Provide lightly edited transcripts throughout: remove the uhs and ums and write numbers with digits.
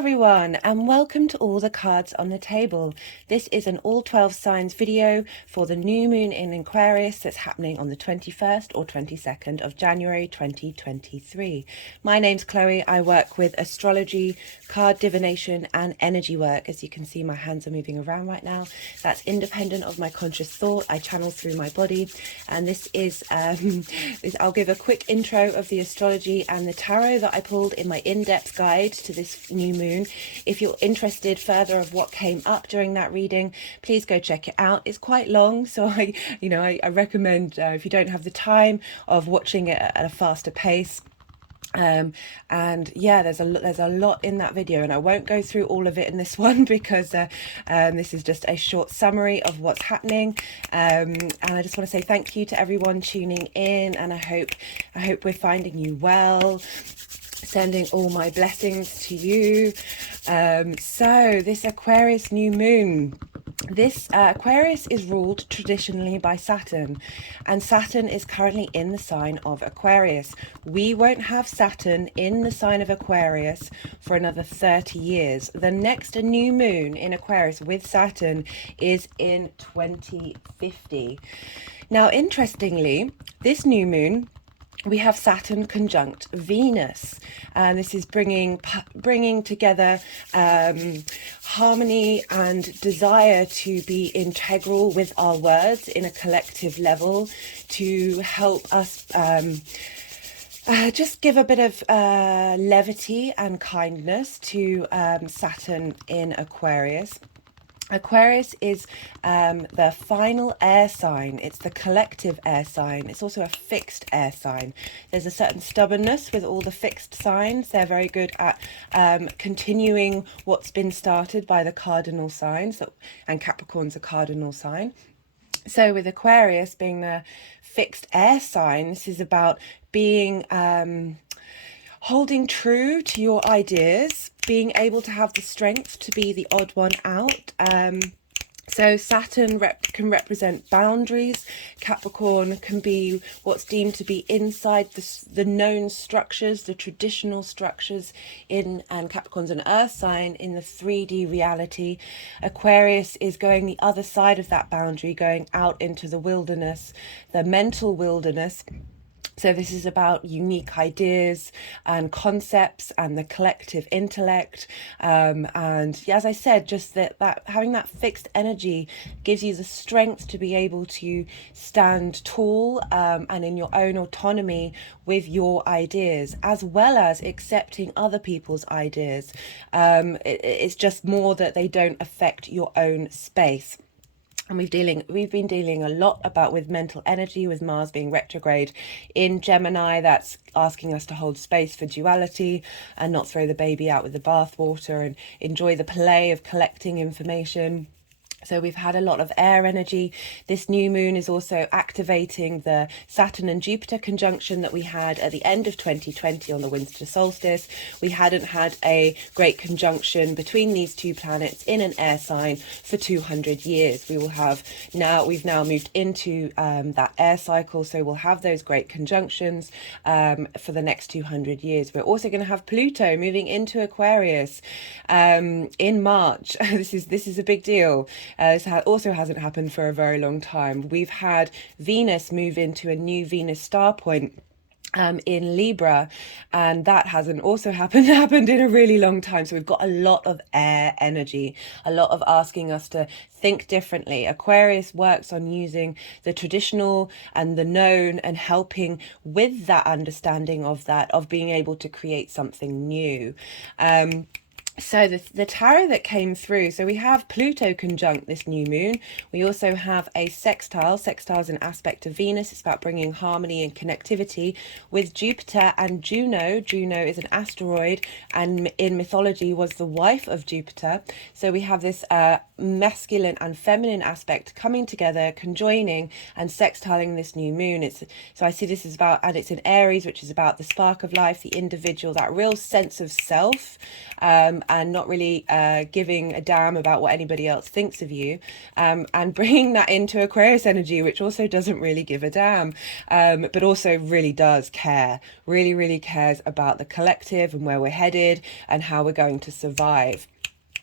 everyone, and welcome to All the Cards on the Table. This is an all 12 signs video for the new moon in Aquarius that's happening on the 21st or 22nd of January 2023. My name's Chloe. I work with astrology, card divination and energy work. As you can see, my hands are moving around right now. That's independent of my conscious thought. I channel through my body, and this is I'll give a quick intro of the astrology and the tarot that I pulled in my in-depth guide to this new moon. If you're interested further of what came up during that reading, please go check it out. It's quite long, so I recommend if you don't have the time of watching it at a faster pace. And yeah, there's a lot in that video, and I won't go through all of it in this one because this is just a short summary of what's happening. And I just want to say thank you to everyone tuning in, and I hope we're finding you well. Sending all my blessings to you. So this Aquarius new moon. This Aquarius is ruled traditionally by Saturn, and Saturn is currently in the sign of Aquarius. We won't have Saturn in the sign of Aquarius for another 30 years. The next new moon in Aquarius with Saturn is in 2050. Now, interestingly, this new moon, we have Saturn conjunct Venus, and this is bringing together harmony and desire to be integral with our words in a collective level, to help us just give a bit of levity and kindness to Saturn in Aquarius. Aquarius is the final air sign. It's the collective air sign. It's also a fixed air sign. There's a certain stubbornness with all the fixed signs. They're very good at continuing what's been started by the cardinal signs, and Capricorn's a cardinal sign. So with Aquarius being the fixed air sign, this is about being holding true to your ideas, being able to have the strength to be the odd one out. So Saturn can represent boundaries. Capricorn can be what's deemed to be inside the known structures, the traditional structures and Capricorn's an earth sign in the 3D reality. Aquarius is going the other side of that boundary, going out into the wilderness, the mental wilderness. So this is about unique ideas and concepts and the collective intellect. And as I said, just that having that fixed energy gives you the strength to be able to stand tall and in your own autonomy with your ideas, as well as accepting other people's ideas. It's just more that they don't affect your own space. And we've been dealing a lot with mental energy, with Mars being retrograde in Gemini. That's asking us to hold space for duality and not throw the baby out with the bathwater, and enjoy the play of collecting information. So we've had a lot of air energy. This new moon is also activating the Saturn and Jupiter conjunction that we had at the end of 2020 on the winter solstice. We hadn't had a great conjunction between these two planets in an air sign for 200 years. We've now moved into that air cycle, so we'll have those great conjunctions for the next 200 years. We're also going to have Pluto moving into Aquarius in March. This is a big deal. This also hasn't happened for a very long time. We've had Venus move into a new Venus star point in Libra, and that hasn't also happened in a really long time. So we've got a lot of air energy, a lot of asking us to think differently. Aquarius works on using the traditional and the known and helping with that understanding of being able to create something new. So the tarot that came through, so we have Pluto conjunct this new moon. We also have a sextile. Sextile is an aspect of Venus. It's about bringing harmony and connectivity with Jupiter and Juno. Juno is an asteroid, and in mythology was the wife of Jupiter. So we have this masculine and feminine aspect coming together, conjoining and sextiling this new moon. So I see this is about, and it's in Aries, which is about the spark of life, the individual, that real sense of self, and not really giving a damn about what anybody else thinks of you, and bringing that into Aquarius energy, which also doesn't really give a damn, but also really does care, really cares about the collective and where we're headed and how we're going to survive.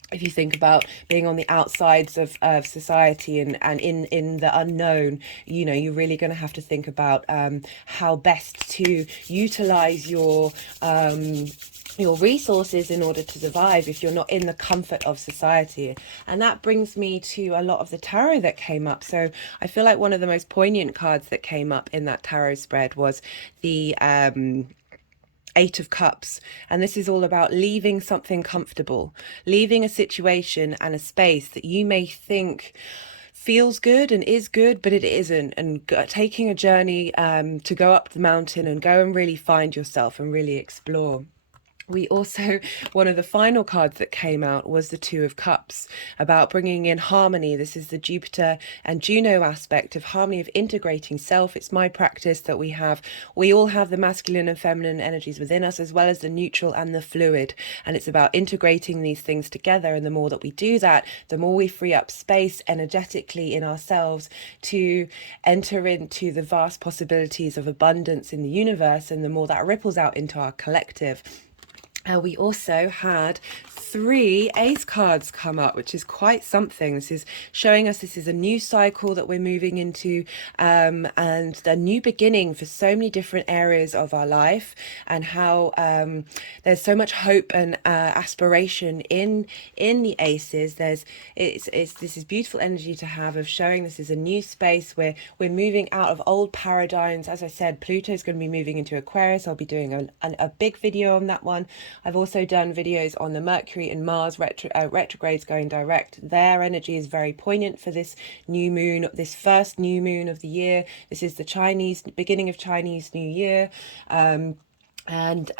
If you think about being on the outsides of society and in the unknown, you know, you're really going to have to think about how best to utilize your resources in order to survive if you're not in the comfort of society. And that brings me to a lot of the tarot that came up. So I feel like one of the most poignant cards that came up in that tarot spread was the Eight of Cups, and this is all about leaving something comfortable, leaving a situation and a space that you may think feels good and is good, but it isn't, and taking a journey to go up the mountain and go and really find yourself and really explore. We also, one of the final cards that came out was the Two of Cups, about bringing in harmony. This is the Jupiter and Juno aspect of harmony, of integrating self. It's my practice that we all have the masculine and feminine energies within us, as well as the neutral and the fluid. And it's about integrating these things together. And the more that we do that, the more we free up space energetically in ourselves to enter into the vast possibilities of abundance in the universe. And the more that ripples out into our collective. We also had 3 ace cards come up, which is quite something. This is showing us this is a new cycle that we're moving into, and a new beginning for so many different areas of our life, and how there's so much hope and aspiration in the aces. This is beautiful energy to have, of showing this is a new space where we're moving out of old paradigms. As I said, Pluto is going to be moving into Aquarius. I'll be doing a big video on that one. I've also done videos on the Mercury and Mars retrogrades going direct. Their energy is very poignant for this new moon, this first new moon of the year. This is the beginning of Chinese New Year. And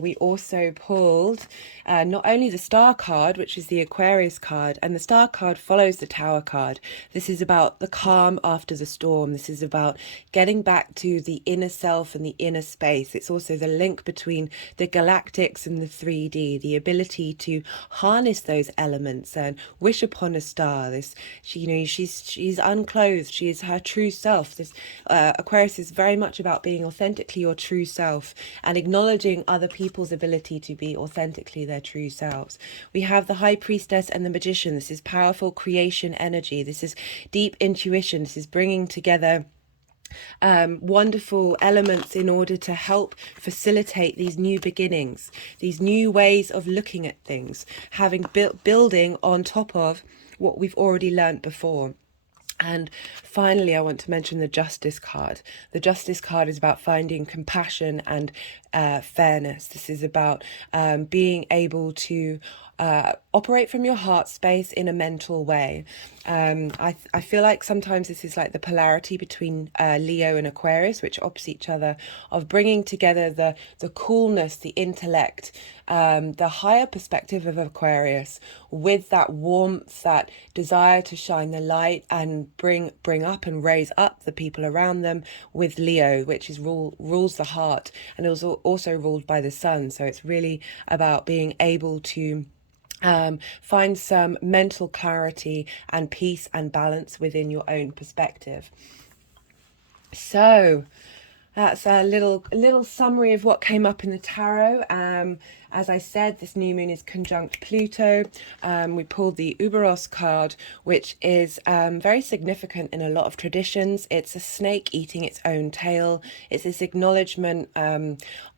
we also pulled not only the star card, which is the Aquarius card, and the star card follows the tower card. This is about the calm after the storm. This is about getting back to the inner self and the inner space. It's also the link between the galactics and the 3D, the ability to harness those elements and wish upon a star. She's unclothed. She is her true self. This Aquarius is very much about being authentically your true self and acknowledging other people's ability to be authentically their true selves. We have the High Priestess and the Magician. This is powerful creation energy. This is deep intuition. This is bringing together wonderful elements in order to help facilitate these new beginnings, these new ways of looking at things, building on top of what we've already learnt before. And finally, I want to mention the Justice card. The Justice card is about finding compassion and fairness. This is about being able to operate from your heart space in a mental way. I feel like sometimes this is like the polarity between Leo and Aquarius, which opposite each other, of bringing together the coolness, the intellect, the higher perspective of Aquarius with that warmth, that desire to shine the light and bring up and raise up the people around them, with Leo, which is rules the heart, and is also ruled by the sun. So it's really about being able to find some mental clarity and peace and balance within your own perspective. So that's a little summary of what came up in the tarot. As I said, this new moon is conjunct Pluto. We pulled the Uberos card, which is very significant in a lot of traditions. It's a snake eating its own tail. It's this acknowledgement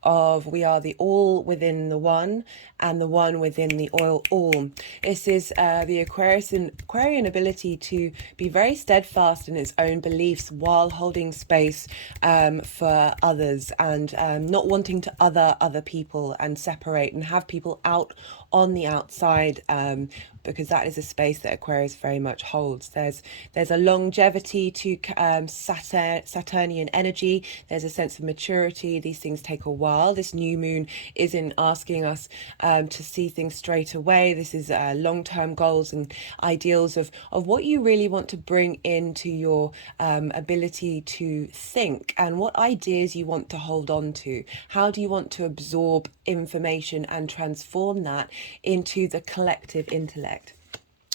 of we are the all within the one, and the one within the all. This is the Aquarian ability to be very steadfast in its own beliefs while holding space for others, and not wanting to other people and separate and have people out on the outside, because that is a space that Aquarius very much holds. There's a longevity to Saturnian energy. There's a sense of maturity. These things take a while. This new moon isn't asking us to see things straight away. This is long-term goals and ideals of what you really want to bring into your ability to think, and what ideas you want to hold on to. How do you want to absorb information and transform that into the collective intellect.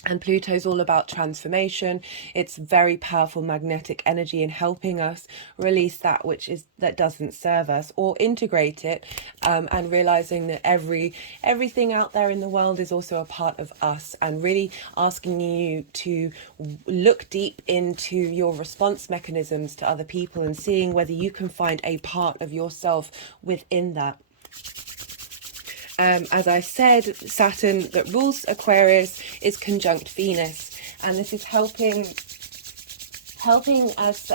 And Pluto's all about transformation. It's very powerful magnetic energy in helping us release that that doesn't serve us, or integrate it, and realizing that everything out there in the world is also a part of us, and really asking you to look deep into your response mechanisms to other people and seeing whether you can find a part of yourself within that. As I said, Saturn that rules Aquarius is conjunct Venus, and this is helping us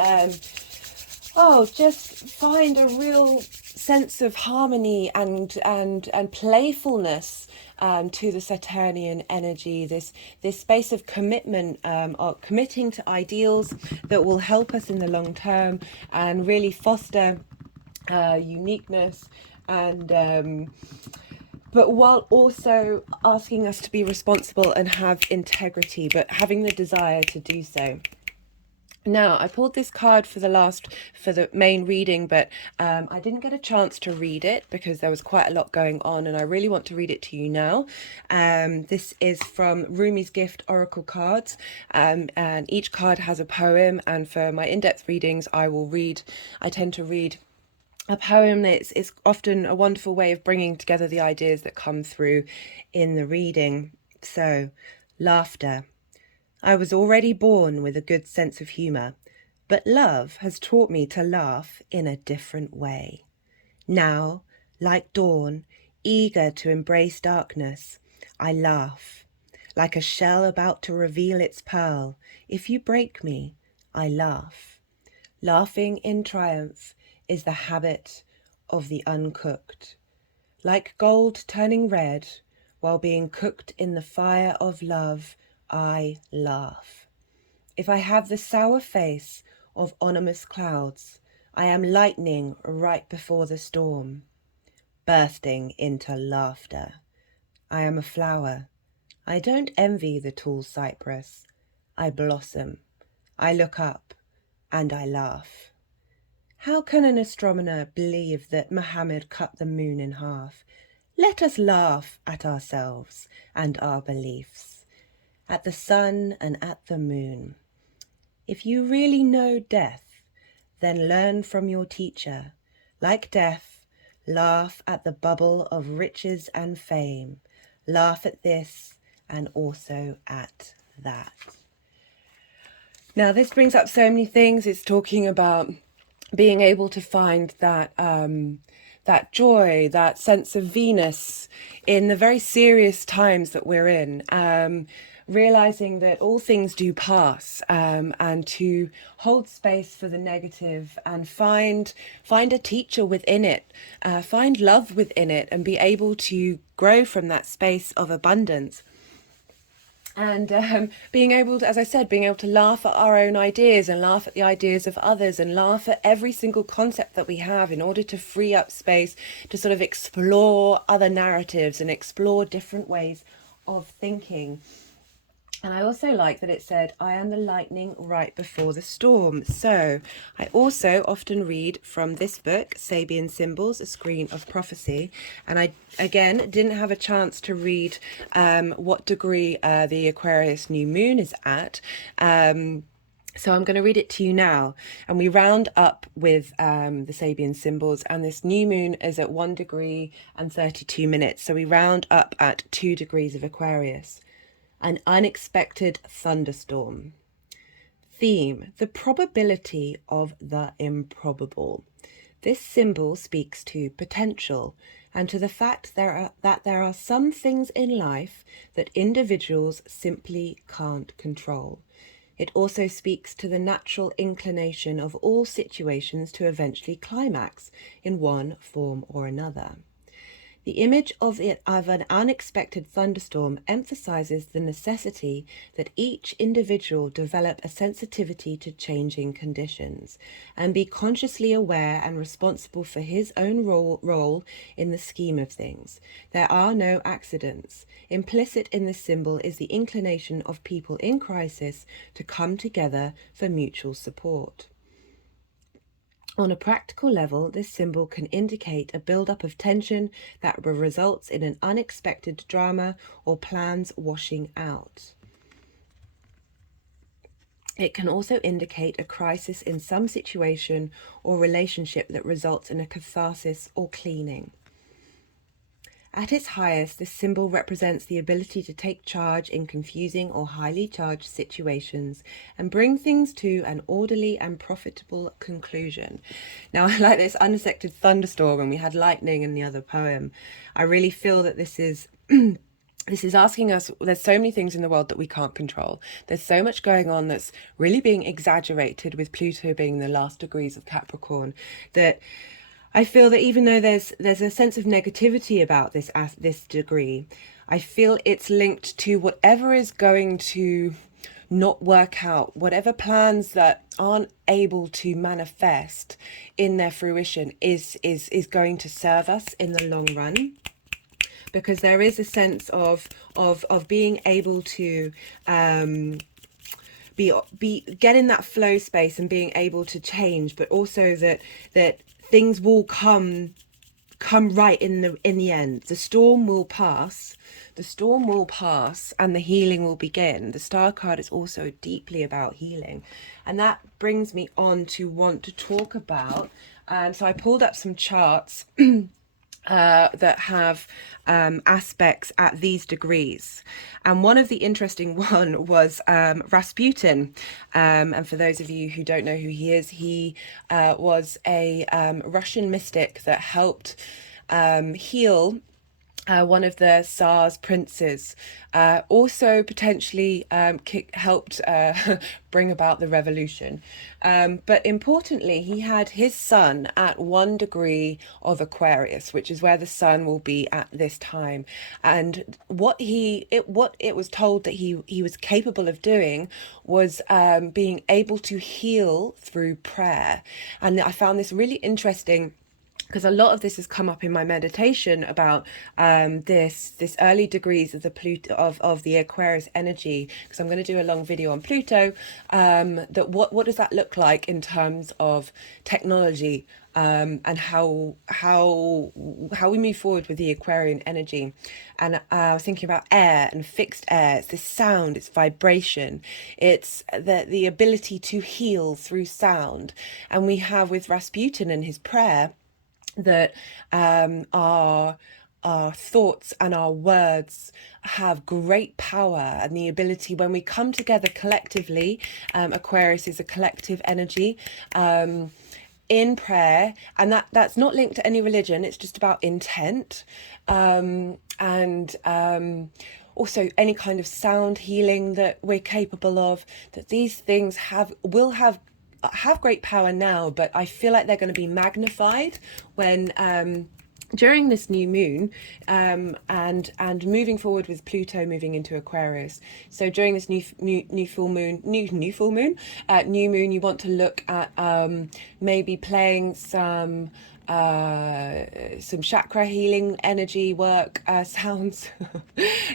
just find a real sense of harmony and playfulness to the Saturnian energy, this space of commitment, or committing to ideals that will help us in the long term and really foster uniqueness, and but while also asking us to be responsible and have integrity, but having the desire to do so. Now, I pulled this card for the main reading, but I didn't get a chance to read it because there was quite a lot going on, and I really want to read it to you now. This is from Rumi's Gift Oracle cards, and each card has a poem, and for my in-depth readings, I tend to read a poem. It's often a wonderful way of bringing together the ideas that come through in the reading. So, laughter. I was already born with a good sense of humour, but love has taught me to laugh in a different way. Now, like dawn, eager to embrace darkness, I laugh. Like a shell about to reveal its pearl, if you break me, I laugh. Laughing in triumph is the habit of the uncooked. Like gold turning red while being cooked in the fire of love, I laugh. If I have the sour face of ominous clouds, I am lightning right before the storm, bursting into laughter. I am a flower. I don't envy the tall cypress. I blossom. I look up and I laugh. How can an astronomer believe that Muhammad cut the moon in half? Let us laugh at ourselves and our beliefs, at the sun and at the moon. If you really know death, then learn from your teacher. Like death, laugh at the bubble of riches and fame. Laugh at this and also at that. Now, this brings up so many things. It's talking about being able to find that that joy, that sense of Venus in the very serious times that we're in, realizing that all things do pass, and to hold space for the negative and find a teacher within it, find love within it, and be able to grow from that space of abundance. And being able to, as I said, being able to laugh at our own ideas and laugh at the ideas of others and laugh at every single concept that we have in order to free up space to sort of explore other narratives and explore different ways of thinking. And I also like that it said, I am the lightning right before the storm. So I also often read from this book, Sabian Symbols, A Screen of Prophecy. And I, again, didn't have a chance to read what degree the Aquarius New Moon is at. So I'm going to read it to you now. And we round up with the Sabian Symbols. And this new moon is at 1 degree and 32 minutes. So we round up at 2 degrees of Aquarius. An unexpected thunderstorm. Theme: the probability of the improbable. This symbol speaks to potential and to the fact that there are some things in life that individuals simply can't control. It also speaks to the natural inclination of all situations to eventually climax in one form or another. The image of an unexpected thunderstorm emphasizes the necessity that each individual develop a sensitivity to changing conditions and be consciously aware and responsible for his own role in the scheme of things. There are no accidents. Implicit in this symbol is the inclination of people in crisis to come together for mutual support. On a practical level, this symbol can indicate a buildup of tension that results in an unexpected drama or plans washing out. It can also indicate a crisis in some situation or relationship that results in a catharsis or cleaning. At its highest, this symbol represents the ability to take charge in confusing or highly charged situations and bring things to an orderly and profitable conclusion. Now, I like this unaffected thunderstorm, and we had lightning in the other poem. I really feel that this is this is asking us, there's so many things in the world that we can't control. There's so much going on that's really being exaggerated, with Pluto being the last degrees of Capricorn, that I feel that even though there's a sense of negativity about this degree, I feel it's linked to whatever is going to not work out, whatever plans that aren't able to manifest in their fruition is going to serve us in the long run. Because there is a sense of being able to be get in that flow space and being able to change, but also that things will come right in the end. The storm will pass. The storm will pass and the healing will begin. The Star card is also deeply about healing. And that brings me on to want to talk about, so I pulled up some charts that have aspects at these degrees, and one of the interesting one was Rasputin, and for those of you who don't know who he is, he was a Russian mystic that helped heal one of the Tsar's princes, also potentially helped bring about the revolution. But importantly, he had his sun at 1 degree of Aquarius, which is where the sun will be at this time. And what it was told that he was capable of doing was being able to heal through prayer. And I found this really interesting, because a lot of this has come up in my meditation about this early degrees of the Pluto of the Aquarius energy, because I'm going to do a long video on Pluto, that what does that look like in terms of technology, and how we move forward with the Aquarian energy. And I was thinking about air and fixed air. It's this sound, it's vibration, it's the ability to heal through sound. And we have with Rasputin and his prayer that our thoughts and our words have great power, and the ability, when we come together collectively, Aquarius is a collective energy, in prayer, and that's not linked to any religion, it's just about intent, and also any kind of sound healing that we're capable of, that these things will have great power now, but I feel like they're going to be magnified when during this new moon, and moving forward with Pluto moving into Aquarius. So during this new full moon, you want to look at maybe playing some chakra healing energy work, sounds,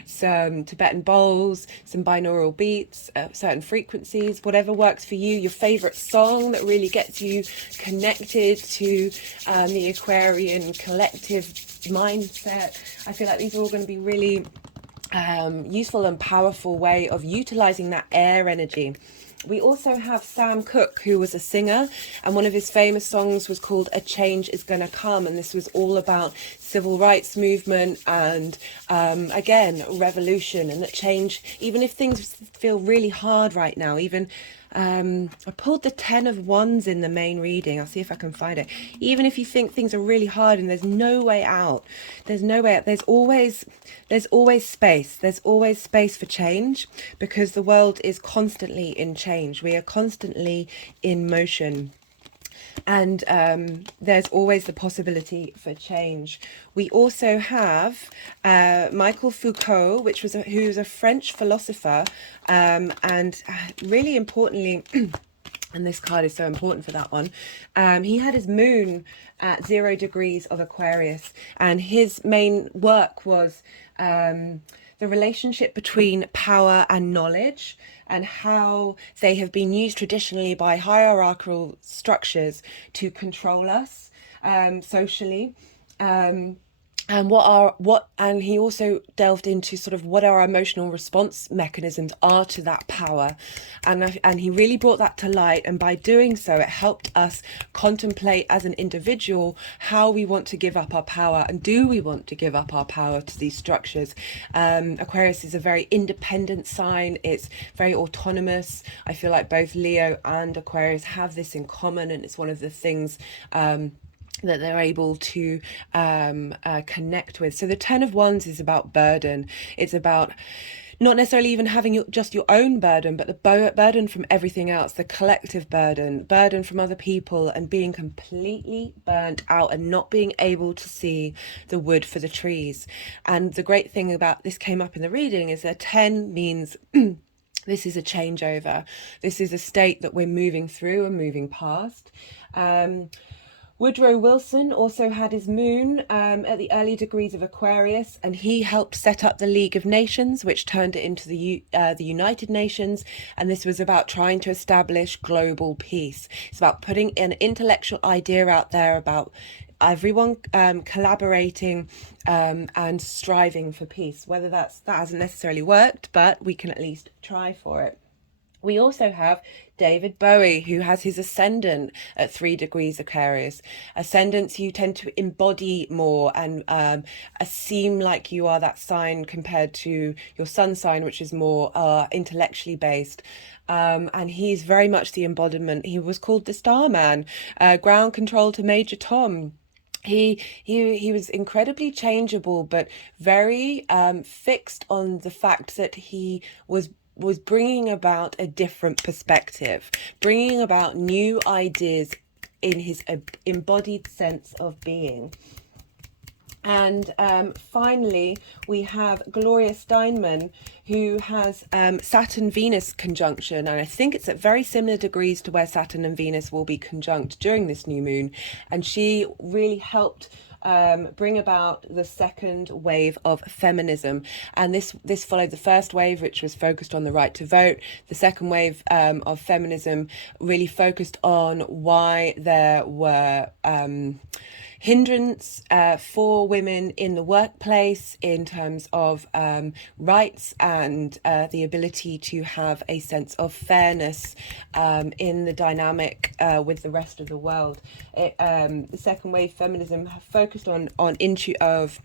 some Tibetan bowls, some binaural beats, certain frequencies, whatever works for you, your favorite song that really gets you connected to the Aquarian collective mindset. I feel like these are all going to be really useful and powerful way of utilizing that air energy. We also have Sam Cooke, who was a singer, and one of his famous songs was called A Change Is Gonna Come, and this was all about civil rights movement and again, revolution, and that change, even if things feel really hard right now, even I pulled the 10 of Wands in the main reading. I'll see if I can find it. Even if you think things are really hard and there's no way out, there's always space. There's always space for change, because the world is constantly in change. We are constantly in motion. And there's always the possibility for change. We also have Michael Foucault, who was a French philosopher, and really importantly, and this card is so important for that one, he had his moon at 0 degrees of Aquarius, and his main work was the relationship between power and knowledge, and how they have been used traditionally by hierarchical structures to control us socially. And he also delved into sort of what our emotional response mechanisms are to that power, and he really brought that to light. And by doing so, it helped us contemplate as an individual how we want to give up our power, and do we want to give up our power to these structures. Aquarius is a very independent sign. It's very autonomous. I feel like both Leo and Aquarius have this in common, and it's one of the things that they're able to connect with. So the Ten of Wands is about burden. It's about not necessarily even having just your own burden, but the burden from everything else, the collective burden from other people, and being completely burnt out and not being able to see the wood for the trees. And the great thing about this came up in the reading is that 10 means this is a changeover. This is a state that we're moving through and moving past. Woodrow Wilson also had his moon at the early degrees of Aquarius, and he helped set up the League of Nations, which turned it into the United Nations. And this was about trying to establish global peace. It's about putting an intellectual idea out there about everyone collaborating and striving for peace. Whether that hasn't necessarily worked, but we can at least try for it. We also have David Bowie, who has his ascendant at 3 degrees Aquarius. Ascendants, you tend to embody more and seem like you are that sign compared to your sun sign, which is more intellectually based. And he's very much the embodiment. He was called the Starman, ground control to Major Tom. He was incredibly changeable, but very fixed on the fact that he was bringing about a different perspective, bringing about new ideas in his embodied sense of being. And finally, we have Gloria Steinman, who has Saturn-Venus conjunction. And I think it's at very similar degrees to where Saturn and Venus will be conjunct during this new moon. And she really helped bring about the second wave of feminism. And this followed the first wave, which was focused on the right to vote. The second wave of feminism really focused on why there were hindrance for women in the workplace in terms of rights and the ability to have a sense of fairness in the dynamic with the rest of the world. The second wave feminism focused on of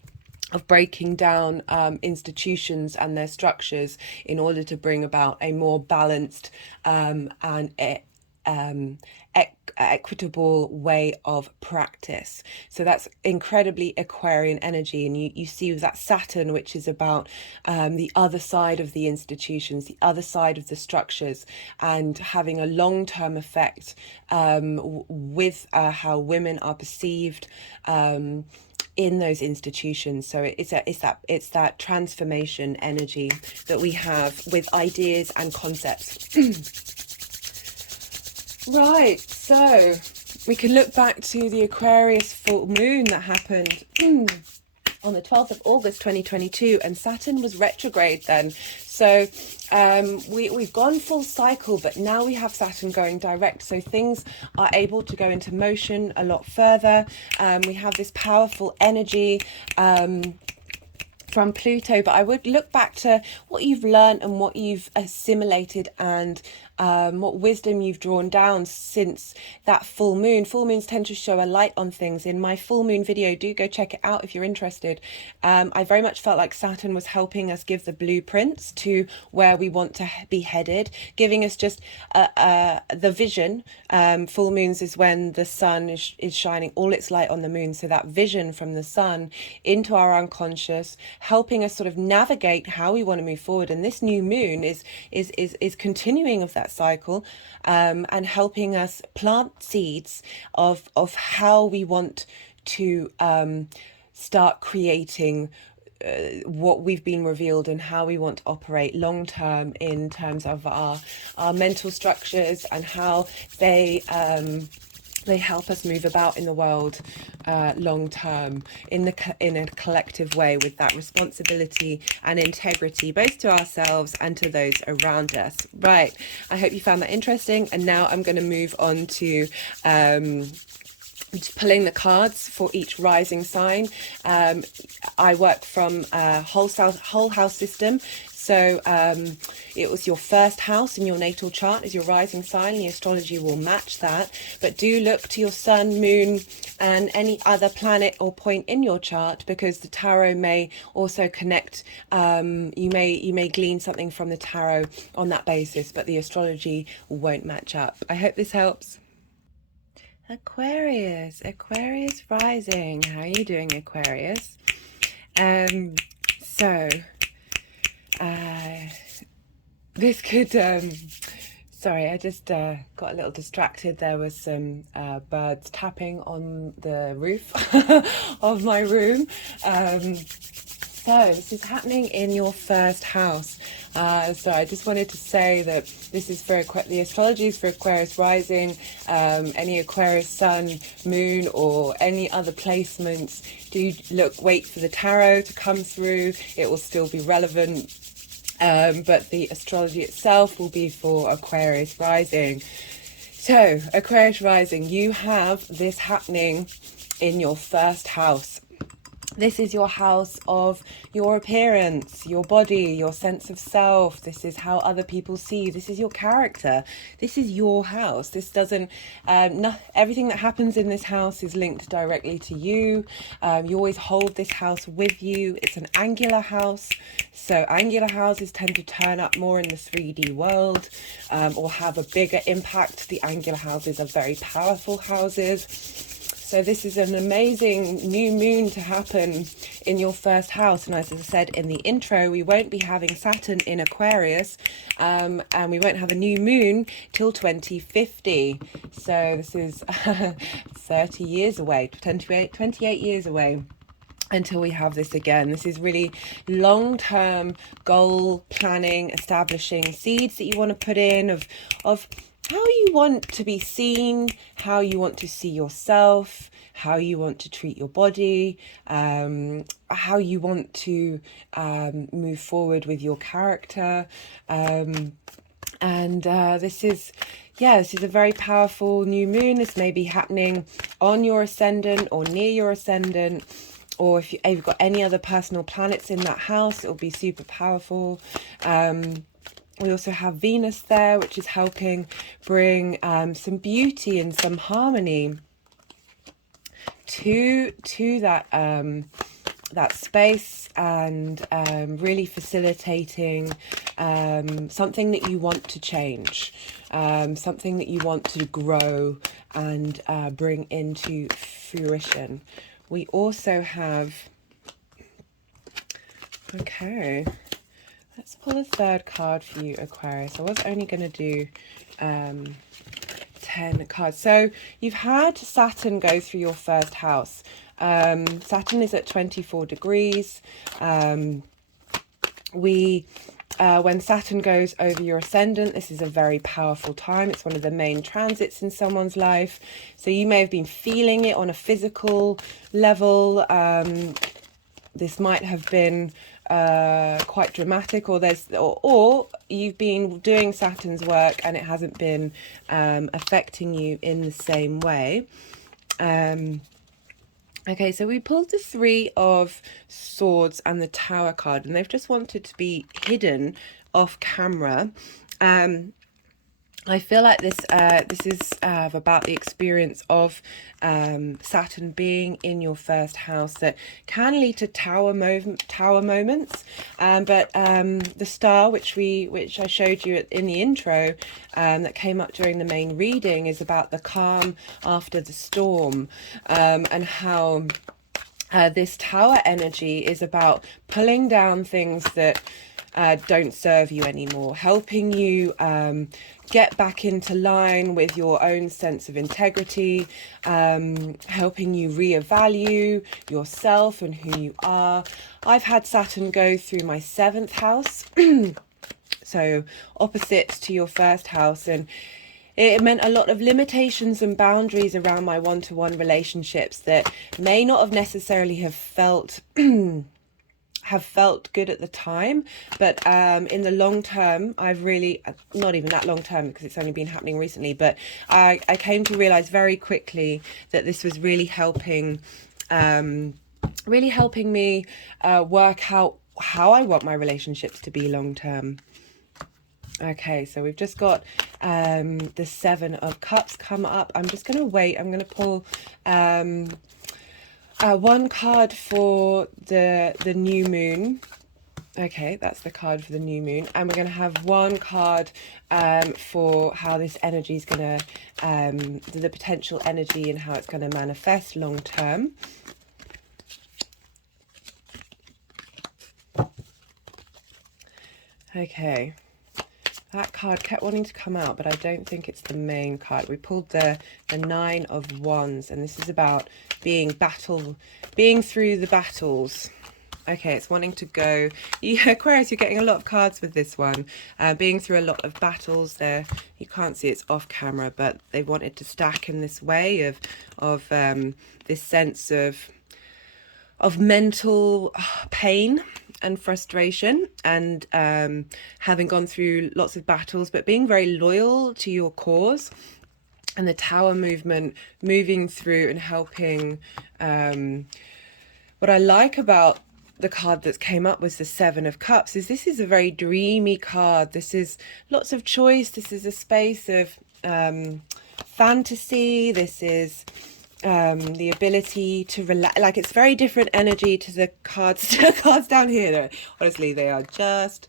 breaking down institutions and their structures in order to bring about a more balanced and equitable way of practice. So that's incredibly Aquarian energy, and you see that Saturn, which is about the other side of the institutions, the other side of the structures, and having a long-term effect with how women are perceived in those institutions. So it's that transformation energy that we have with ideas and concepts. Right, so we can look back to the Aquarius full moon that happened on the 12th of August 2022, and Saturn was retrograde then. So we've gone full cycle, but now we have Saturn going direct, so things are able to go into motion a lot further. We have this powerful energy from Pluto, but I would look back to what you've learned and what you've assimilated and what wisdom you've drawn down since that full moon. Full moons tend to show a light on things. In my full moon video, do go check it out if you're interested. I very much felt like Saturn was helping us give the blueprints to where we want to be headed, giving us just the vision. Full moons is when the sun is shining all its light on the moon, so that vision from the sun into our unconscious, helping us sort of navigate how we want to move forward. And this new moon is continuing of that cycle, and helping us plant seeds of how we want to start creating what we've been revealed and how we want to operate long term in terms of our mental structures and how they They help us move about in the world long term in a collective way, with that responsibility and integrity, both to ourselves and to those around us. Right. I hope you found that interesting. And now I'm going to move on to pulling the cards for each rising sign. I work from a whole house system. So it was your first house in your natal chart is your rising sign. The astrology will match that. But do look to your sun, moon, and any other planet or point in your chart, because the tarot may also connect. You may glean something from the tarot on that basis, but the astrology won't match up. I hope this helps. Aquarius rising. How are you doing, Aquarius? This could sorry, I just got a little distracted. There was some birds tapping on the roof of my room. So this is happening in your first house. So I just wanted to say that this is for the astrology is for Aquarius rising. Any Aquarius sun, moon, or any other placements, do wait for the tarot to come through. It will still be relevant. But the astrology itself will be for Aquarius rising. So Aquarius rising, you have this happening in your first house. This is your house of your appearance, your body, your sense of self. This is how other people see you. This is your character. This is your house. This doesn't, everything that happens in this house is linked directly to you. You always hold this house with you. It's an angular house. So angular houses tend to turn up more in the 3D world, or have a bigger impact. The angular houses are very powerful houses. So this is an amazing new moon to happen in your first house. And as I said in the intro, we won't be having Saturn in Aquarius, and we won't have a new moon till 2050. So this is 30 years away, 28 years away until we have this again. This is really long-term goal planning, establishing seeds that you want to put in of how you want to be seen, how you want to see yourself, how you want to treat your body, how you want to move forward with your character. This is a very powerful new moon. This may be happening on your ascendant or near your ascendant, or if you've got any other personal planets in that house, it'll be super powerful. We also have Venus there, which is helping bring some beauty and some harmony to that space, and really facilitating something that you want to change, something that you want to grow and bring into fruition. We also have, okay, let's pull a third card for you, Aquarius. I was only going to do 10 cards. So you've had Saturn go through your first house. Saturn is at 24 degrees. When Saturn goes over your ascendant, this is a very powerful time. It's one of the main transits in someone's life. So you may have been feeling it on a physical level. This might have been quite dramatic, or you've been doing Saturn's work and it hasn't been affecting you in the same way. Okay, so we pulled the Three of Swords and the Tower card, and they've just wanted to be hidden off camera. I feel like this is about the experience of Saturn being in your first house that can lead to tower moments. But the star, which I showed you in the intro, that came up during the main reading, is about the calm after the storm, and how this tower energy is about pulling down things that don't serve you anymore, helping you get back into line with your own sense of integrity, helping you reevaluate yourself and who you are. I've had Saturn go through my 7th house, so opposite to your first house, and it meant a lot of limitations and boundaries around my one-to-one relationships that may not have necessarily have felt good at the time, but in the long term, I've really, not even that long term because it's only been happening recently, but I came to realize very quickly that this was really helping me work out how I want my relationships to be long term. Okay, so we've just got the Seven of Cups come up. I'm just going to wait. I'm going to pull one card for the new moon. Okay, that's the card for the new moon. And we're going to have one card for how this energy is going to, the potential energy and how it's going to manifest long term. Okay. That card kept wanting to come out, but I don't think it's the main card. We pulled the Nine of Wands, and this is about being through the battles. Okay, it's wanting to go. Yeah, Aquarius, you're getting a lot of cards with this one. Being through a lot of battles there. You can't see it's off camera, but they wanted to stack in this way of this sense of mental pain and frustration, and having gone through lots of battles, but being very loyal to your cause. And the Tower movement, moving through and helping. What I like about the card that came up was the Seven of Cups, is this is a very dreamy card. This is lots of choice. This is a space of fantasy. This is the ability to relax. Like, it's very different energy to the cards down here. Honestly, they are just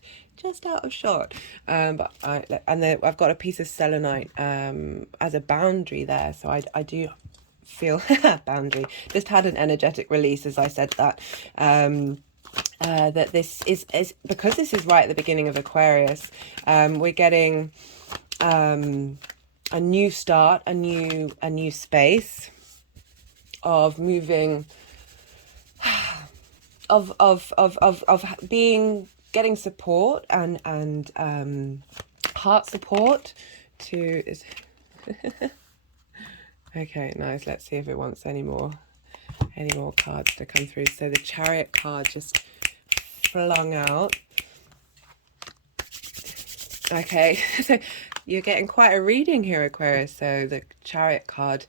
out of shot. But I've got a piece of selenite as a boundary there, so I do feel boundary. Just had an energetic release as I said that. That this is because this is right at the beginning of Aquarius. We're getting a new start, a new space of moving, of getting support and heart support to. Okay, nice. Let's see if it wants any more cards to come through. So the Chariot card just flung out. Okay, so you're getting quite a reading here, Aquarius. So the Chariot card,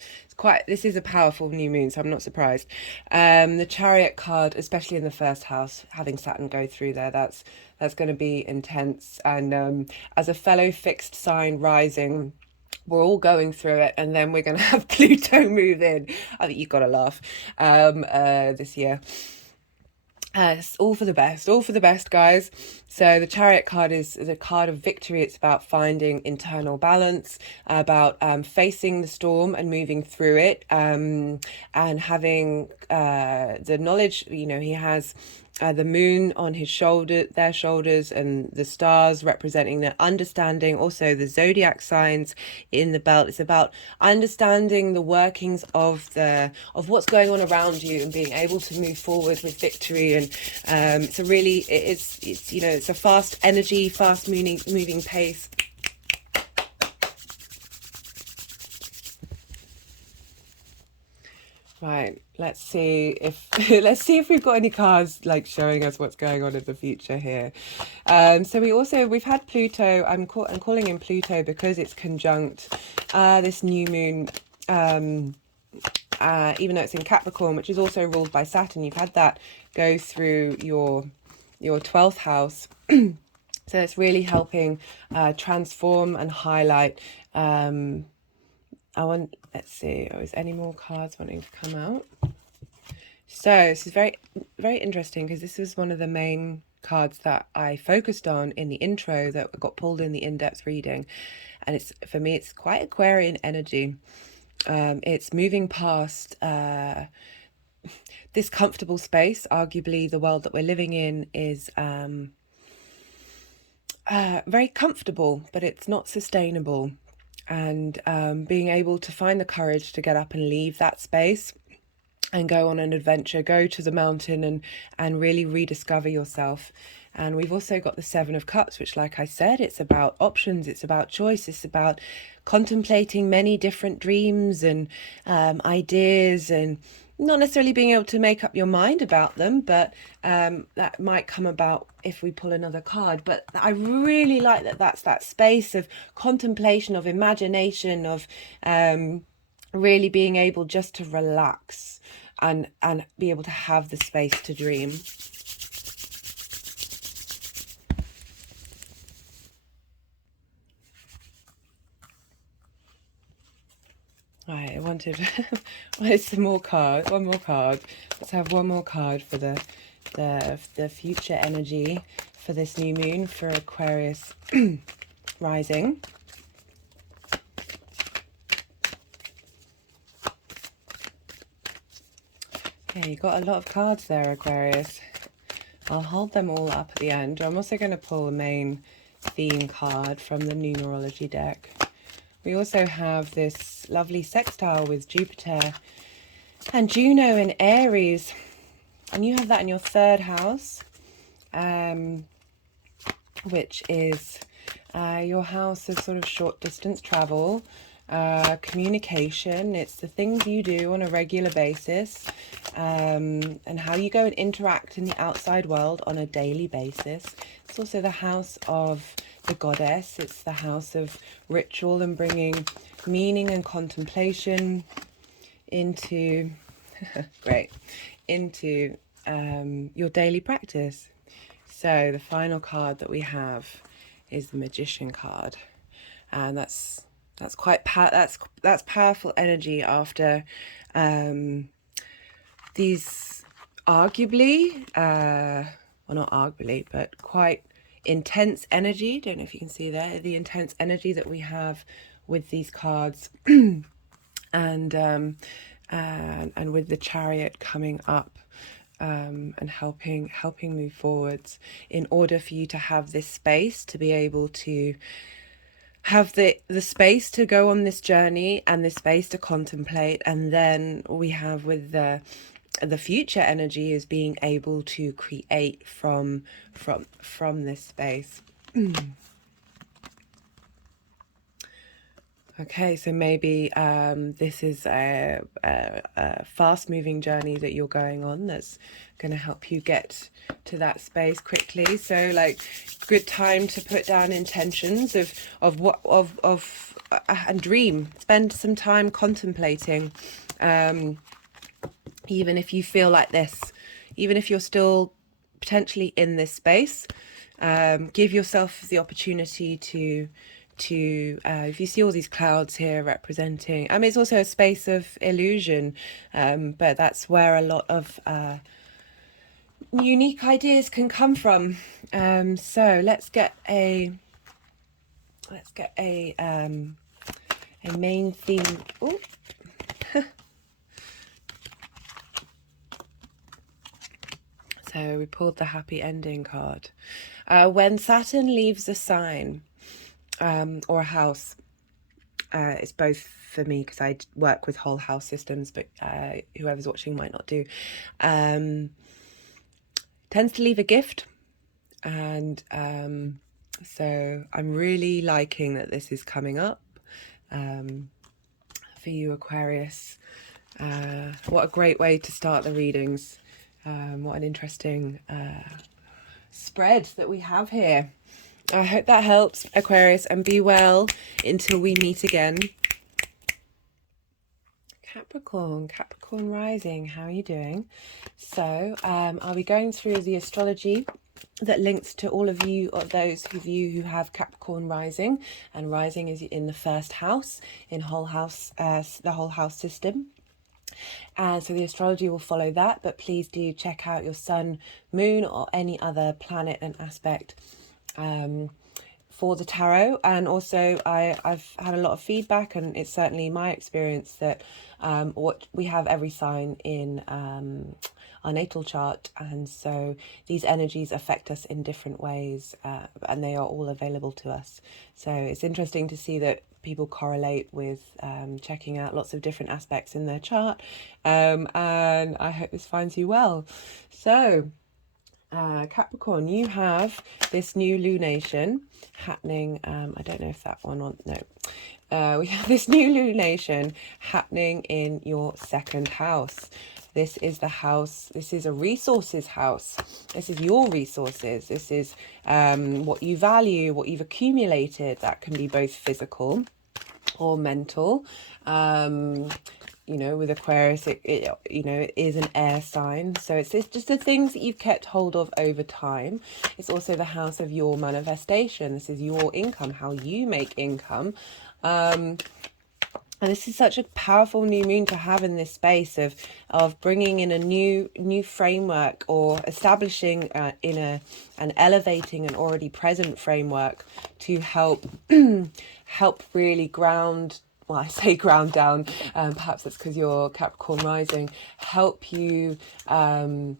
this is a powerful new moon, so I'm not surprised. The Chariot card, especially in the first house, having Saturn go through there, that's going to be intense. And as a fellow fixed sign rising, we're all going through it, and then we're going to have Pluto move in. I think you've got to laugh this year. It's all for the best, guys. So the Chariot card is a card of victory. It's about finding internal balance, about facing the storm and moving through it, and having the knowledge. You know, he has the moon on their shoulders, and the stars representing their understanding. Also the zodiac signs in the belt. It's about understanding the workings of what's going on around you and being able to move forward with victory. And it's a fast energy, fast moving pace. Right, let's see if we've got any cards like showing us what's going on in the future here. So we've had Pluto. I'm calling in Pluto because it's conjunct this new moon. Even though it's in Capricorn, which is also ruled by Saturn, you've had that go through your 12th house. So it's really helping transform and highlight. Let's see, is any more cards wanting to come out? So this is very, very interesting because this was one of the main cards that I focused on in the intro that got pulled in the in-depth reading. And for me, it's quite Aquarian energy. It's moving past this comfortable space. Arguably, the world that we're living in is very comfortable, but it's not sustainable. And being able to find the courage to get up and leave that space and go on an adventure, go to the mountain and really rediscover yourself. And we've also got the Seven of Cups, which, like I said, it's about options, it's about choice, it's about contemplating many different dreams and ideas, and not necessarily being able to make up your mind about them, but that might come about if we pull another card. But I really like that that's that space of contemplation, of imagination, of really being able just to relax and be able to have the space to dream. Right, I wanted some more card, one more card. Let's have one more card for the future energy for this new moon for Aquarius rising. Yeah, you got a lot of cards there, Aquarius. I'll hold them all up at the end. I'm also going to pull the main theme card from the numerology deck. We also have this lovely sextile with Jupiter and Juno in Aries. And you have that in your third house, which is your house of sort of short distance travel, communication. It's the things you do on a regular basis, and how you go and interact in the outside world on a daily basis. It's also the house of the goddess. It's the house of ritual and bringing meaning and contemplation into into your daily practice. So the final card that we have is the Magician card, and that's quite that's powerful energy after these arguably well, not arguably, but quite intense energy. Don't know if you can see there the intense energy that we have with these cards. and with the Chariot coming up, and helping move forwards, in order for you to have this space to be able to have the space to go on this journey and the space to contemplate. And then we have with the future energy is being able to create from this space. Okay, so maybe this is a fast-moving journey that you're going on that's going to help you get to that space quickly. So, like, good time to put down intentions of what and dream. Spend some time contemplating, even if you feel like this, even if you're still potentially in this space. Give yourself the opportunity to if you see all these clouds here representing, I mean, it's also a space of illusion, but that's where a lot of unique ideas can come from. So let's get a main theme. Ooh. So we pulled the happy ending card. When Saturn leaves a sign or a house, it's both for me because I work with whole house systems, but whoever's watching might not do. Tends to leave a gift, and so I'm really liking that this is coming up for you, Aquarius. What a great way to start the readings. What an interesting spread that we have here. I hope that helps, Aquarius, and be well until we meet again. Capricorn rising, how are you doing? So I'll be going through the astrology that links to all of you, or those of you who have Capricorn rising, and rising is in the first house, in whole house, the whole house system. And so the astrology will follow that, but please do check out your sun, moon, or any other planet and aspect for the tarot. And also I've had a lot of feedback, and it's certainly my experience that what we have every sign in our natal chart, and so these energies affect us in different ways, and they are all available to us. So it's interesting to see that people correlate with checking out lots of different aspects in their chart, and I hope this finds you well. So Capricorn, you have this new lunation happening. I don't know if that one on, no. We have this new lunation happening in your second house. This is the house, this is a resources house. This is your resources. This is what you value, what you've accumulated. That can be both physical or mental. You know, with Aquarius, it is an air sign. So it's just the things that you've kept hold of over time. It's also the house of your manifestation. This is your income, how you make income. And this is such a powerful new moon to have in this space of bringing in a new framework, or establishing and elevating an already present framework to help help really ground. Well, I say ground down, perhaps that's because you're Capricorn rising, help you bring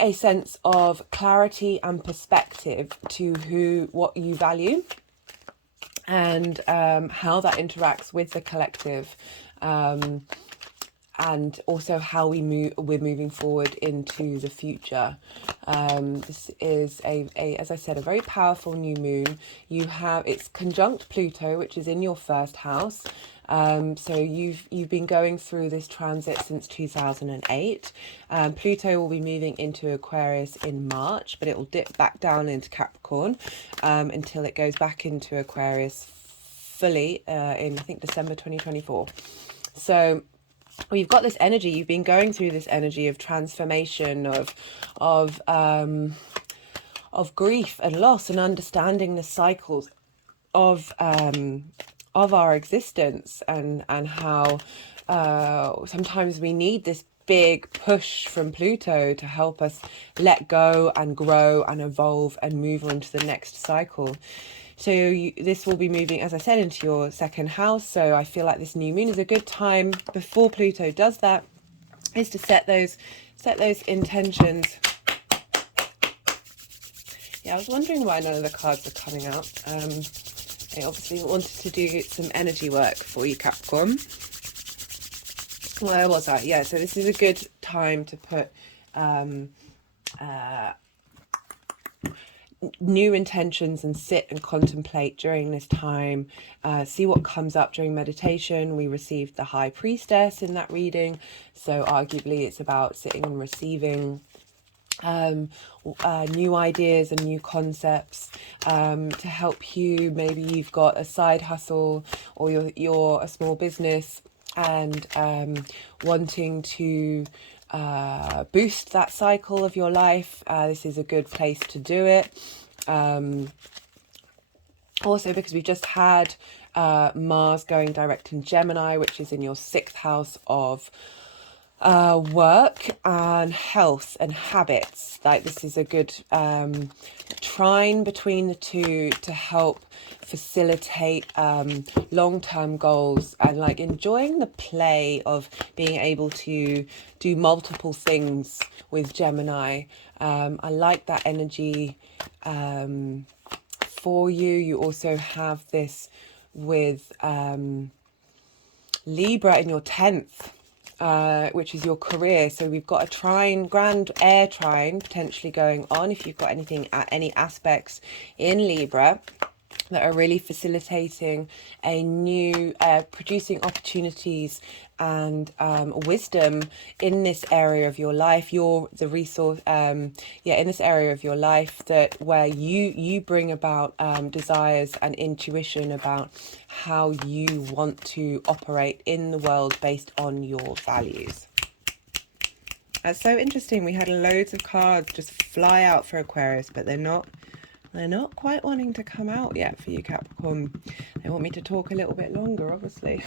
a sense of clarity and perspective to what you value, and how that interacts with the collective, and also how we're moving forward into the future. This is as I said, a very powerful new moon. It's conjunct Pluto, which is in your first house. So you've been going through this transit since 2008. Pluto will be moving into Aquarius in March, but it will dip back down into Capricorn until it goes back into Aquarius fully in, I think, December 2024. So you've got this energy. You've been going through this energy of transformation, of grief and loss, and understanding the cycles of our existence, and how sometimes we need this big push from Pluto to help us let go and grow and evolve and move on to the next cycle. So this will be moving, as I said, into your second house. So I feel like this new moon is a good time before Pluto does that, is to set those intentions. Yeah, I was wondering why none of the cards are coming out. I obviously wanted to do some energy work for you, Capricorn. Where was I? Yeah, so this is a good time to put new intentions and sit and contemplate during this time. See what comes up during meditation. We received the High Priestess in that reading, so arguably it's about sitting and receiving new ideas and new concepts to help you. Maybe you've got a side hustle, or you're a small business and wanting to boost that cycle of your life. This is a good place to do it. Also, because we've just had Mars going direct in Gemini, which is in your 6th house of work and health and habits. Like, this is a good trine between the two to help facilitate long-term goals, and like enjoying the play of being able to do multiple things with Gemini. I like that energy for you. You also have this with Libra in your 10th, which is your career. So we've got a grand air trine potentially going on if you've got any aspects in Libra that are really facilitating a new producing opportunities and wisdom in this area of your life. You're the resource, in this area of your life where you bring about desires and intuition about how you want to operate in the world based on your values. That's so interesting. We had loads of cards just fly out for Aquarius, but they're not quite wanting to come out yet for you, Capricorn. They want me to talk a little bit longer, obviously.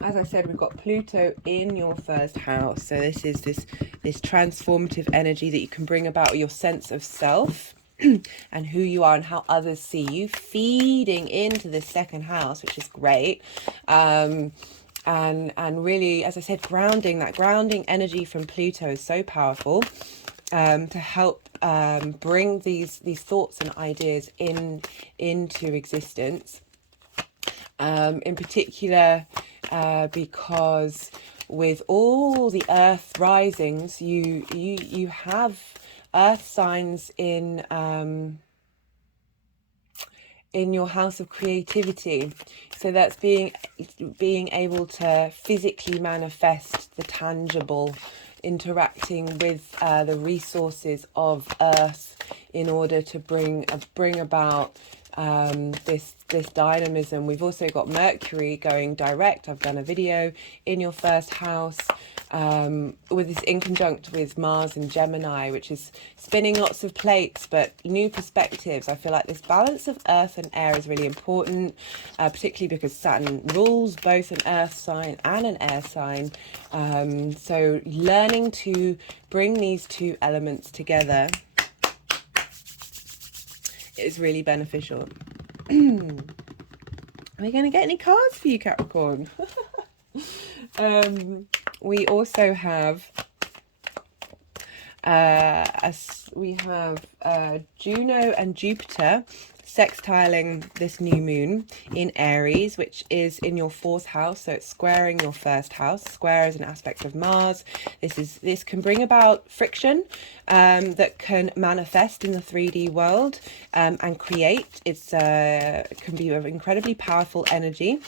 As I said, we've got Pluto in your first house. So this is this transformative energy that you can bring about your sense of self and who you are and how others see you, feeding into this second house, which is great. And really, as I said, grounding energy from Pluto is so powerful to help bring these thoughts and ideas into existence. In particular, because with all the earth risings, you have earth signs in your house of creativity. So that's being able to physically manifest the tangible, interacting with the resources of earth in order to bring about this dynamism. We've also got Mercury going direct. I've done a video in your first house with this in conjunct with Mars and Gemini, which is spinning lots of plates but new perspectives. I feel like this balance of earth and air is really important, particularly because Saturn rules both an earth sign and an air sign. So learning to bring these two elements together is really beneficial. Are we going to get any cards for you, Capricorn? We also have Juno and Jupiter sextiling this new moon in Aries, which is in your 4th house, so it's squaring your 1st house. Square is an aspect of Mars. This can bring about friction that can manifest in the 3D world and create. It's can be an incredibly powerful energy.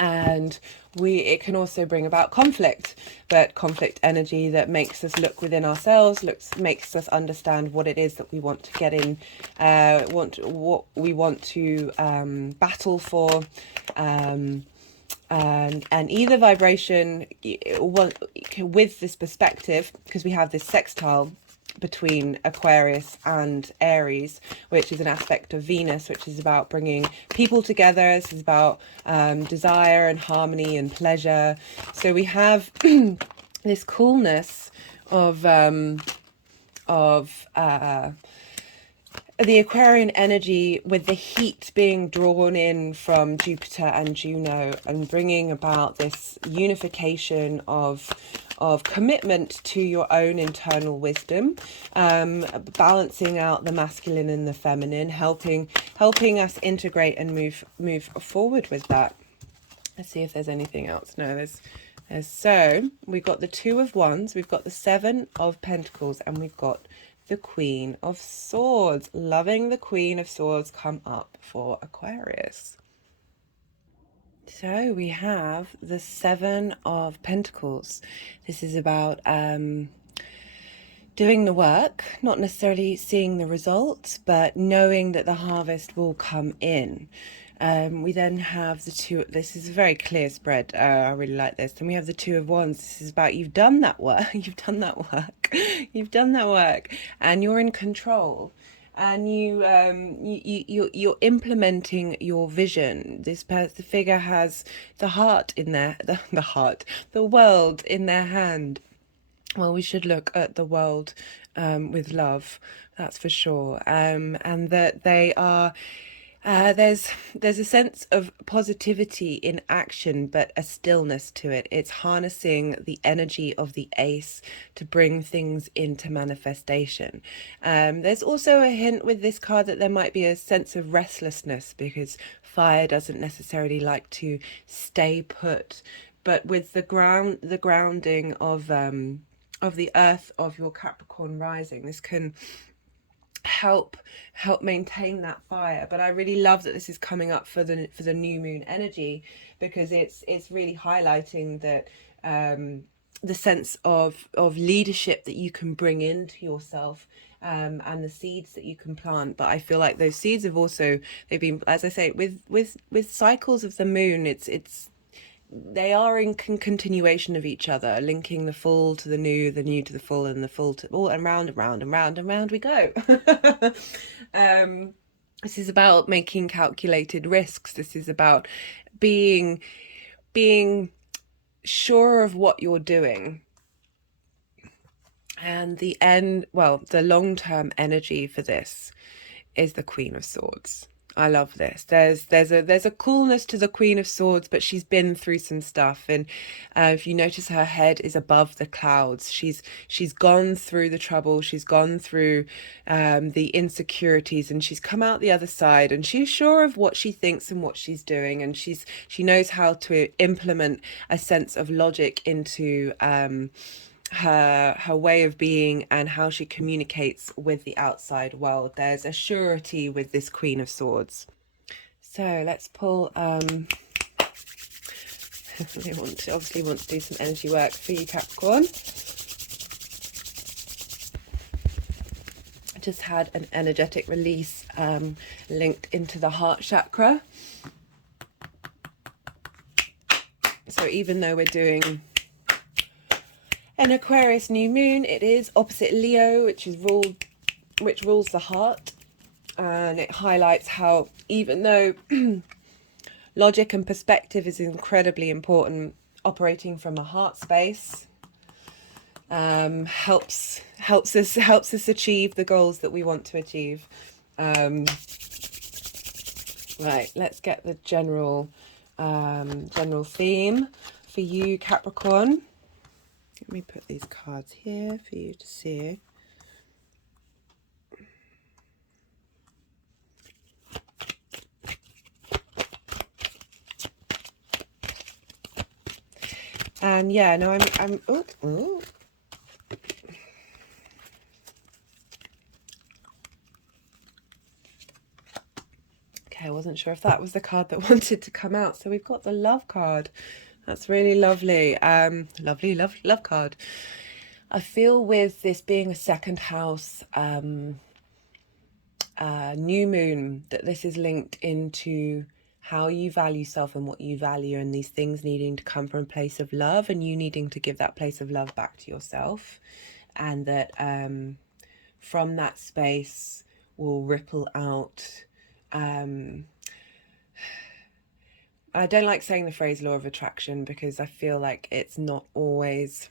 And it can also bring about conflict, but conflict energy that makes us look within ourselves, makes us understand what it is that we want to get in, what we want to battle for, and either vibration with this perspective, because we have this sextile between Aquarius and Aries, which is an aspect of Venus, which is about bringing people together. This is about desire and harmony and pleasure. So we have this coolness of the Aquarian energy, with the heat being drawn in from Jupiter and Juno, and bringing about this unification of commitment to your own internal wisdom, balancing out the masculine and the feminine, helping us integrate and move forward with that. Let's see if there's anything else. No, there's so we've got the 2 of Wands, we've got the 7 of Pentacles, and we've got the Queen of Swords. Loving the Queen of Swords come up for Aquarius. So we have the 7 of Pentacles. This is about doing the work, not necessarily seeing the results, but knowing that the harvest will come in. We then have the 2, this is a very clear spread, I really like this. Then we have the 2 of Wands. This is about you've done that work, you've done that work, and you're in control. And you're implementing your vision. The figure has the heart in their the world in their hand. Well, we should look at the world with love, that's for sure. And that they are. There's a sense of positivity in action, but a stillness to it. It's harnessing the energy of the ace to bring things into manifestation. There's also a hint with this card that there might be a sense of restlessness, because fire doesn't necessarily like to stay put. But with the grounding of the earth of your Capricorn rising, this can help maintain that fire. But I really love that this is coming up for the new moon energy, because it's really highlighting that the sense of leadership that you can bring into yourself, and the seeds that you can plant. But I feel like those seeds have also, they've been, as I say, with cycles of the moon, they are in continuation of each other, linking the full to the new to the full, and the full to all, and round and round and round and round we go. This is about making calculated risks. This is about being sure of what you're doing. And the long-term energy for this is the Queen of Swords. I love this. There's a coolness to the Queen of Swords, but she's been through some stuff, and if you notice, her head is above the clouds. She's gone through the trouble. She's gone through the insecurities, and she's come out the other side. And she's sure of what she thinks and what she's doing, and she knows how to implement a sense of logic into her way of being and how she communicates with the outside world. There's a surety with this Queen of Swords. So let's pull they obviously want to do some energy work for you, Capricorn. I just had an energetic release linked into the heart chakra. So even though we're doing an Aquarius New Moon, it is opposite Leo, which rules the heart, and it highlights how, even though logic and perspective is incredibly important, operating from a heart space helps us achieve the goals that we want to achieve. Right, let's get the general theme for you, Capricorn. Let me put these cards here for you to see. And yeah, no, I'm ooh. Okay, I wasn't sure if that was the card that wanted to come out. So we've got the love card. That's really lovely. Lovely love card. I feel with this being a second house new moon, that this is linked into how you value self and what you value, and these things needing to come from a place of love, and you needing to give that place of love back to yourself, and that from that space will ripple out. I don't like saying the phrase law of attraction, because I feel like it's not always,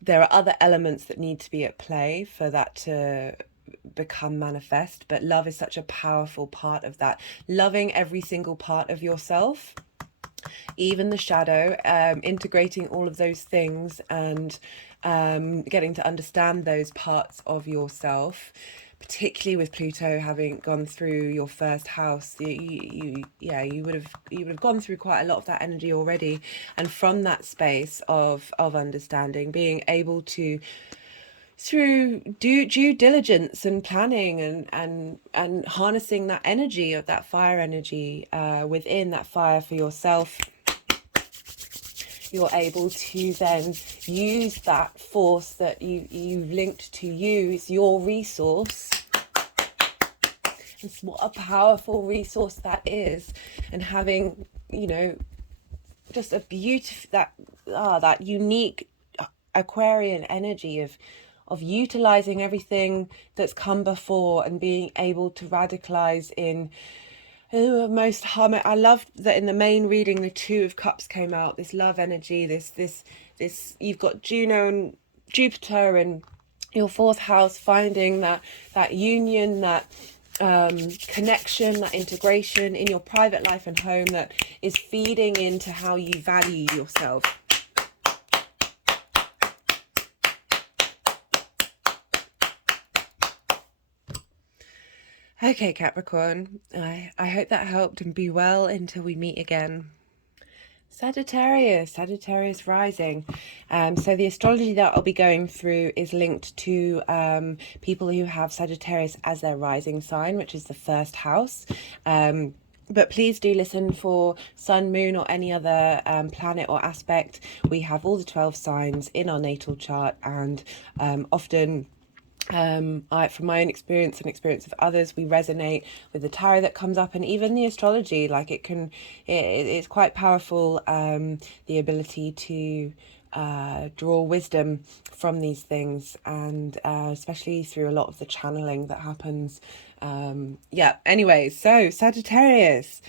there are other elements that need to be at play for that to become manifest, but love is such a powerful part of that. Loving every single part of yourself, even the shadow, integrating all of those things, and getting to understand those parts of yourself, particularly with Pluto having gone through your first house. You would have gone through quite a lot of that energy already, and from that space of understanding, being able to, through due diligence and planning and harnessing that energy, of that fire energy within, that fire for yourself, you're able to then use that force that you've linked to you. It's your resource. It's what a powerful resource that is. And having, just a beautiful, that unique Aquarian energy of utilizing everything that's come before and being able to radicalize in most harmony. I love that in the main reading the Two of Cups came out, this love energy, this you've got Juno and Jupiter in your fourth house, finding that union, that connection, that integration in your private life and home, that is feeding into how you value yourself. Okay, Capricorn, I hope that helped, and be well until we meet again. Sagittarius rising. So the astrology that I'll be going through is linked to people who have Sagittarius as their rising sign, which is the first house. But please do listen for sun, moon, or any other planet or aspect. We have all the 12 signs in our natal chart, and often, from my own experience and experience of others, we resonate with the tarot that comes up, and even the astrology. Like it's quite powerful, the ability to draw wisdom from these things, and especially through a lot of the channeling that happens. Anyway, so Sagittarius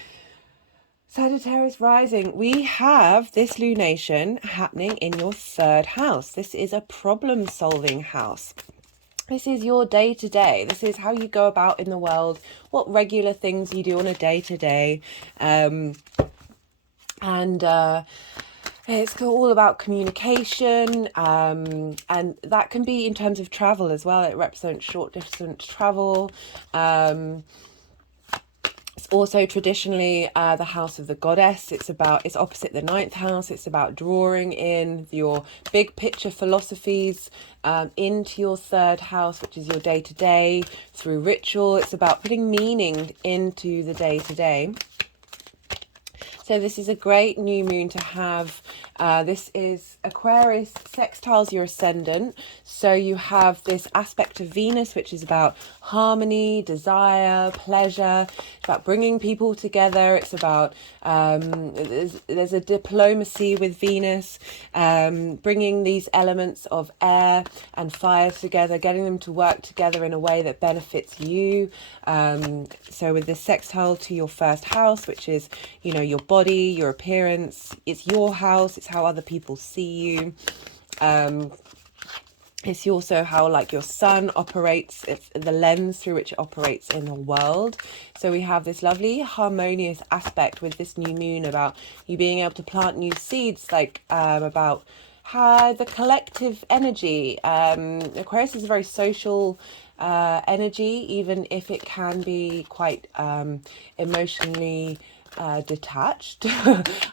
rising, we have this lunation happening in your third house. This is a problem solving house. This is your day-to-day. This is how you go about in the world, what regular things you do on a day-to-day. It's all about communication, and that can be in terms of travel as well. It represents short distance travel. It's also traditionally the house of the goddess. It's opposite the ninth house. It's about drawing in your big picture philosophies into your third house, which is your day-to-day, through ritual. It's about putting meaning into the day-to-day. So this is a great new moon to have. This is Aquarius sextiles your ascendant. So you have this aspect of Venus, which is about harmony, desire, pleasure. It's about bringing people together. It's about, there's a diplomacy with Venus, bringing these elements of air and fire together, getting them to work together in a way that benefits you. So with this sextile to your first house, which is, you know, your body, your appearance, it's your house, it's how other people see you. It's also how like your sun operates, it's the lens through which it operates in the world. So we have this lovely harmonious aspect with this new moon about you being able to plant new seeds, like about how the collective energy. Aquarius is a very social energy, even if it can be quite emotionally detached.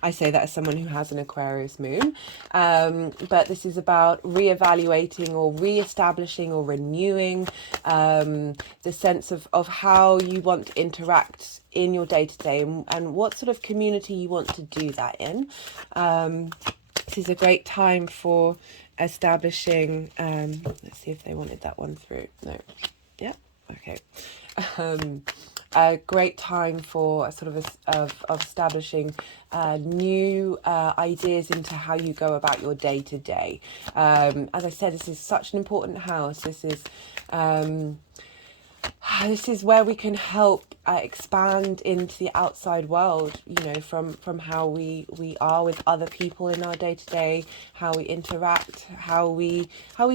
I say that as someone who has an Aquarius moon, but this is about reevaluating or re-establishing or renewing the sense of how you want to interact in your day-to-day, and what sort of community you want to do that in. This is a great time for establishing, let's see if they wanted that one through. No. Yeah, okay. A great time for sort of establishing new ideas into how you go about your day to day. As I said, this is such an important house. This is where we can help expand into the outside world, you know, from how we are with other people in our day-to-day, how we interact, how we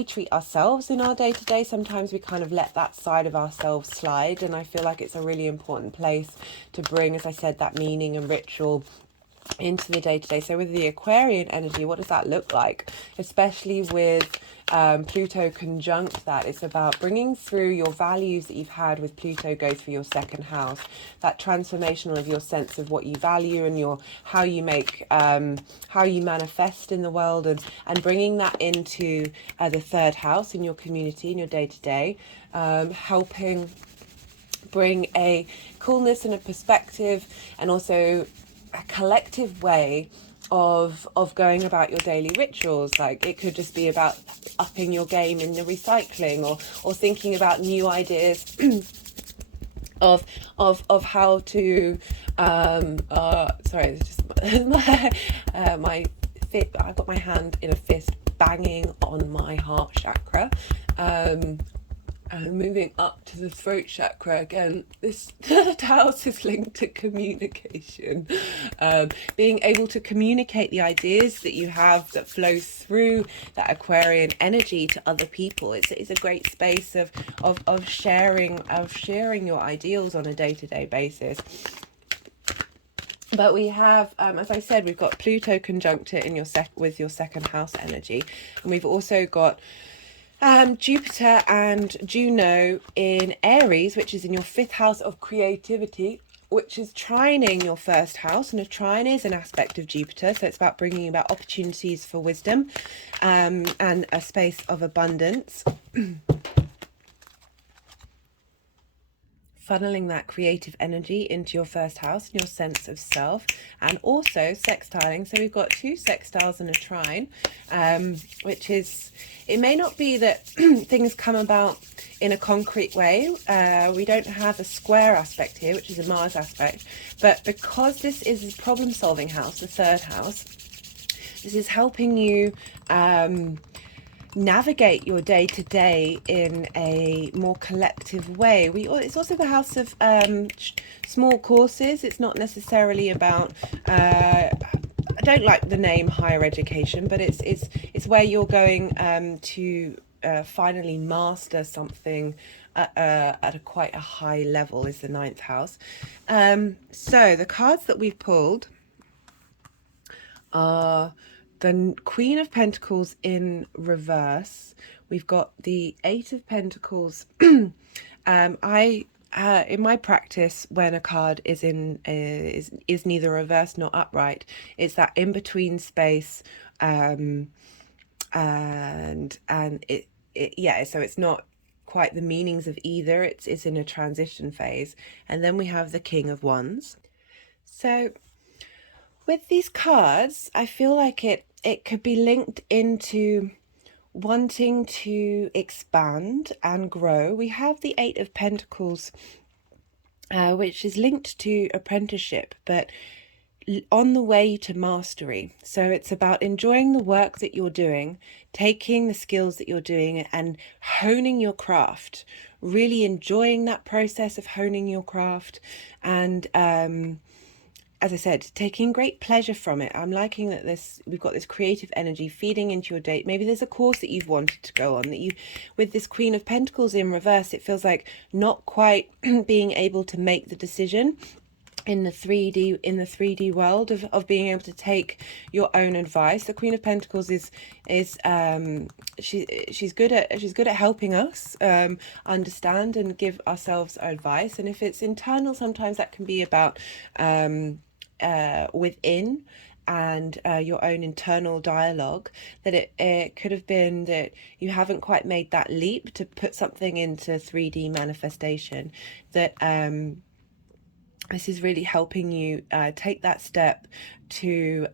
treat ourselves in our day-to-day. Sometimes we kind of let that side of ourselves slide, and I feel like it's a really important place to bring, as I said, that meaning and ritual into the day-to-day. So with the Aquarian energy, what does that look like? Especially with Pluto conjunct that, it's about bringing through your values that you've had with Pluto go through your second house, that transformational of your sense of what you value and your how you manifest in the world, and bringing that into the third house in your community, in your day-to-day, helping bring a coolness and a perspective, and also a collective way of going about your daily rituals. Like it could just be about upping your game in the recycling, or thinking about new ideas of how to sorry, it's just my I've got my hand in a fist banging on my heart chakra. And moving up to the throat chakra again, this third house is linked to communication. Being able to communicate the ideas that you have that flow through that Aquarian energy to other people. It's a great space of sharing your ideals on a day-to-day basis. But we have, as I said, we've got Pluto conjunct it in with your second house energy, and we've also got Jupiter and Juno in Aries, which is in your fifth house of creativity, which is trining your first house. And a trine is an aspect of Jupiter, so it's about bringing about opportunities for wisdom and a space of abundance. Funneling that creative energy into your first house and your sense of self, and also sextiling. So we've got two sextiles and a trine, which is, it may not be that things come about in a concrete way. We don't have a square aspect here, which is a Mars aspect, but because this is a problem-solving house, the third house, this is helping you navigate your day-to-day in a more collective way. It's also the house of small courses. It's not necessarily about I don't like the name higher education, but it's where you're going to finally master something at quite a high level, is the ninth house. So the cards that we've pulled are the Queen of Pentacles in reverse. We've got the Eight of Pentacles. In my practice, when a card is is neither reverse nor upright, it's that in between space, and it yeah. So it's not quite the meanings of either. It's in a transition phase, and then we have the King of Wands. So with these cards, I feel like it could be linked into wanting to expand and grow. We have the Eight of Pentacles, which is linked to apprenticeship, but on the way to mastery. So it's about enjoying the work that you're doing, taking the skills that you're doing and honing your craft, really enjoying that process of honing your craft, and as I said, taking great pleasure from it. I'm liking that we've got this creative energy feeding into your day. Maybe there's a course that you've wanted to go on, that you, with this Queen of Pentacles in reverse, it feels like not quite being able to make the decision in the 3D world of being able to take your own advice. The Queen of Pentacles is she's good at helping us understand and give ourselves advice. And if it's internal, sometimes that can be about within and your own internal dialogue, that it could have been that you haven't quite made that leap to put something into 3D manifestation, that this is really helping you take that step to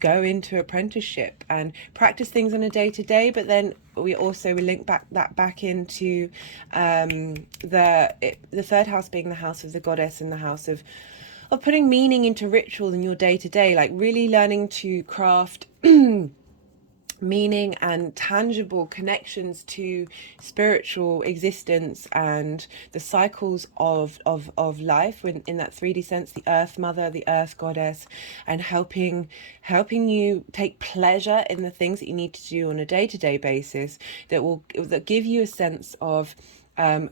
go into apprenticeship and practice things on a day-to-day. But then we link back into the third house being the house of the goddess, and the house of putting meaning into ritual in your day-to-day, like really learning to craft meaning and tangible connections to spiritual existence and the cycles of life in that 3D sense, the earth mother, the earth goddess, and helping you take pleasure in the things that you need to do on a day-to-day basis, that give you a sense of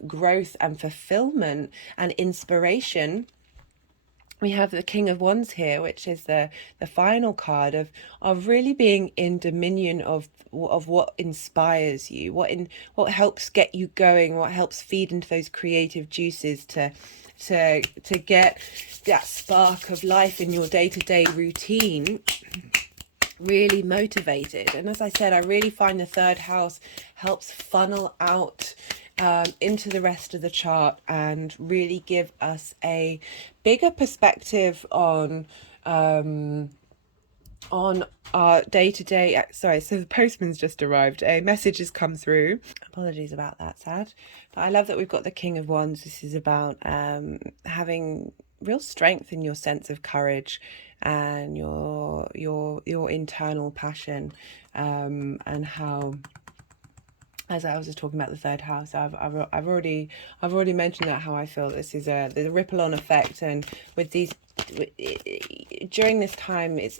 growth and fulfillment and inspiration. We have the King of Wands here, which is the final card of really being in dominion of what inspires you, what helps get you going, what helps feed into those creative juices to get that spark of life in your day-to-day routine really motivated. And as I said, I really find the third house helps funnel out into the rest of the chart and really give us a bigger perspective on our day-to-day. Sorry, so the postman's just arrived. A message has come through. Apologies about that, Sad. But I love that we've got the King of Wands. This is about having real strength in your sense of courage and your internal passion, and how, as I was just talking about the third house, I've already mentioned that, how I feel this is the ripple on effect, and with these during this time, it's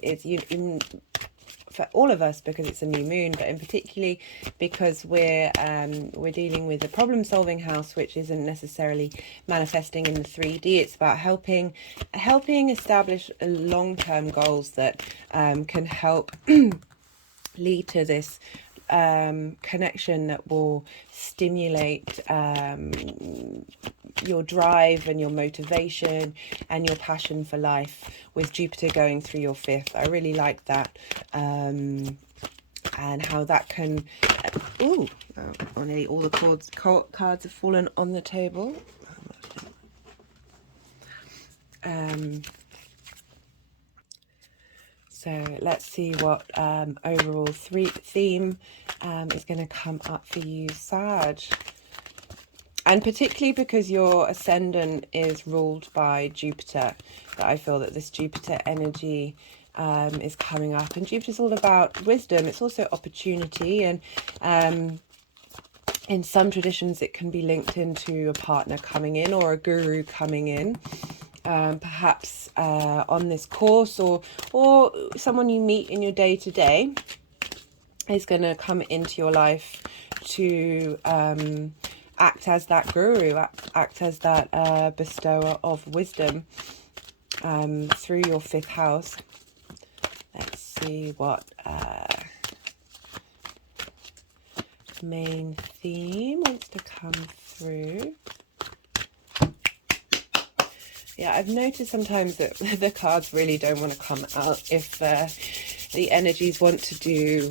for all of us, because it's a new moon, but in particularly because we're dealing with the problem solving house, which isn't necessarily manifesting in the 3D. It's about helping establish long-term goals that can help lead to this connection that will stimulate your drive and your motivation and your passion for life, with Jupiter going through your fifth. I really like that, and how that can nearly all the cards have fallen on the table. So let's see what overall theme is going to come up for you, Sag. And particularly because your ascendant is ruled by Jupiter, that I feel that this Jupiter energy is coming up. And Jupiter's all about wisdom. It's also opportunity. And in some traditions, it can be linked into a partner coming in or a guru coming in. Perhaps on this course, or someone you meet in your day-to-day. is going to come into your life to act as that guru, act as that bestower of wisdom through your 5th house. Let's see what main theme wants to come through. Yeah, I've noticed sometimes that the cards really don't want to come out if the energies want to do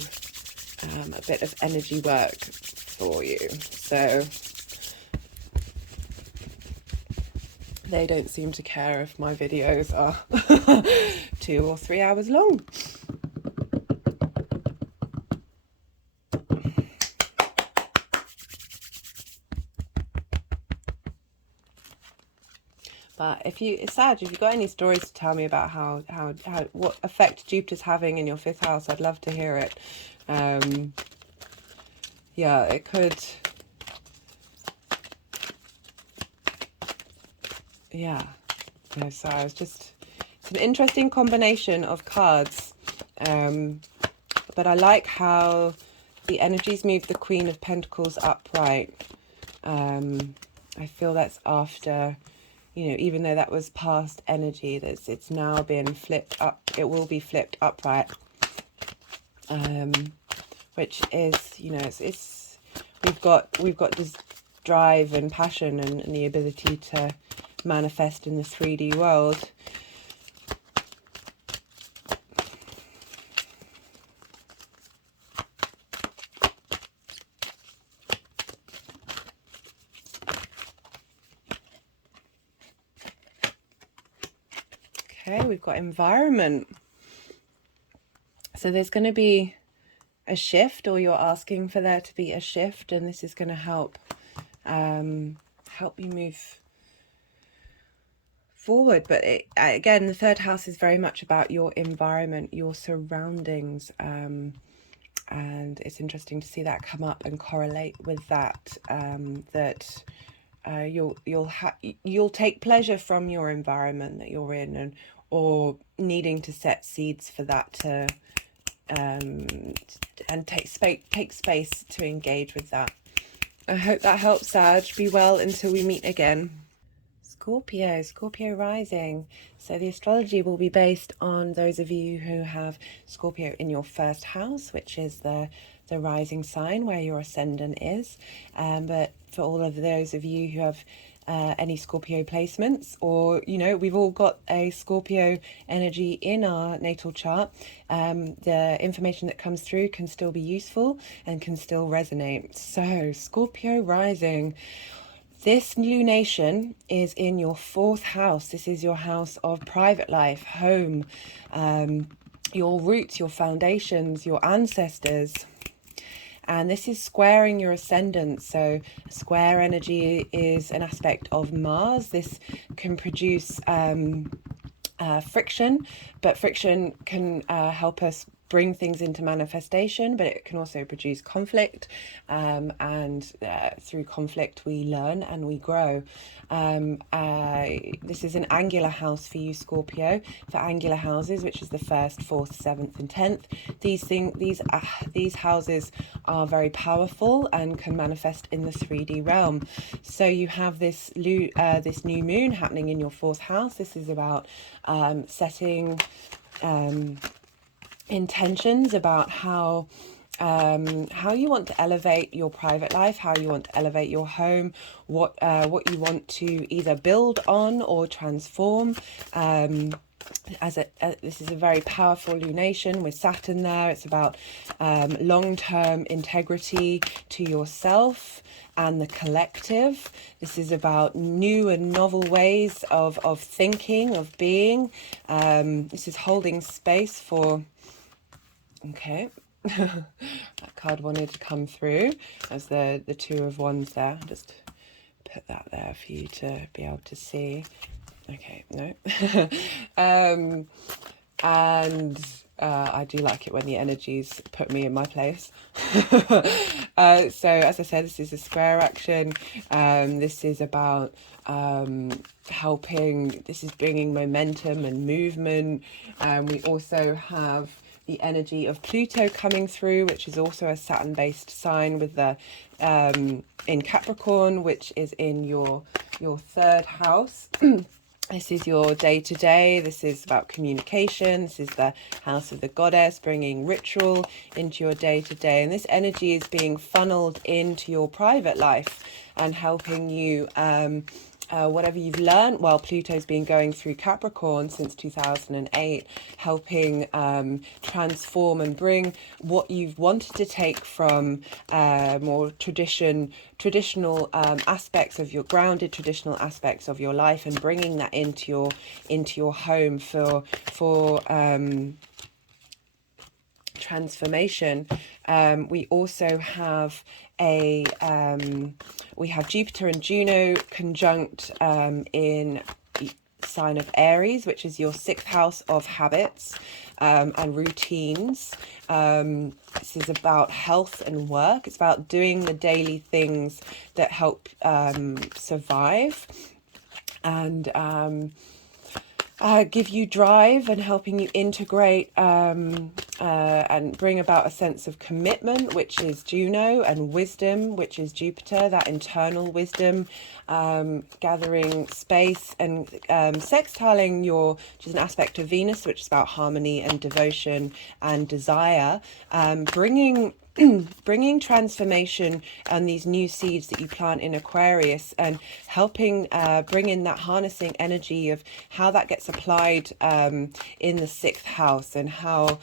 a bit of energy work for you. So they don't seem to care if my videos are 2 or 3 hours long. But if you've got any stories to tell me about what effect Jupiter's having in your 5th house, I'd love to hear it. Yeah, it could. Yeah. No, so I was just, it's an interesting combination of cards. But I like how the energies move the Queen of Pentacles upright. I feel that's after, you know, even though that was past energy, it's now been flipped up. It will be flipped upright, which is, you know, it's we've got this drive and passion and the ability to manifest in the 3D world. Okay, we've got environment. So there's going to be a shift, or you're asking for there to be a shift, and this is going to help you move forward. But again, the 3rd house is very much about your environment, your surroundings, and it's interesting to see that come up and correlate with that. You'll take pleasure from your environment that you're in, or needing to set seeds for that to and take space to engage with that. I hope that helps, Sag. Be well until we meet again. Scorpio rising. So the astrology will be based on those of you who have Scorpio in your 1st house, which is the rising sign where your ascendant is. But for all of those of you who have any Scorpio placements, or, you know, we've all got a Scorpio energy in our natal chart, the information that comes through can still be useful and can still resonate. So Scorpio rising. This lunation is in your 4th house. This is your house of private life, home, your roots, your foundations, your ancestors. And this is squaring your ascendant. So square energy is an aspect of Mars. This can produce friction, but friction can help us bring things into manifestation, but it can also produce conflict, and through conflict we learn and we grow. This is an angular house for you, Scorpio. For angular houses, which is the 1st, 4th, 7th and 10th, these houses are very powerful and can manifest in the 3D realm. So you have this new moon happening in your 4th house. This is about setting intentions about how you want to elevate your private life, how you want to elevate your home, what you want to either build on or transform. This is a very powerful lunation with Saturn there. It's about long-term integrity to yourself and the collective. This is about new and novel ways of thinking, of being. This is holding space for... Okay, that card wanted to come through as the 2 of Wands there. Just put that there for you to be able to see. Okay, no. And I do like it when the energies put me in my place. So as I said, this is a square action. This is about helping, this is bringing momentum and movement. We also have the energy of Pluto coming through, which is also a Saturn-based sign with the in Capricorn, which is in your third house. This is your day-to-day. This is about communication. This is the house of the goddess, bringing ritual into your day-to-day. And this energy is being funneled into your private life and helping you, whatever you've learned while Pluto's been going through Capricorn since 2008, helping transform and bring what you've wanted to take from more traditional aspects of your grounded traditional aspects of your life, and bringing that into your home for transformation. We also have we have Jupiter and Juno conjunct in sign of Aries, which is your 6th house of habits and routines. This is about health and work. It's about doing the daily things that help survive and give you drive, and helping you integrate and bring about a sense of commitment, which is Juno, and wisdom, which is Jupiter, that internal wisdom, gathering space, and sextiling which is an aspect of Venus, which is about harmony and devotion and desire, bringing transformation and these new seeds that you plant in Aquarius, and helping bring in that harnessing energy of how that gets applied in the 6th house, and how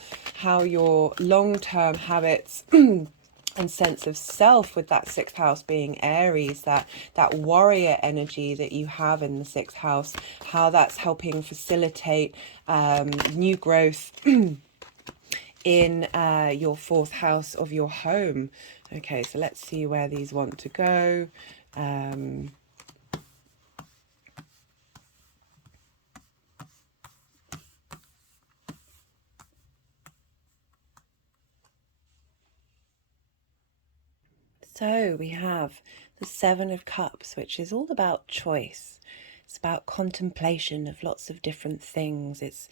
your long-term habits and sense of self, with that 6th house being Aries, that warrior energy that you have in the 6th house, how that's helping facilitate new growth in your 4th house of your home. Okay, so let's see where these want to go. So we have the 7 of Cups, which is all about choice. It's about contemplation of lots of different things. It's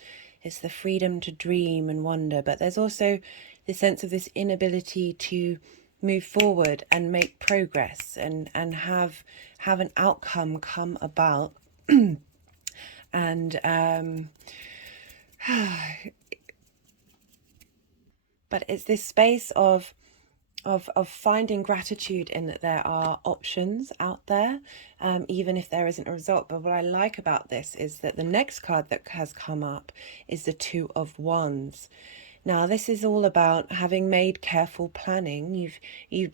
the freedom to dream and wonder, but there's also the sense of this inability to move forward and make progress and have an outcome come about. And but it's this space of finding gratitude in that there are options out there, even if there isn't a result. But what I like about this is that the next card that has come up is the 2 of Wands. Now, this is all about having made careful planning. You're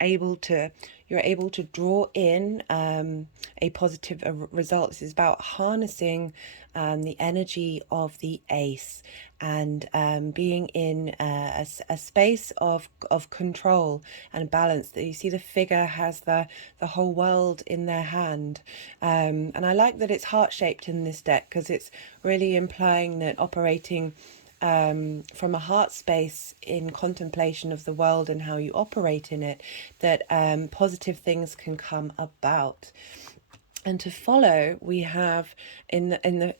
able to draw in a positive result. This is about harnessing the energy of the Ace, and being in a space of control and balance. That you see the figure has the whole world in their hand, and I like that it's heart-shaped in this deck, because it's really implying that operating from a heart space in contemplation of the world and how you operate in it, that positive things can come about. And to follow, we have in the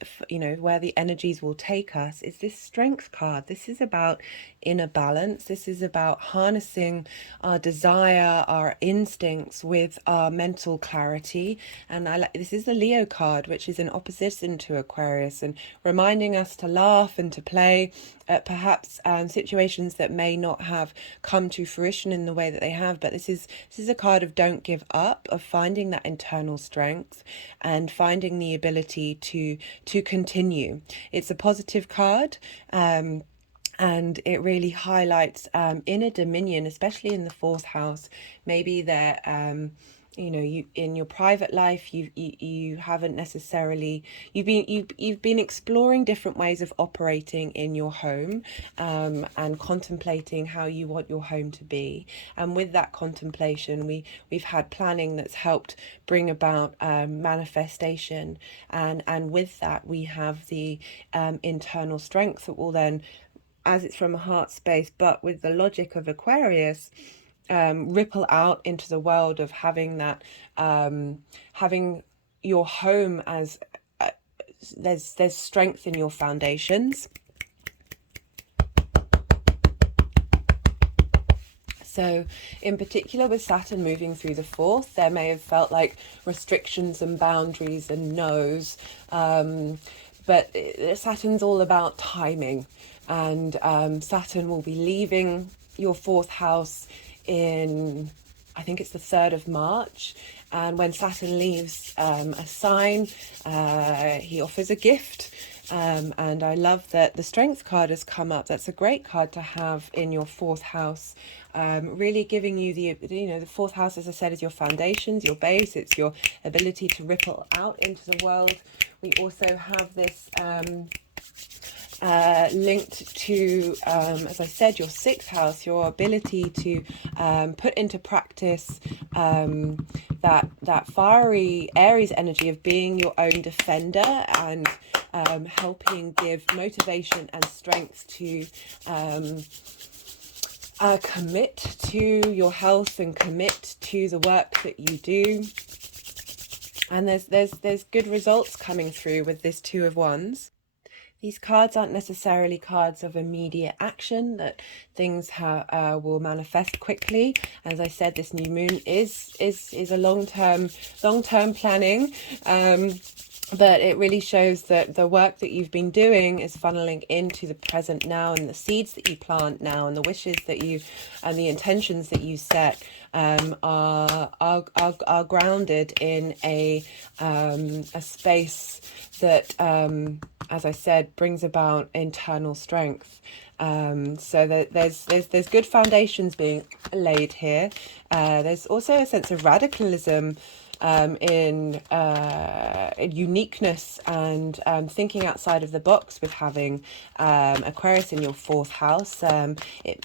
where the energies will take us is this Strength card. This is about inner balance. This is about harnessing our desire, our instincts with our mental clarity. And this is the Leo card, which is in opposition to Aquarius, and reminding us to laugh and to play at perhaps situations that may not have come to fruition in the way that they have. But this is a card of don't give up, of finding that internal strength and finding the ability to continue. It's a positive card, and it really highlights inner dominion, especially in the 4th house. Maybe that you in your private life you haven't necessarily you've been exploring different ways of operating in your home, and contemplating how you want your home to be. And with that contemplation, we've had planning that's helped bring about manifestation, and with that we have the internal strength that will then, as it's from a heart space, but with the logic of Aquarius, ripple out into the world of having that, having your home as there's strength in your foundations. So in particular with Saturn moving through the fourth, there may have felt like restrictions and boundaries and no's. But Saturn's all about timing, and Saturn will be leaving your fourth house in, I think it's the 3rd of March. And when Saturn leaves a sign, he offers a gift. And I love that the Strength card has come up. That's a great card to have in your fourth house. Really giving you the fourth house, as I said, is your foundations, your base. It's your ability to ripple out into the world. We also have this linked to, as I said, your sixth house, your ability to put into practice that fiery Aries energy of being your own defender and helping give motivation and strength to commit to your health and commit to the work that you do. And there's good results coming through with this Two of Wands. These cards aren't necessarily cards of immediate action, that things will manifest quickly. As I said, this new moon is a long-term planning. But it really shows that the work that you've been doing is funneling into the present now, and the seeds that you plant now, and the wishes that you and the intentions that you set are grounded in a space that, as I said, brings about internal strength. So that there's good foundations being laid here. There's also a sense of radicalism in uniqueness and thinking outside of the box with having Aquarius in your fourth house.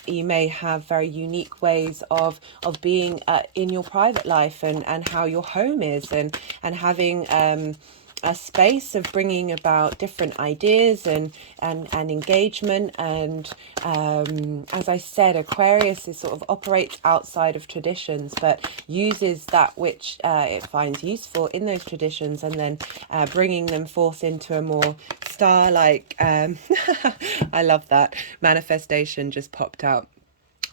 You may have very unique ways of being in your private life and how your home is, and having a space of bringing about different ideas and engagement. And as I said, Aquarius is sort of operates outside of traditions, but uses that which it finds useful in those traditions, and then bringing them forth into a more star-like I love that manifestation just popped out.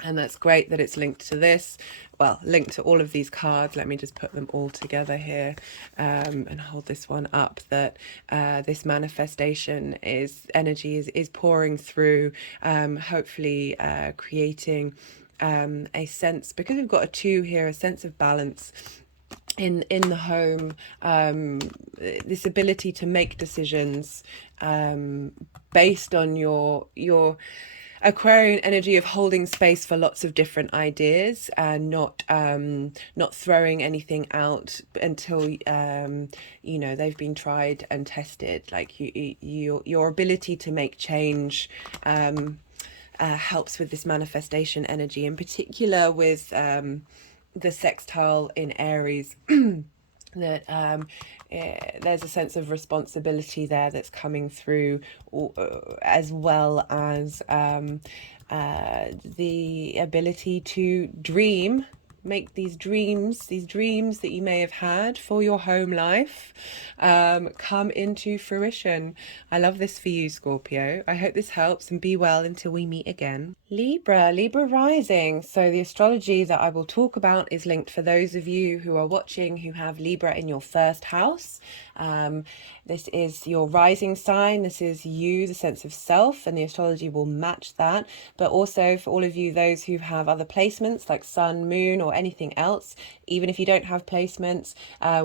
And that's great that it's linked to this. Well, linked to all of these cards. Let me just put them all together here and hold this one up. That this manifestation energy is pouring through, hopefully creating a sense, because we've got a 2 here, a sense of balance in the home, this ability to make decisions based on your Aquarian energy of holding space for lots of different ideas, and not throwing anything out until they've been tried and tested. Like your ability to make change helps with this manifestation energy, in particular with the sextile in Aries. That there's a sense of responsibility there that's coming through, as well as the ability to dream, make these dreams that you may have had for your home life come into fruition. I love this for you, Scorpio. I hope this helps, and be well until we meet again. Libra rising. So the astrology that I will talk about is linked for those of you who are watching who have Libra in your first house. This is your rising sign. This is you, the sense of self, and the astrology will match that. But also for all of you, those who have other placements like Sun, Moon, or anything else, even if you don't have placements,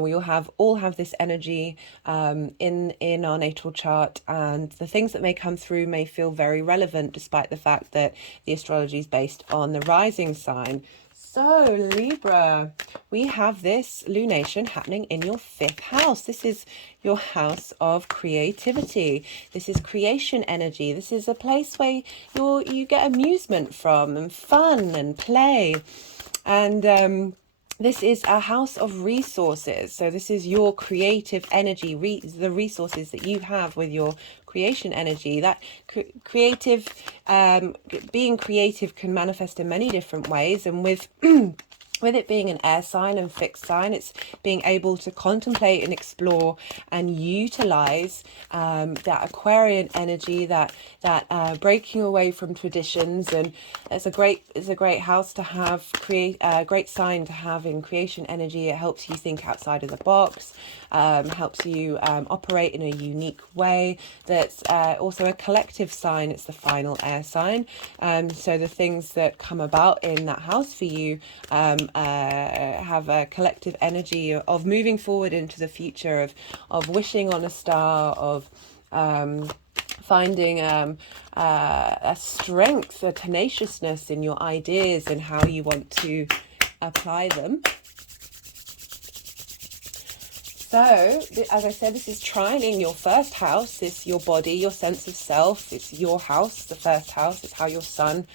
we all have this energy in our natal chart, and the things that may come through may feel very relevant, despite the fact that the astrology is based on the rising sign. So Libra, we have this lunation happening in your 5th house. This is your house of creativity. This is creation energy. This is a place where you get amusement from, and fun and play. And this is a house of resources. So this is your creative energy, the resources that you have with your creation energy. That being creative can manifest in many different ways. And with with it being an air sign and fixed sign, it's being able to contemplate and explore and utilize that Aquarian energy, that breaking away from traditions. And it's a great house to have, great sign to have in creation energy. It helps you think outside of the box, helps you operate in a unique way. That's also a collective sign. It's the final air sign. So the things that come about in that house for you have a collective energy of moving forward into the future, of wishing on a star, of finding a strength, a tenaciousness in your ideas and how you want to apply them. So, as I said, this is trining your first house. It's your body, your sense of self. It's your house, the first house. It's how your sun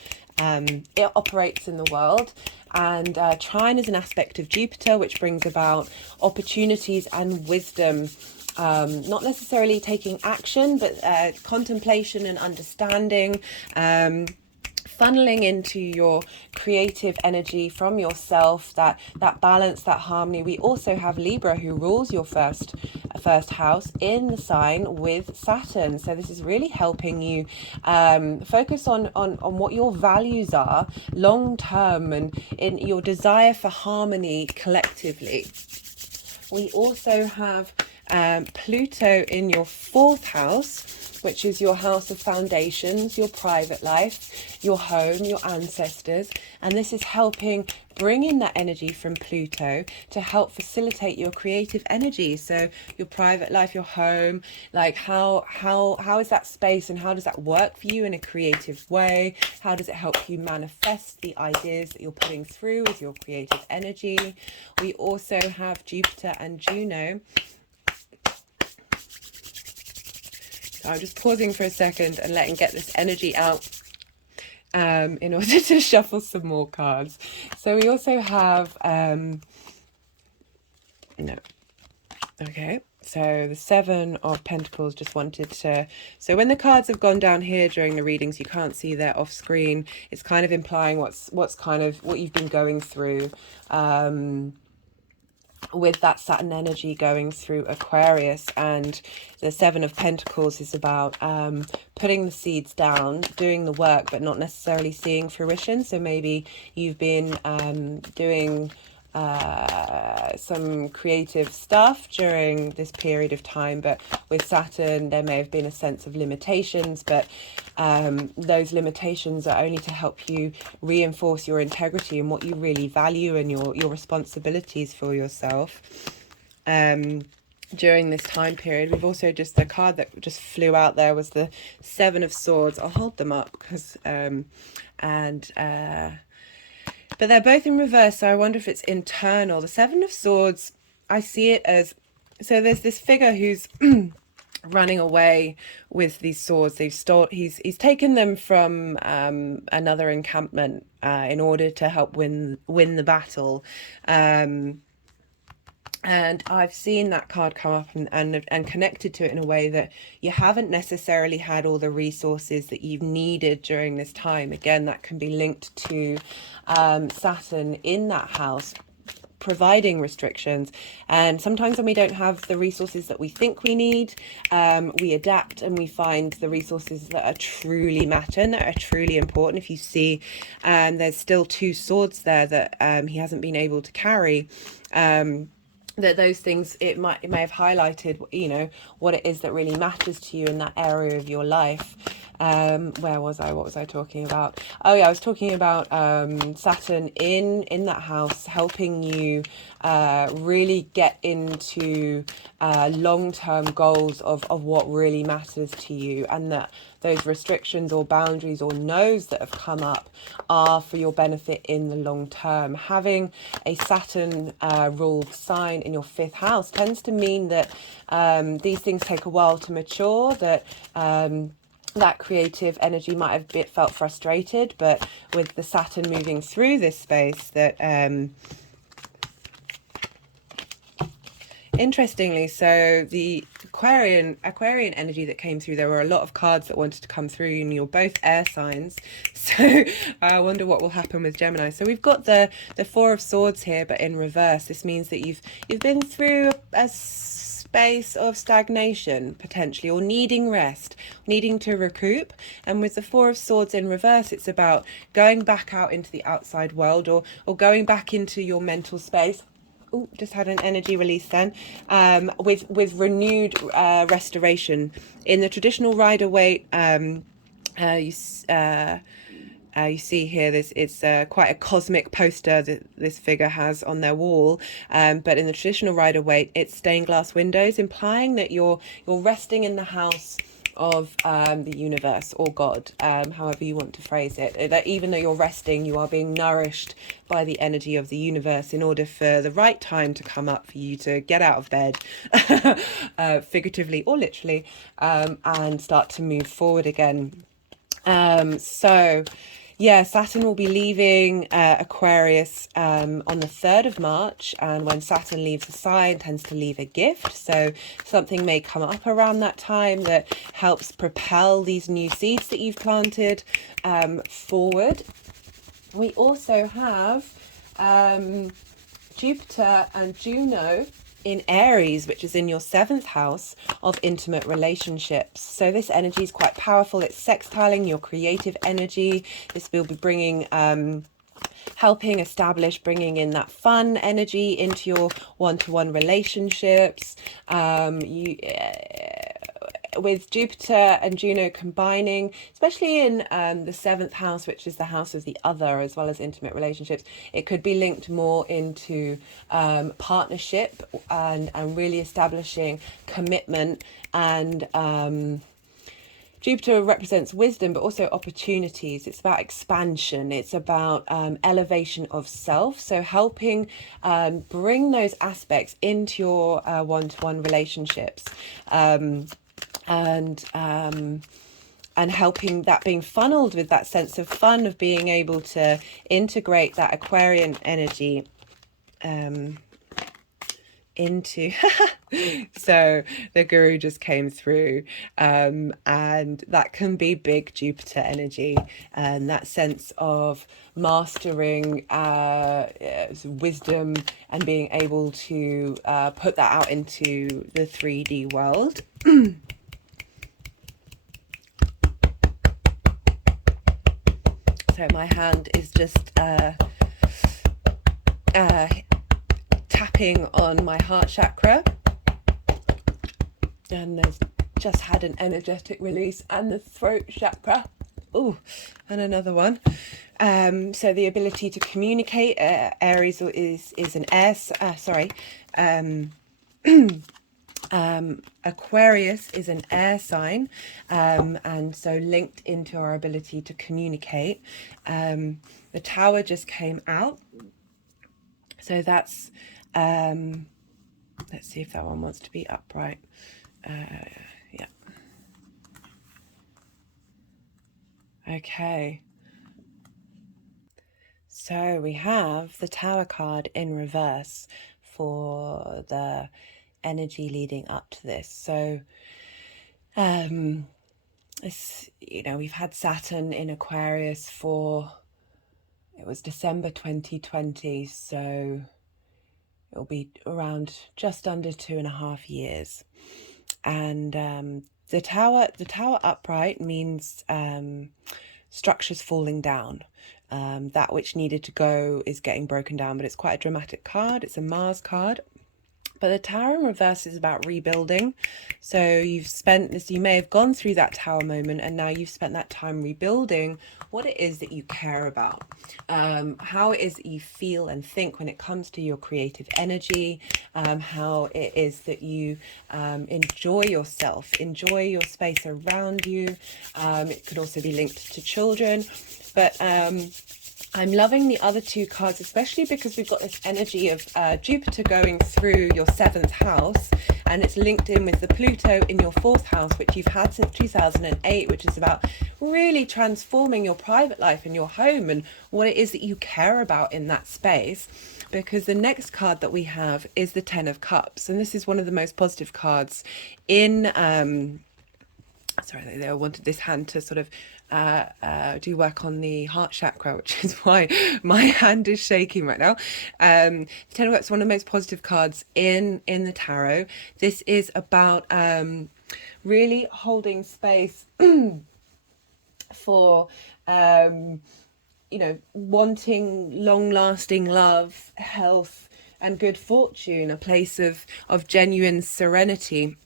it operates in the world. And trine is an aspect of Jupiter, which brings about opportunities and wisdom. Not necessarily taking action, but contemplation and understanding. Funneling into your creative energy from yourself, that balance, that harmony. We also have Libra, who rules your first house in the sign with Saturn. So this is really helping you focus on what your values are long term and in your desire for harmony collectively. We also have Pluto in your 4th house, which is your house of foundations, your private life, your home, your ancestors. And this is helping bring in that energy from Pluto to help facilitate your creative energy. So your private life, your home, like how is that space and how does that work for you in a creative way? How does it help you manifest the ideas that you're putting through with your creative energy? We also have Jupiter and Juno. I'm just pausing for a second and letting get this energy out in order to shuffle some more cards. So we also have, so the 7 of Pentacles. Just wanted to, so when the cards have gone down here during the readings, you can't see they're off screen. It's kind of implying what's kind of what you've been going through. With that Saturn energy going through Aquarius. And the 7 of Pentacles is about putting the seeds down, doing the work, but not necessarily seeing fruition. So maybe you've been doing some creative stuff during this period of time, but with Saturn there may have been a sense of limitations, but those limitations are only to help you reinforce your integrity and what you really value and your responsibilities for yourself. During this time period, we've also just, the card that just flew out there was the 7 of Swords. I'll hold them up because but they're both in reverse, so I wonder if it's internal. The 7 of Swords, I see it as, so there's this figure who's running away with these swords. He's taken them from another encampment in order to help win the battle. And I've seen that card come up and connected to it in a way that you haven't necessarily had all the resources that you've needed during this time. Again, that can be linked to Saturn in that house, providing restrictions. And sometimes when we don't have the resources that we think we need, we adapt and we find the resources that are truly matter and that are truly important. If you see, there's still 2 swords there that he hasn't been able to carry. That those things, it may have highlighted, what it is that really matters to you in that area of your life. Where was I? What was I talking about? Oh yeah, I was talking about Saturn in that house, helping you really get into long-term goals of what really matters to you, and that those restrictions or boundaries or no's that have come up are for your benefit in the long term. Having a Saturn ruled sign in your 5th house tends to mean that these things take a while to mature, that that creative energy might have felt frustrated, but with the Saturn moving through this space, that interestingly, so the Aquarian energy that came through, there were a lot of cards that wanted to come through, and you're both air signs. So I wonder what will happen with Gemini. So we've got the Four of Swords here, but in reverse. This means that you've been through a space of stagnation, potentially, or needing rest, needing to recoup. And with the Four of Swords in reverse, it's about going back out into the outside world, or going back into your mental space. Oh, just had an energy release then, with renewed restoration. In the traditional Rider-Waite, you see here, it's quite a cosmic poster that this figure has on their wall. But in the traditional Rider-Waite, it's stained glass windows, implying that you're resting in the house of the universe, or God, however you want to phrase it. That even though you're resting, you are being nourished by the energy of the universe in order for the right time to come up for you to get out of bed, figuratively or literally, and start to move forward again. So yeah, Saturn will be leaving Aquarius on the 3rd of March, and when Saturn leaves a sign, it tends to leave a gift. So something may come up around that time that helps propel these new seeds that you've planted forward. We also have Jupiter and Juno in Aries, which is in your 7th house of intimate relationships. So this energy is quite powerful. It's sextiling your creative energy. This will be bringing helping establish, bringing in that fun energy into your one-to-one relationships. With Jupiter and Juno combining, especially in the 7th house, which is the house of the other, as well as intimate relationships, it could be linked more into partnership and really establishing commitment. And Jupiter represents wisdom, but also opportunities. It's about expansion. It's about elevation of self. So helping bring those aspects into your one-to-one relationships. And helping that being funneled with that sense of fun, of being able to integrate that Aquarian energy into so the guru just came through, and that can be big Jupiter energy, and that sense of mastering wisdom and being able to put that out into the 3D world. So my hand is just tapping on my heart chakra, and there's just had an energetic release, and the throat chakra. Oh, and another one. So the ability to communicate. Aries is an air. Aquarius is an air sign, and so linked into our ability to communicate. The Tower just came out, so that's let's see if that one wants to be upright. Yeah. Okay. So we have the Tower card in reverse for the energy leading up to this. So it's, we've had Saturn in Aquarius it was December 2020, so it'll be around just under 2.5 years. And the tower upright means structures falling down. That which needed to go is getting broken down, but it's quite a dramatic card. It's a Mars card. But the Tower in reverse is about rebuilding. So you may have gone through that Tower moment, and now you've spent that time rebuilding what it is that you care about, how it is that you feel and think when it comes to your creative energy, how it is that you enjoy yourself, enjoy your space around you. It could also be linked to children, but I'm loving the other two cards, especially because we've got this energy of Jupiter going through your 7th house, and it's linked in with the Pluto in your 4th house, which you've had since 2008, which is about really transforming your private life and your home and what it is that you care about in that space. Because the next card that we have is the Ten of Cups, and this is one of the most positive cards in sorry, I wanted this hand to sort of do work on the heart chakra, which is why my hand is shaking right now. The Ten of Cups is one of the most positive cards in the tarot. This is about really holding space for you know, wanting long-lasting love, health, and good fortune, a place of genuine serenity.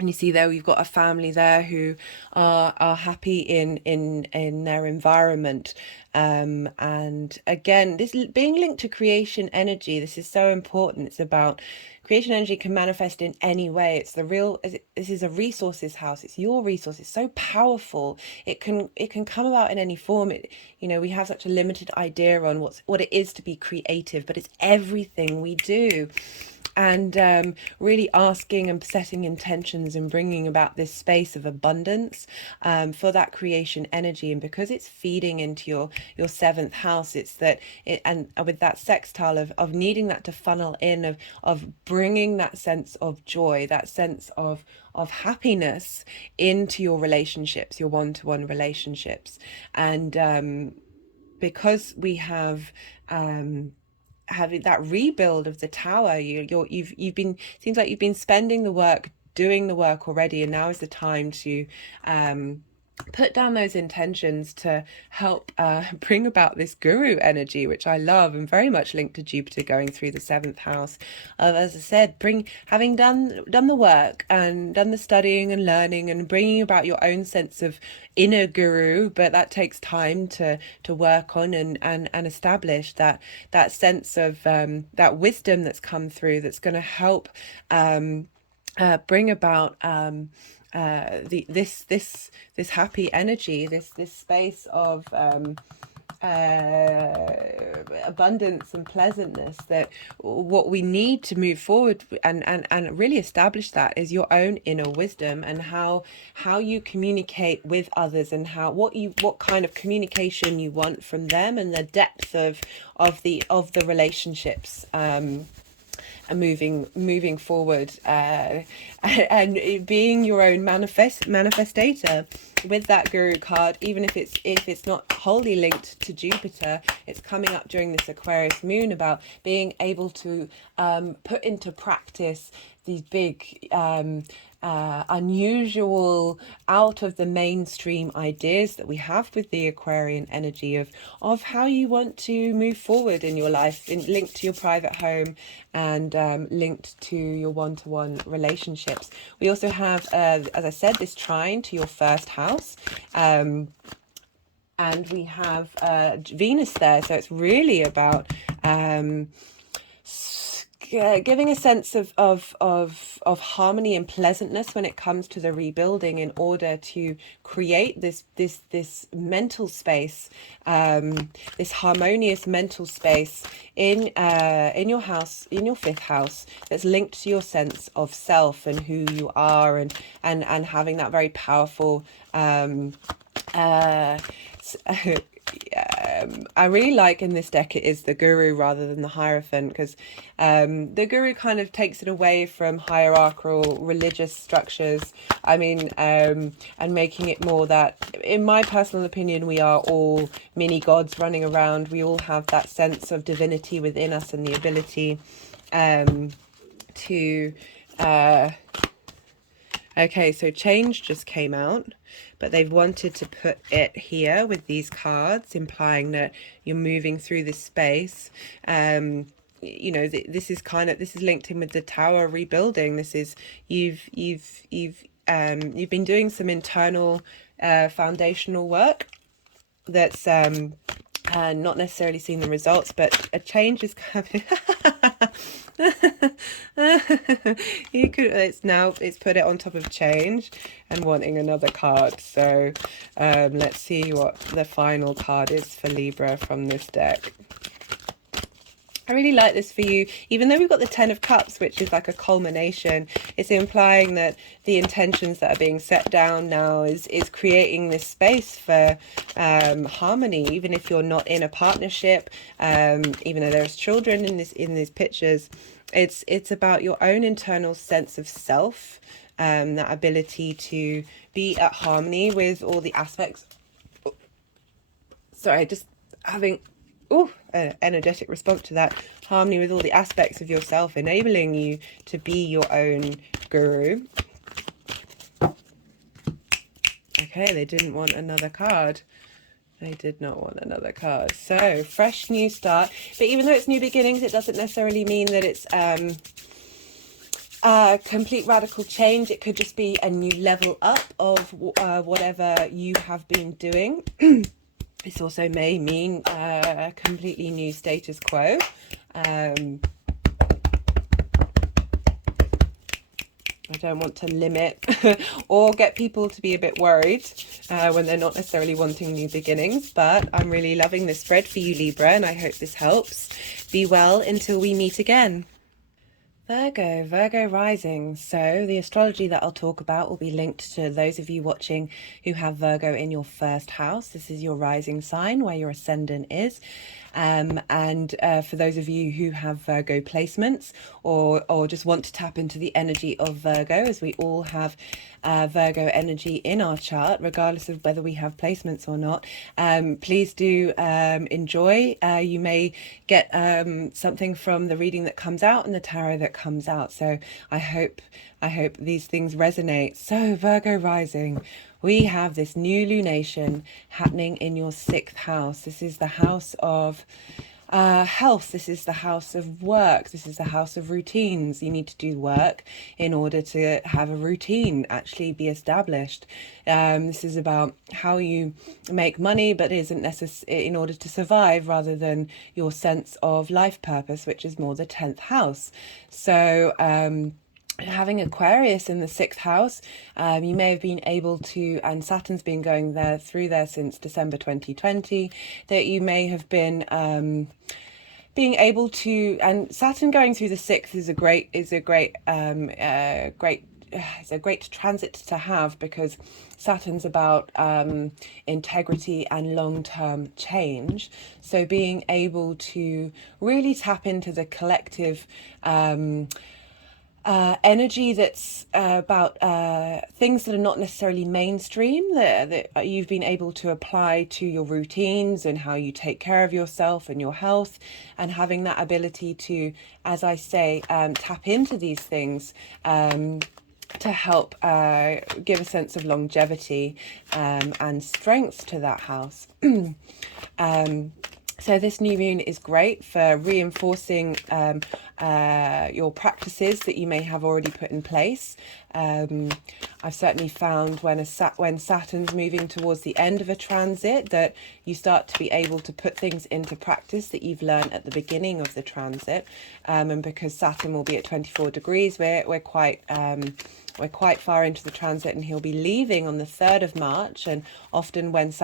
And you see there, we've got a family there who are happy in their environment. And again, this being linked to creation energy, this is so important. It's about creation energy can manifest in any way. It's the real, this is a resources house. It's your resource. It's so powerful. It can come about in any form. You know, we have such a limited idea on what it is to be creative, but it's everything we do. And really asking and setting intentions and bringing about this space of abundance for that creation energy. And because it's feeding into your seventh house, it's that and with that sextile of needing that to funnel in, of bringing that sense of joy, that sense of happiness into your relationships, your one-to-one relationships. And because we have having that rebuild of the tower, you've been, seems like you've been spending the work, doing the work already, and now is the time to put down those intentions to help bring about this guru energy, which I love, and very much linked to Jupiter going through the seventh house of, as I said, having done the work and done the studying and learning and bringing about your own sense of inner guru. But that takes time to work on and establish that sense of that wisdom that's come through, that's going to help bring about this happy energy, this space of abundance and pleasantness, that what we need to move forward and really establish that is your own inner wisdom, and how you communicate with others, and what kind of communication you want from them, and the depth of the relationships and moving forward, and being your own manifestator with that guru card. Even if it's not wholly linked to Jupiter, it's coming up during this Aquarius moon about being able to put into practice these big unusual, out of the mainstream ideas that we have with the Aquarian energy of how you want to move forward in your life, linked to your private home, and linked to your one-to-one relationships. We also have, as I said, this trine to your first house, and we have Venus there, so it's really about giving a sense of harmony and pleasantness when it comes to the rebuilding, in order to create this mental space, this harmonious mental space in your house, in your fifth house, that's linked to your sense of self and who you are, and having that very powerful I really like in this deck it is the guru rather than the hierophant, because the guru kind of takes it away from hierarchical religious structures. I mean, and making it more that, in my personal opinion, we are all mini gods running around. We all have that sense of divinity within us, and the ability to okay, so change just came out, but they've wanted to put it here with these cards, implying that you're moving through this space. You know, this is linked in with the tower rebuilding. This is, you've been doing some internal foundational work that's not necessarily seen the results, but a change is coming. It's put it on top of change and wanting another card. So let's see what the final card is for Libra from this deck. I really like this for you, even though we've got the Ten of Cups, which is like a culmination. It's implying that the intentions that are being set down now is creating this space for harmony, even if you're not in a partnership, even though there's children in these pictures. It's about your own internal sense of self, that ability to be at harmony with all the aspects. Sorry, just having an energetic response to that. Harmony with all the aspects of yourself, enabling you to be your own guru. Okay, they didn't want another card. They did not want another card. So, fresh new start. But even though it's new beginnings, it doesn't necessarily mean that it's a complete radical change. It could just be a new level up of whatever you have been doing. This also may mean a completely new status quo. I don't want to limit or get people to be a bit worried when they're not necessarily wanting new beginnings, but I'm really loving this spread for you, Libra, and I hope this helps. Be well until we meet again. Virgo rising. So the astrology that I'll talk about will be linked to those of you watching who have Virgo in your first house. This is your rising sign where your ascendant is. And for those of you who have Virgo placements or just want to tap into the energy of Virgo, as we all have Virgo energy in our chart, regardless of whether we have placements or not, please do enjoy. You may get something from the reading that comes out and the tarot that comes out. So I hope these things resonate. So Virgo rising, we have this new lunation happening in your 6th house. This is the house of health. This is the house of work. This is the house of routines. You need to do work in order to have a routine actually be established. This is about how you make money, but isn't necessary in order to survive, rather than your sense of life purpose, which is more the 10th house. So having Aquarius in the 6th house, you may have been able to, and Saturn's been going through there since December 2020, that you may have been being able to, and Saturn going through the 6th is a great transit to have, because Saturn's about integrity and long-term change. So being able to really tap into the collective energy that's about things that are not necessarily mainstream, that you've been able to apply to your routines and how you take care of yourself and your health, and having that ability to, as I say, tap into these things to help give a sense of longevity and strength to that house. So this new moon is great for reinforcing your practices that you may have already put in place. I've certainly found when Saturn's moving towards the end of a transit, that you start to be able to put things into practice that you've learned at the beginning of the transit. And because Saturn will be at 24 degrees, we're quite far into the transit, and he'll be leaving on the 3rd of March. And often when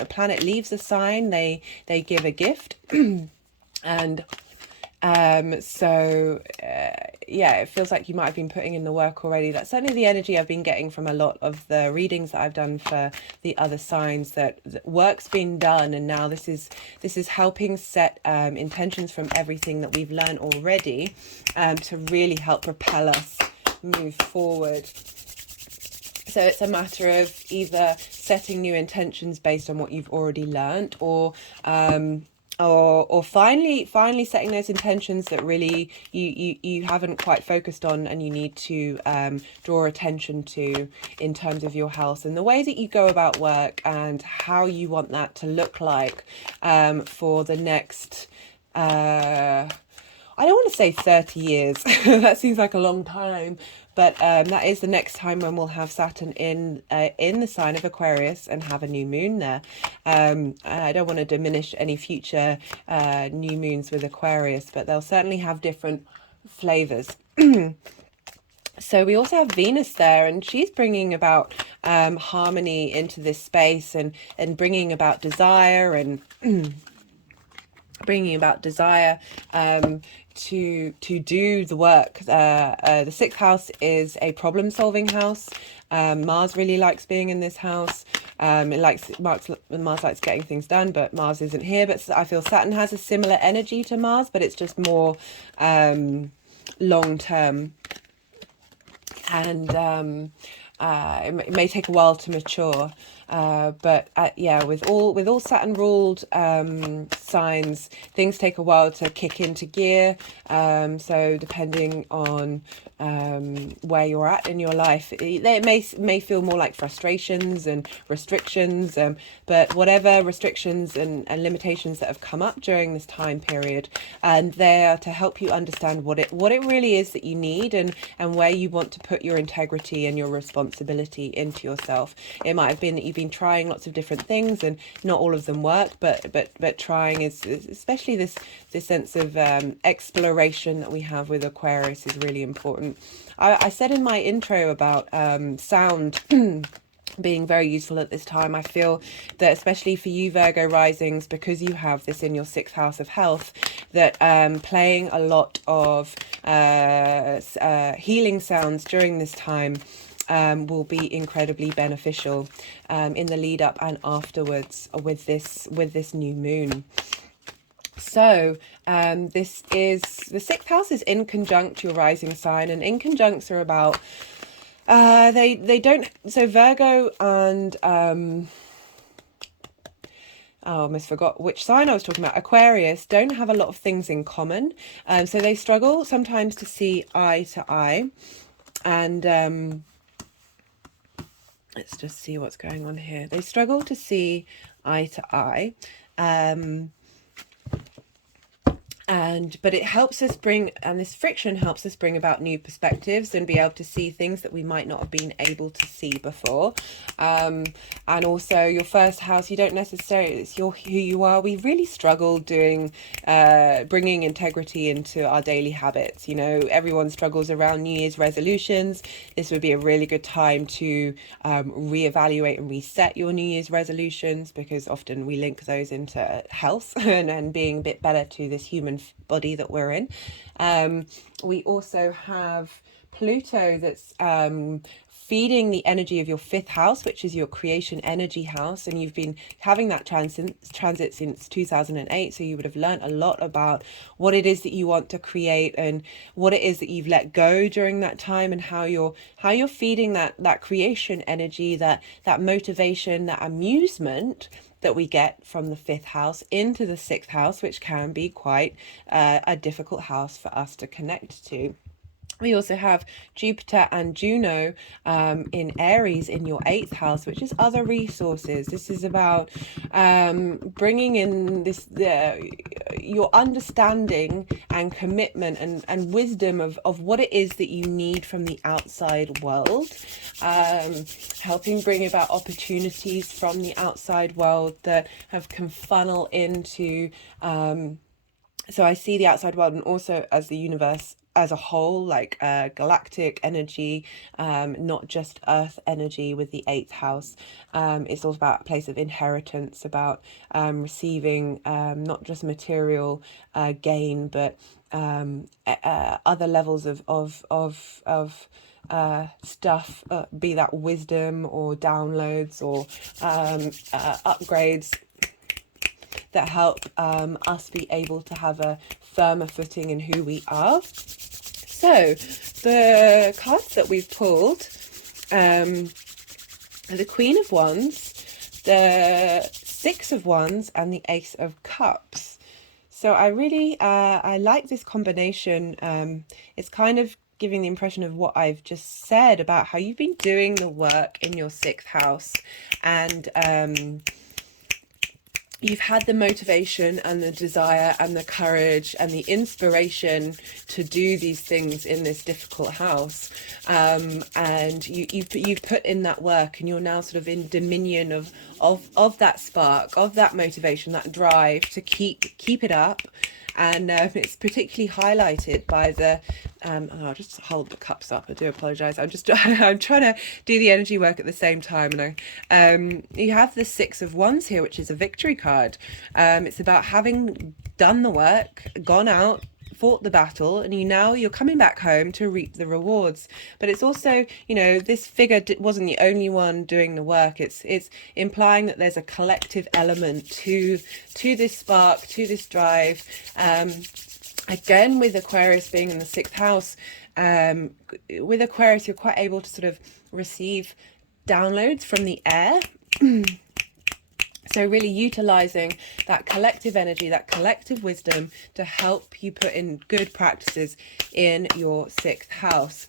a planet leaves a sign, they give a gift. And yeah, it feels like you might have been putting in the work already. That's certainly the energy I've been getting from a lot of the readings that I've done for the other signs, that work's been done, and now this is helping set intentions from everything that we've learned already, to really help propel us move forward. So it's a matter of either setting new intentions based on what you've already learned, or finally setting those intentions that really you haven't quite focused on, and you need to draw attention to in terms of your health and the way that you go about work, and how you want that to look like for the next I don't want to say 30 years. That seems like a long time. But that is the next time when we'll have Saturn in the sign of Aquarius and have a new moon there. I don't want to diminish any future new moons with Aquarius, but they'll certainly have different flavors. So we also have Venus there, and she's bringing about harmony into this space, and bringing about desire, and bringing about desire to do the work. The 6th house is a problem-solving house. Mars really likes being in this house. Mars likes getting things done, but Mars isn't here. But I feel Saturn has a similar energy to Mars, but it's just more long-term. and it may take a while to mature. But yeah, with all Saturn ruled signs, things take a while to kick into gear. So depending on where you're at in your life, it may feel more like frustrations and restrictions. But whatever restrictions and limitations that have come up during this time period, and they are to help you understand what it really is that you need, and where you want to put your integrity and your responsibility into yourself. It might have been that you've been trying lots of different things and not all of them work, but trying is especially this sense of exploration that we have with Aquarius is really important. I said in my intro about sound being very useful at this time. I feel that especially for you Virgo risings, because you have this in your 6th house of health, that playing a lot of healing sounds during this time will be incredibly beneficial in the lead up and afterwards with this new moon. So this is the 6th house is in conjunct your rising sign, and in conjuncts are about they don't, so Virgo and I almost forgot which sign I was talking about. Aquarius don't have a lot of things in common, so they struggle sometimes to see eye to eye. And let's just see what's going on here. They struggle to see eye to eye. But it helps us bring, and this friction helps us bring about new perspectives and be able to see things that we might not have been able to see before. And also your 1st house, you don't necessarily, it's who you are. We really struggle doing bringing integrity into our daily habits. You know, everyone struggles around New Year's resolutions. This would be a really good time to reevaluate and reset your New Year's resolutions, because often we link those into health and being a bit better to this human body that we're in. We also have Pluto that's feeding the energy of your 5th house, which is your creation energy house, and you've been having that transit since 2008, so you would have learned a lot about what it is that you want to create and what it is that you've let go during that time, and how you're feeding that creation energy, that motivation, that amusement that we get from the 5th house into the 6th house, which can be quite a difficult house for us to connect to. We also have Jupiter and Juno in Aries in your 8th house, which is other resources. This is about bringing in your understanding and commitment and wisdom of what it is that you need from the outside world, helping bring about opportunities from the outside world that can funnel into so I see the outside world and also as the universe as a whole, like galactic energy, not just earth energy with the 8th house. It's all about a place of inheritance, about receiving not just material gain, but other levels of stuff, be that wisdom or downloads or upgrades that help us be able to have a firmer footing in who we are. So the cards that we've pulled are the Queen of Wands, the 6 of Wands, and the Ace of Cups. So I really I like this combination. It's kind of giving the impression of what I've just said about how you've been doing the work in your 6th house, and you've had the motivation and the desire and the courage and the inspiration to do these things in this difficult house, and you've put in that work, and you're now sort of in dominion of that spark, of that motivation, that drive to keep it up. And it's particularly highlighted by the I'll just hold the cups up. I do apologize. I'm trying to do the energy work at the same time, and you have the 6 of Wands here, which is a victory card. It's about having done the work, gone out, fought the battle, and you're coming back home to reap the rewards. But it's also, this figure wasn't the only one doing the work. It's implying that there's a collective element to this spark, to this drive, Again, with Aquarius being in the 6th house, with Aquarius, you're quite able to sort of receive downloads from the air. So really utilizing that collective energy, that collective wisdom to help you put in good practices in your 6th house.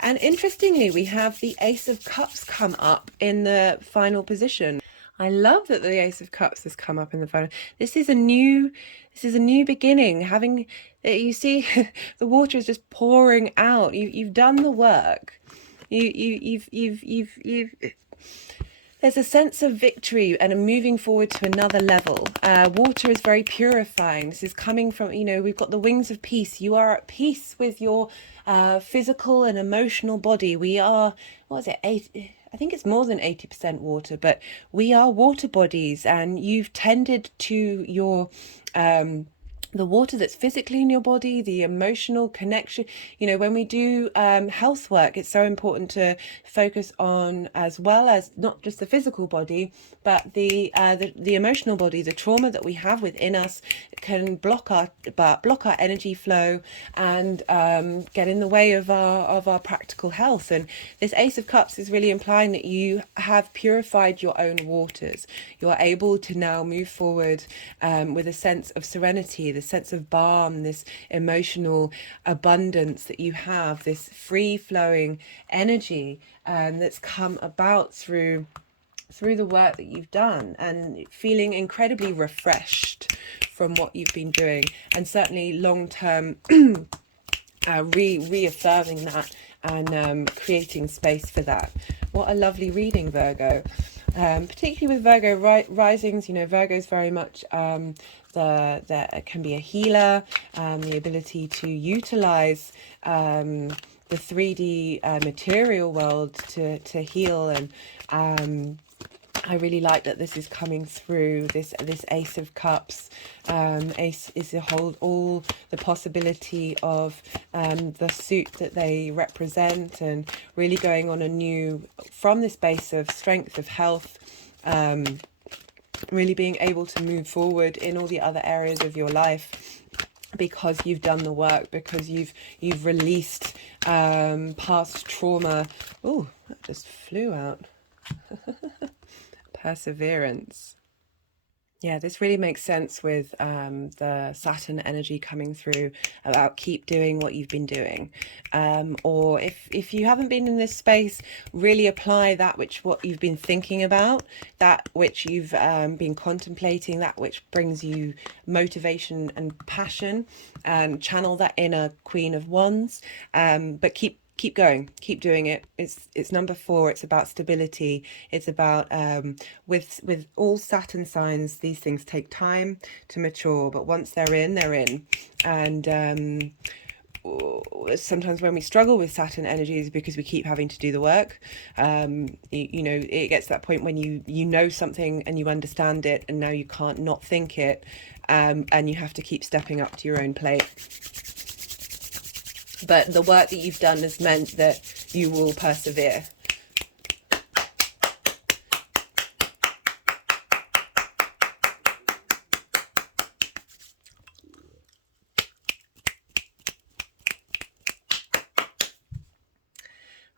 And interestingly, we have the Ace of Cups come up in the final position. I love that the Ace of Cups has come up in the final. This is a new beginning. Having, you see, the water is just pouring out. You've done the work. You've there's a sense of victory and a moving forward to another level. Water is very purifying. This is coming from, we've got the wings of peace. You are at peace with your physical and emotional body. We are, what is it, I think it's more than 80% water, but we are water bodies, and you've tended to your the water that's physically in your body, the emotional connection. When we do health work, it's so important to focus on, as well as not just the physical body, but the emotional body. The trauma that we have within us can block our energy flow and get in the way of our practical health. And this Ace of Cups is really implying that you have purified your own waters. You're able to now move forward with a sense of serenity, the sense of balm, this emotional abundance that you have, this free-flowing energy that's come about through the work that you've done, and feeling incredibly refreshed from what you've been doing, and certainly long-term reaffirming that and creating space for that. What a lovely reading, Virgo. Particularly with Virgo risings, Virgo is very much it can be a healer, the ability to utilize the 3D material world to heal. And I really like that this is coming through, this Ace of Cups. Ace is to hold all the possibility of the suit that they represent, and really going on from this base of strength, of health, really being able to move forward in all the other areas of your life, because you've done the work, because you've released past trauma. Oh, that just flew out. Perseverance. Yeah, this really makes sense with the Saturn energy coming through about keep doing what you've been doing. Or if you haven't been in this space, really apply what you've been thinking about, that which you've been contemplating, that which brings you motivation and passion, and channel that inner Queen of Wands. But keep going, keep doing it. It's number 4. It's about stability. It's about with all Saturn signs, these things take time to mature, but once they're in, they're in. And sometimes when we struggle with Saturn energies, because we keep having to do the work, it gets to that point when you know something and you understand it, and now you can't not think it, and you have to keep stepping up to your own plate. But the work that you've done has meant that you will persevere.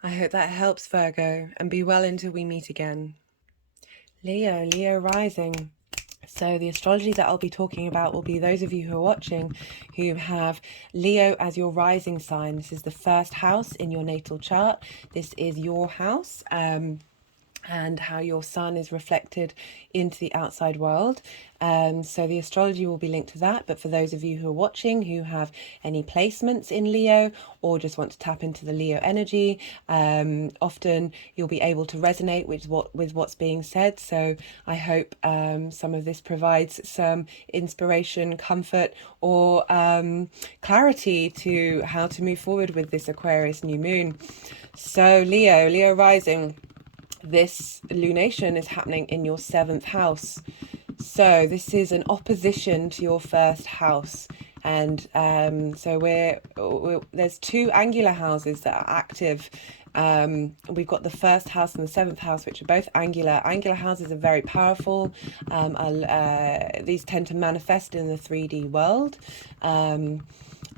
I hope that helps, Virgo, and be well until we meet again. Leo rising. So the astrology that I'll be talking about will be those of you who are watching who have Leo as your rising sign. This is the first house in your natal chart. This is your house. And how your sun is reflected into the outside world. So the astrology will be linked to that. But for those of you who are watching who have any placements in Leo, or just want to tap into the Leo energy, often you'll be able to resonate with what's being said. So I hope some of this provides some inspiration, comfort, or clarity to how to move forward with this Aquarius new moon. So Leo rising. This lunation is happening in your 7th house. So this is an opposition to your 1st house. And so there's 2 angular houses that are active We've got the first house and the seventh house, which are both angular. Angular houses are very powerful. These tend to manifest in the 3D world.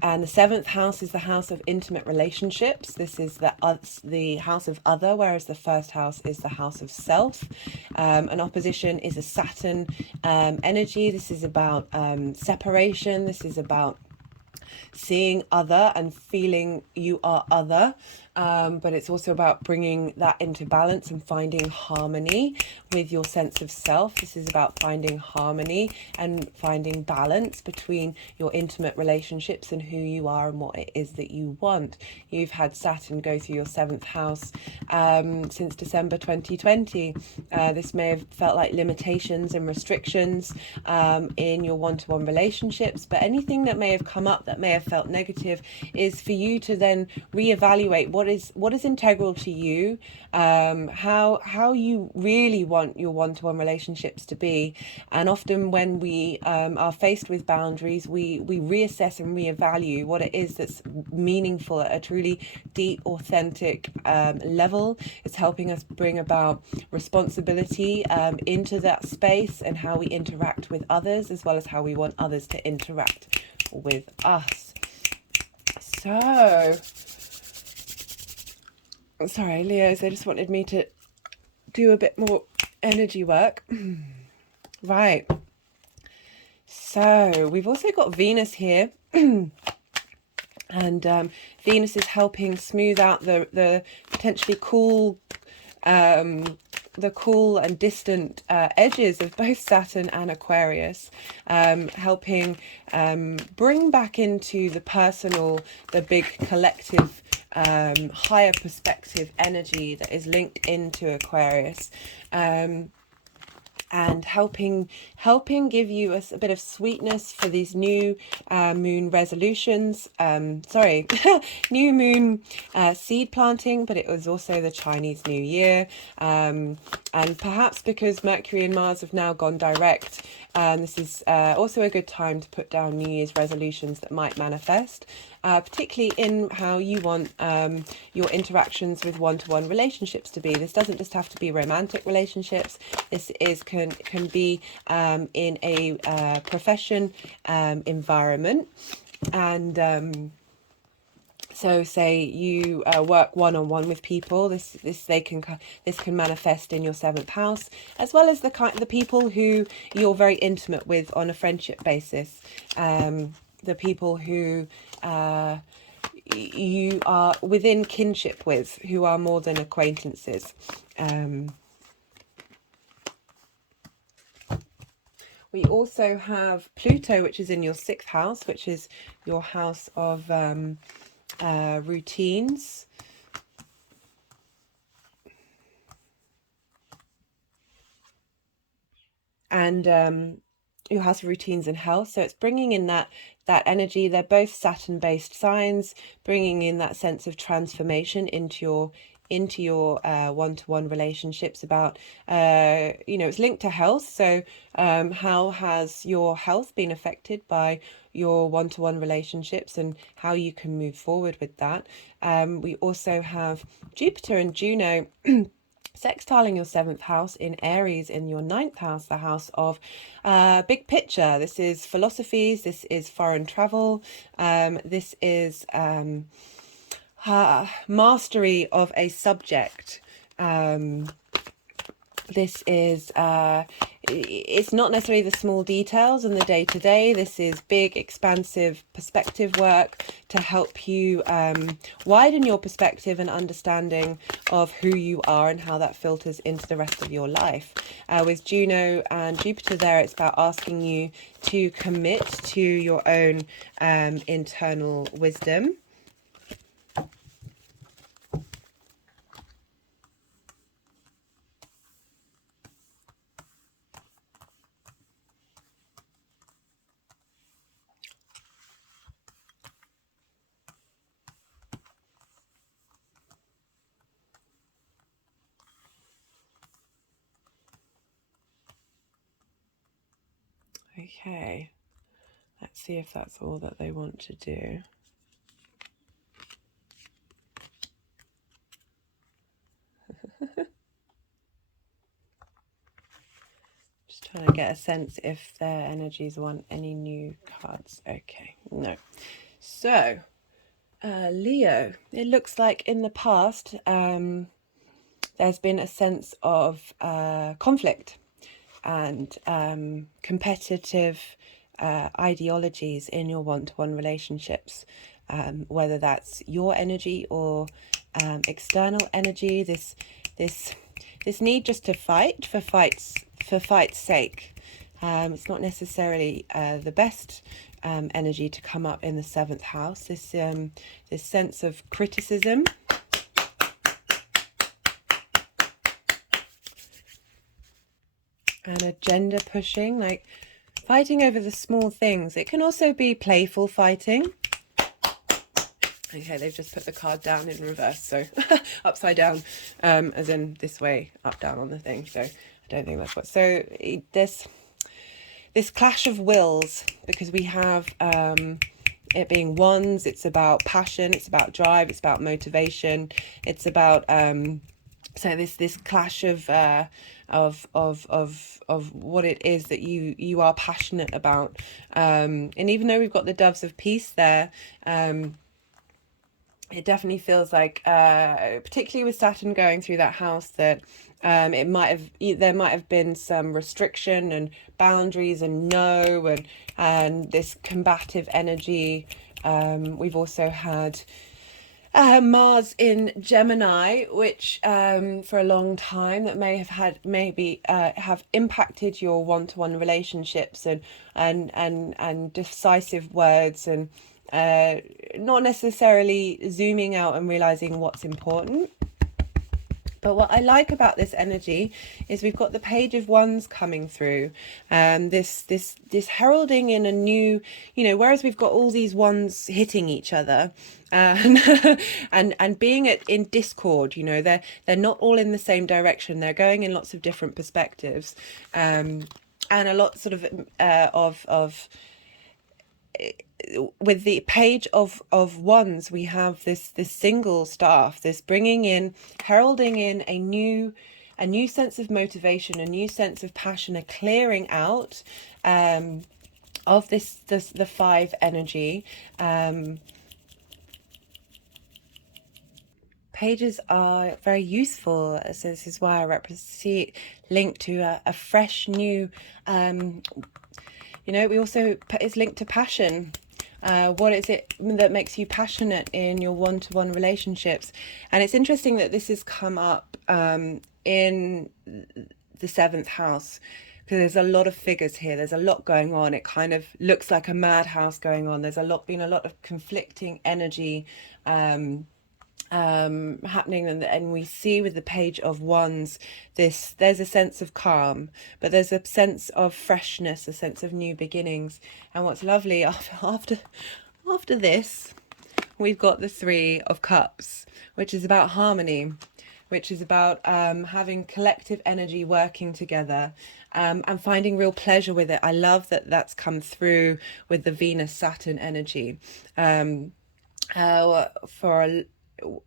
And the seventh house is the house of intimate relationships. This is the house of other, whereas the first house is the house of self. An opposition is a Saturn energy. This is about separation. This is about seeing other and feeling you are other. But it's also about bringing that into balance and finding harmony with your sense of self. This is about finding harmony and finding balance between your intimate relationships and who you are and what it is that you want. You've had Saturn go through your seventh house since December 2020. This may have felt like limitations and restrictions in your one-to-one relationships, but anything that may have come up that may have felt negative is for you to then reevaluate what is integral to you, how you really want your one-to-one relationships to be. And often when we are faced with boundaries, we reassess and reevaluate what it is that's meaningful at a truly deep, authentic level. It's helping us bring about responsibility into that space and how we interact with others, as well as how we want others to interact with us. So, sorry, Leos, they just wanted me to do a bit more energy work. Right. So, we've also got Venus here. And Venus is helping smooth out the potentially cool and distant edges of both Saturn and Aquarius, helping bring back into the personal, the big collective, higher perspective energy that is linked into Aquarius. And helping give you a bit of sweetness for these new moon resolutions. New moon seed planting, but it was also the Chinese New Year. And perhaps because Mercury and Mars have now gone direct, this is also a good time to put down New Year's resolutions that might manifest. Particularly in how you want your interactions with one-to-one relationships to be. This doesn't just have to be romantic relationships. This can be in a profession environment. And so say you work one-on-one with people, this can manifest in your seventh house, as well as the people who you're very intimate with on a friendship basis. The people who you are within kinship with, who are more than acquaintances. We also have Pluto, which is in your sixth house, which is your house of routines. And your house of routines and health. So it's bringing in that energy. They're both Saturn based signs, bringing in that sense of transformation into your one-to-one relationships. About it's linked to health. So how has your health been affected by your one-to-one relationships, and how you can move forward with that. We also have Jupiter and Juno sextiling your seventh house in Aries, in your ninth house, the house of big picture. This is philosophies, this is foreign travel, this is mastery of a subject. This is it's not necessarily the small details and the day-to-day. This is big, expansive perspective work to help you widen your perspective and understanding of who you are and how that filters into the rest of your life. With Juno and Jupiter there, it's about asking you to commit to your own internal wisdom. Okay, let's see if that's all that they want to do. Trying to get a sense if their energies want any new cards. Okay, no. So, Leo, it looks like in the past there's been a sense of conflict and competitive ideologies in your one-to-one relationships, whether that's your energy or external energy. This need just to fight for fight's sake. It's not necessarily the best energy to come up in the 7th house. This sense of criticism. And agenda pushing, like fighting over the small things. It can also be playful fighting. Okay, they've just put the card down in reverse, so upside down, as in this way, up, down on the thing. So I don't think that's what. So this clash of wills, because we have it being wands. It's about passion. It's about drive. It's about motivation. It's about so this clash of what it is that you are passionate about, and even though we've got the doves of peace there, it definitely feels like, particularly with Saturn going through that house, that there might have been some restriction and boundaries and no, and this combative energy. We've also had Mars in Gemini, which for a long time that may have impacted your one-to-one relationships and decisive words, and not necessarily zooming out and realizing what's important. But what I like about this energy is we've got the Page of Wands coming through, this heralding in a new, whereas we've got all these wands hitting each other, and being in discord, they're not all in the same direction. They're going in lots of different perspectives, and a lot sort of with the Page of Wands, we have this single staff, this bringing in, heralding in a new sense of motivation, a new sense of passion, a clearing out of the 5 energy. Pages are very useful, so this is why I see linked to a fresh new, we also, it's linked to passion. What is it that makes you passionate in your one-to-one relationships? And it's interesting that this has come up in the 7th house, because there's a lot of figures here. There's a lot going on. It kind of looks like a madhouse going on. There's been a lot of conflicting energy happening, and we see with the Page of Wands there's a sense of calm, but there's a sense of freshness, a sense of new beginnings. And what's lovely, after this, we've got the 3 of Cups, which is about harmony, which is about having collective energy working together, and finding real pleasure with it. I love that that's come through with the Venus Saturn energy.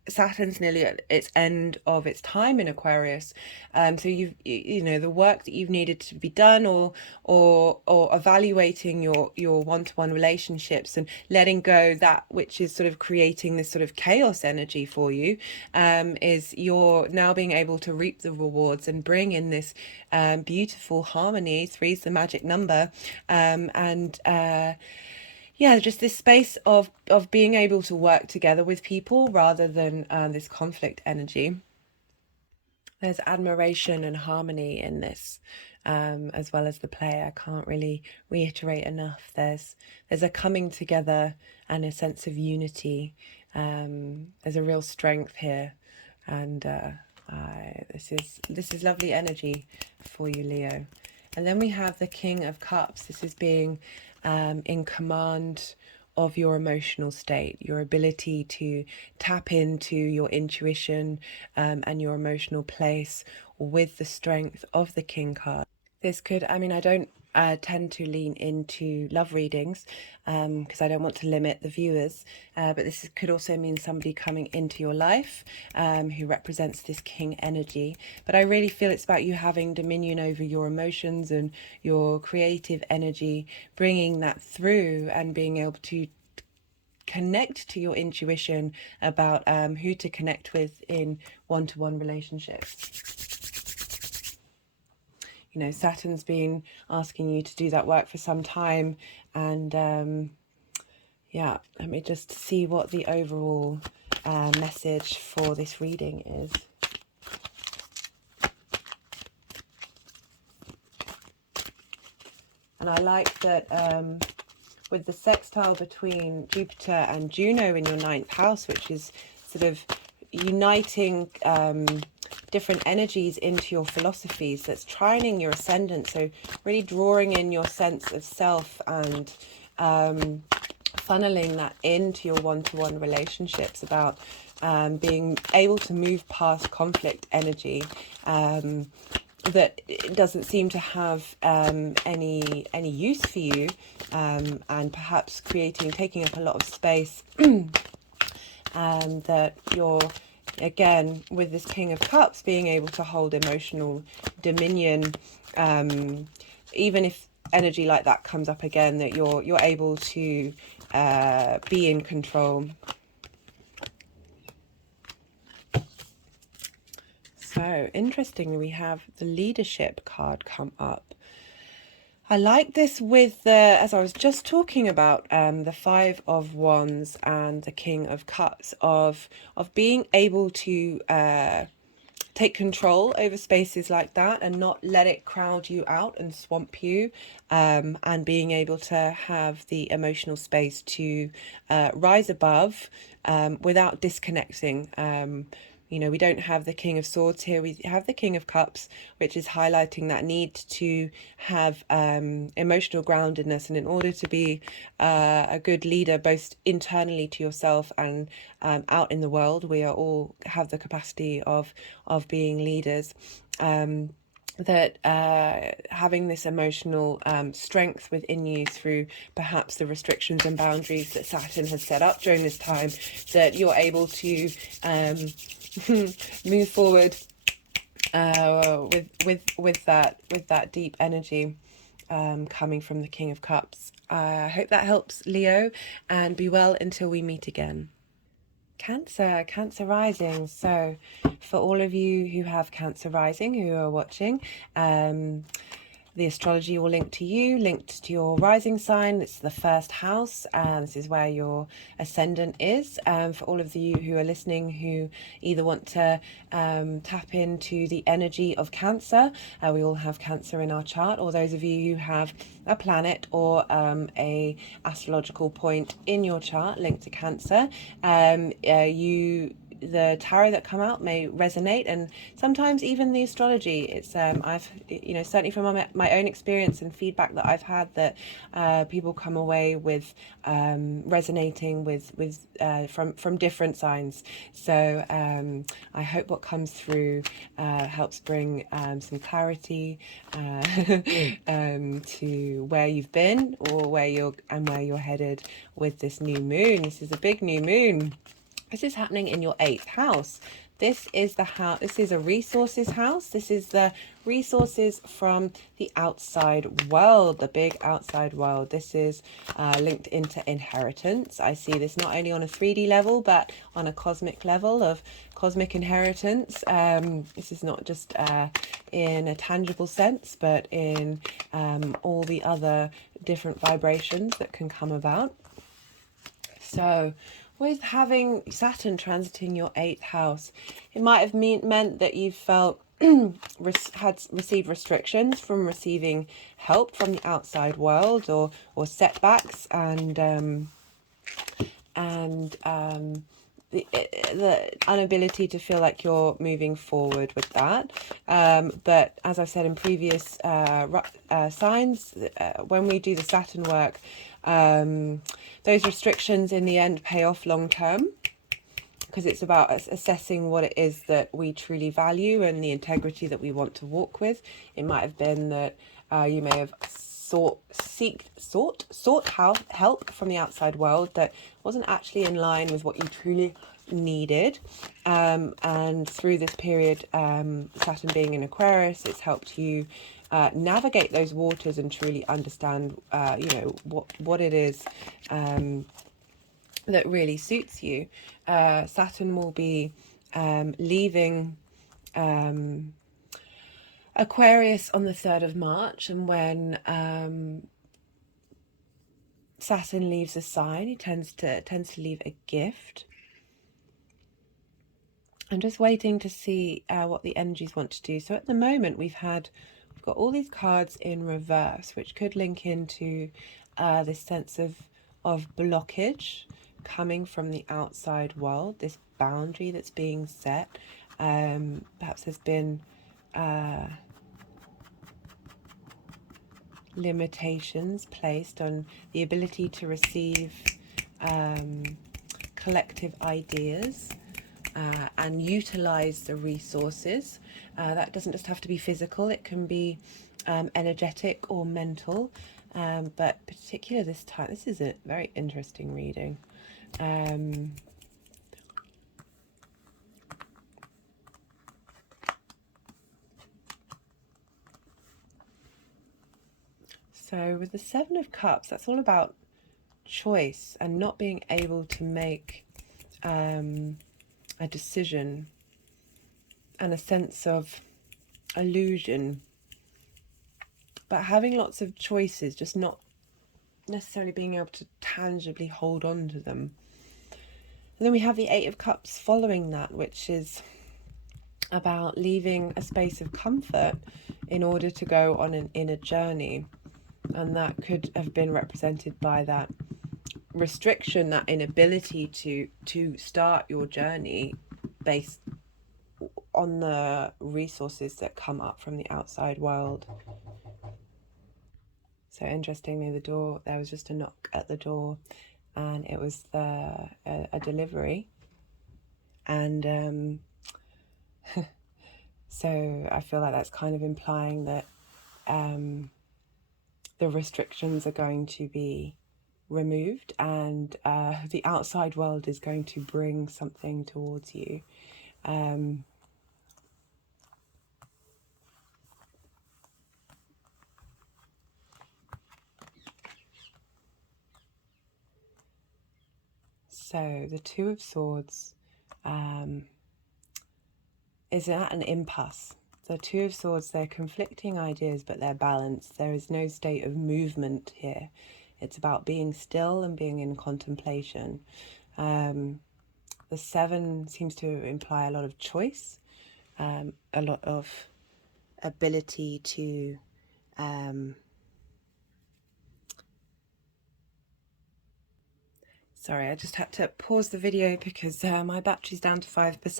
Saturn's nearly at its end of its time in Aquarius, so you the work that you've needed to be done, or evaluating your one-to-one relationships and letting go that which is sort of creating this sort of chaos energy for you, is you're now being able to reap the rewards and bring in this beautiful harmony. 3 is the magic number, just this space of being able to work together with people rather than this conflict energy. There's admiration and harmony in this, as well as the play. I can't really reiterate enough. There's a coming together and a sense of unity. There's a real strength here, and this is lovely energy for you, Leo. And then we have the King of Cups. This is being in command of your emotional state, your ability to tap into your intuition and your emotional place with the strength of the King card. This could, I tend to lean into love readings because I don't want to limit the viewers, but this could also mean somebody coming into your life who represents this king energy. But I really feel it's about you having dominion over your emotions and your creative energy, bringing that through and being able to connect to your intuition about who to connect with in one-to-one relationships. You know, Saturn's been asking you to do that work for some time, and yeah, let me just see what the overall message for this reading is. And I like that with the sextile between Jupiter and Juno in your 9th house, which is sort of uniting different energies into your philosophies, that's trining your ascendant, so really drawing in your sense of self and funneling that into your one-to-one relationships, about being able to move past conflict energy that it doesn't seem to have any use for you, and perhaps taking up a lot of space, and that you're, again, with this King of Cups, being able to hold emotional dominion, even if energy like that comes up again, that you're able to be in control. So interestingly, we have the leadership card come up. I like this with the, as I was just talking about, the 5 of Wands and the King of Cups, of being able to take control over spaces like that and not let it crowd you out and swamp you, and being able to have the emotional space to rise above without disconnecting. You know, we don't have the King of Swords here, we have the King of Cups, which is highlighting that need to have emotional groundedness. And in order to be a good leader, both internally to yourself and out in the world, we are all have the capacity of being leaders. That having this emotional strength within you through perhaps the restrictions and boundaries that Saturn has set up during this time, that you're able to move forward with that deep energy coming from the King of Cups. I hope that helps, Leo, and be well until we meet again. Cancer rising. So for all of you who have Cancer rising, who are watching, the astrology will link to you, linked to your rising sign. It's the 1st house, and this is where your ascendant is. For all of you who are listening who either want to tap into the energy of Cancer, we all have Cancer in our chart, or those of you who have a planet or a astrological point in your chart linked to Cancer, the tarot that come out may resonate, and sometimes even the astrology. It's I've, you know, certainly from my own experience and feedback that I've had, that people come away with resonating with from different signs. So I hope what comes through helps bring some clarity to where you've been, or where you're headed with this new moon. This is a big new moon. This is happening in your 8th house. This is the house. This is a resources house. This is the resources from the outside world, the big outside world. This is linked into inheritance. I see this not only on a 3D level, but on a cosmic level of cosmic inheritance. This is not just in a tangible sense, but in all the other different vibrations that can come about. So with having Saturn transiting your 8th house, it might have meant that you felt had received restrictions from receiving help from the outside world, or setbacks, and the inability to feel like you're moving forward with that. But as I've said in previous signs, when we do the Saturn work, those restrictions in the end pay off long term, because it's about assessing what it is that we truly value and the integrity that we want to walk with. It might have been that you may have sought help from the outside world that wasn't actually in line with what you truly needed. And through this period, Saturn being in Aquarius, it's helped you navigate those waters and truly understand, what it is that really suits you. Saturn will be leaving Aquarius on the 3rd of March, and when Saturn leaves a sign, he tends to leave a gift. I'm just waiting to see what the energies want to do. So at the moment we've got all these cards in reverse, which could link into this sense of blockage coming from the outside world, this boundary that's being set. Perhaps there's been limitations placed on the ability to receive collective ideas and utilize the resources. That doesn't just have to be physical, it can be energetic or mental, but particularly this time, this is a very interesting reading. So with the Seven of Cups, that's all about choice and not being able to make a decision, and a sense of illusion, but having lots of choices, just not necessarily being able to tangibly hold on to them. And then we have the Eight of Cups following that, which is about leaving a space of comfort in order to go on an inner journey. And that could have been represented by that restriction, that inability to start your journey based on the resources that come up from the outside world. So interestingly, there was just a knock at the door, and it was a delivery. And so I feel like that's kind of implying that the restrictions are going to be removed, and the outside world is going to bring something towards you. So the Two of Swords is at an impasse. The Two of Swords, they're conflicting ideas, but they're balanced. There is no state of movement here. It's about being still and being in contemplation. The Seven seems to imply a lot of choice, a lot of ability to sorry, I just had to pause the video because my battery's down to 5%. This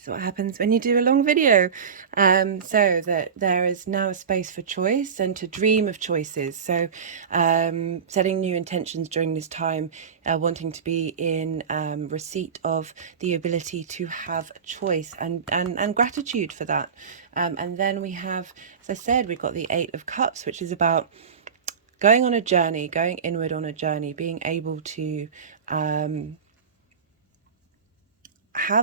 is what happens when you do a long video. So that there is now a space for choice and to dream of choices. So setting new intentions during this time, wanting to be in receipt of the ability to have a choice, and gratitude for that. And then we have, as I said, we've got the Eight of Cups, which is about going on a journey, going inward on a journey, being able to have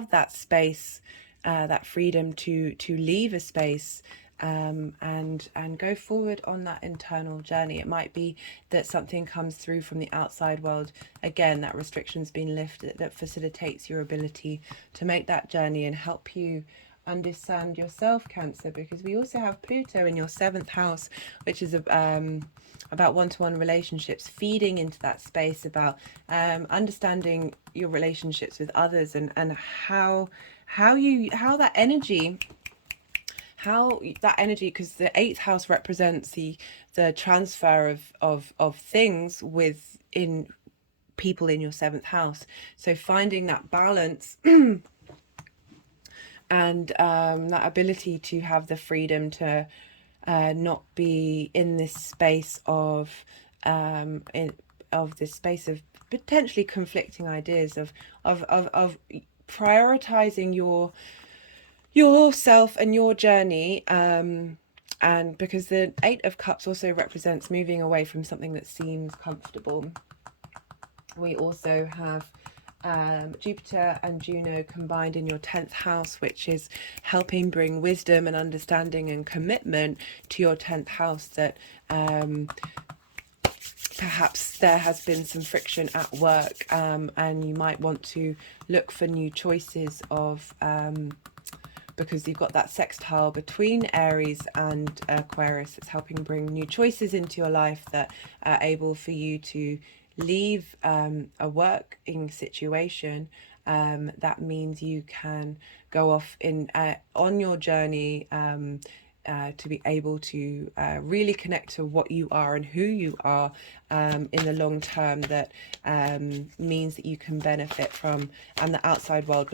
that space, that freedom to leave a space and go forward on that internal journey. It might be that something comes through from the outside world. Again, that restriction's been lifted, that facilitates your ability to make that journey and help you understand yourself, Cancer, because we also have Pluto in your 7th house, which is about one-to-one relationships, feeding into that space, about understanding your relationships with others, and how that energy, because the 8th house represents the transfer of things within people in your 7th house. So finding that balance and that ability to have the freedom to not be in this space of this space of potentially conflicting ideas, of prioritizing yourself and your journey And because the Eight of Cups also represents moving away from something that seems comfortable, we also have Jupiter and Juno combined in your 10th house, which is helping bring wisdom and understanding and commitment to your 10th house, that perhaps there has been some friction at work, and you might want to look for new choices of because you've got that sextile between Aries and Aquarius. It's helping bring new choices into your life that are able for you to leave a working situation. That means you can go off in on your journey to be able to really connect to what you are and who you are in the long term. That means that you can benefit from, and the outside world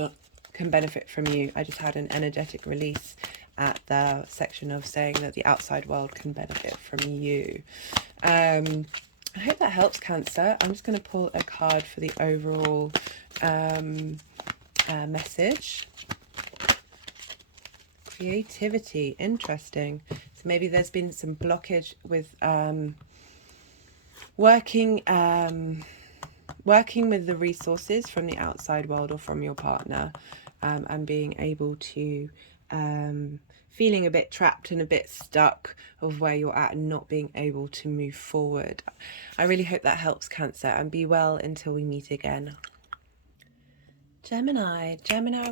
can benefit from you. I just had an energetic release at the section of saying that the outside world can benefit from you. I hope that helps, Cancer. I'm just going to pull a card for the overall message. Creativity, interesting. So maybe there's been some blockage with working with the resources from the outside world or from your partner, and being able to feeling a bit trapped and a bit stuck of where you're at and not being able to move forward. I really hope that helps, Cancer, and be well until we meet again. Gemini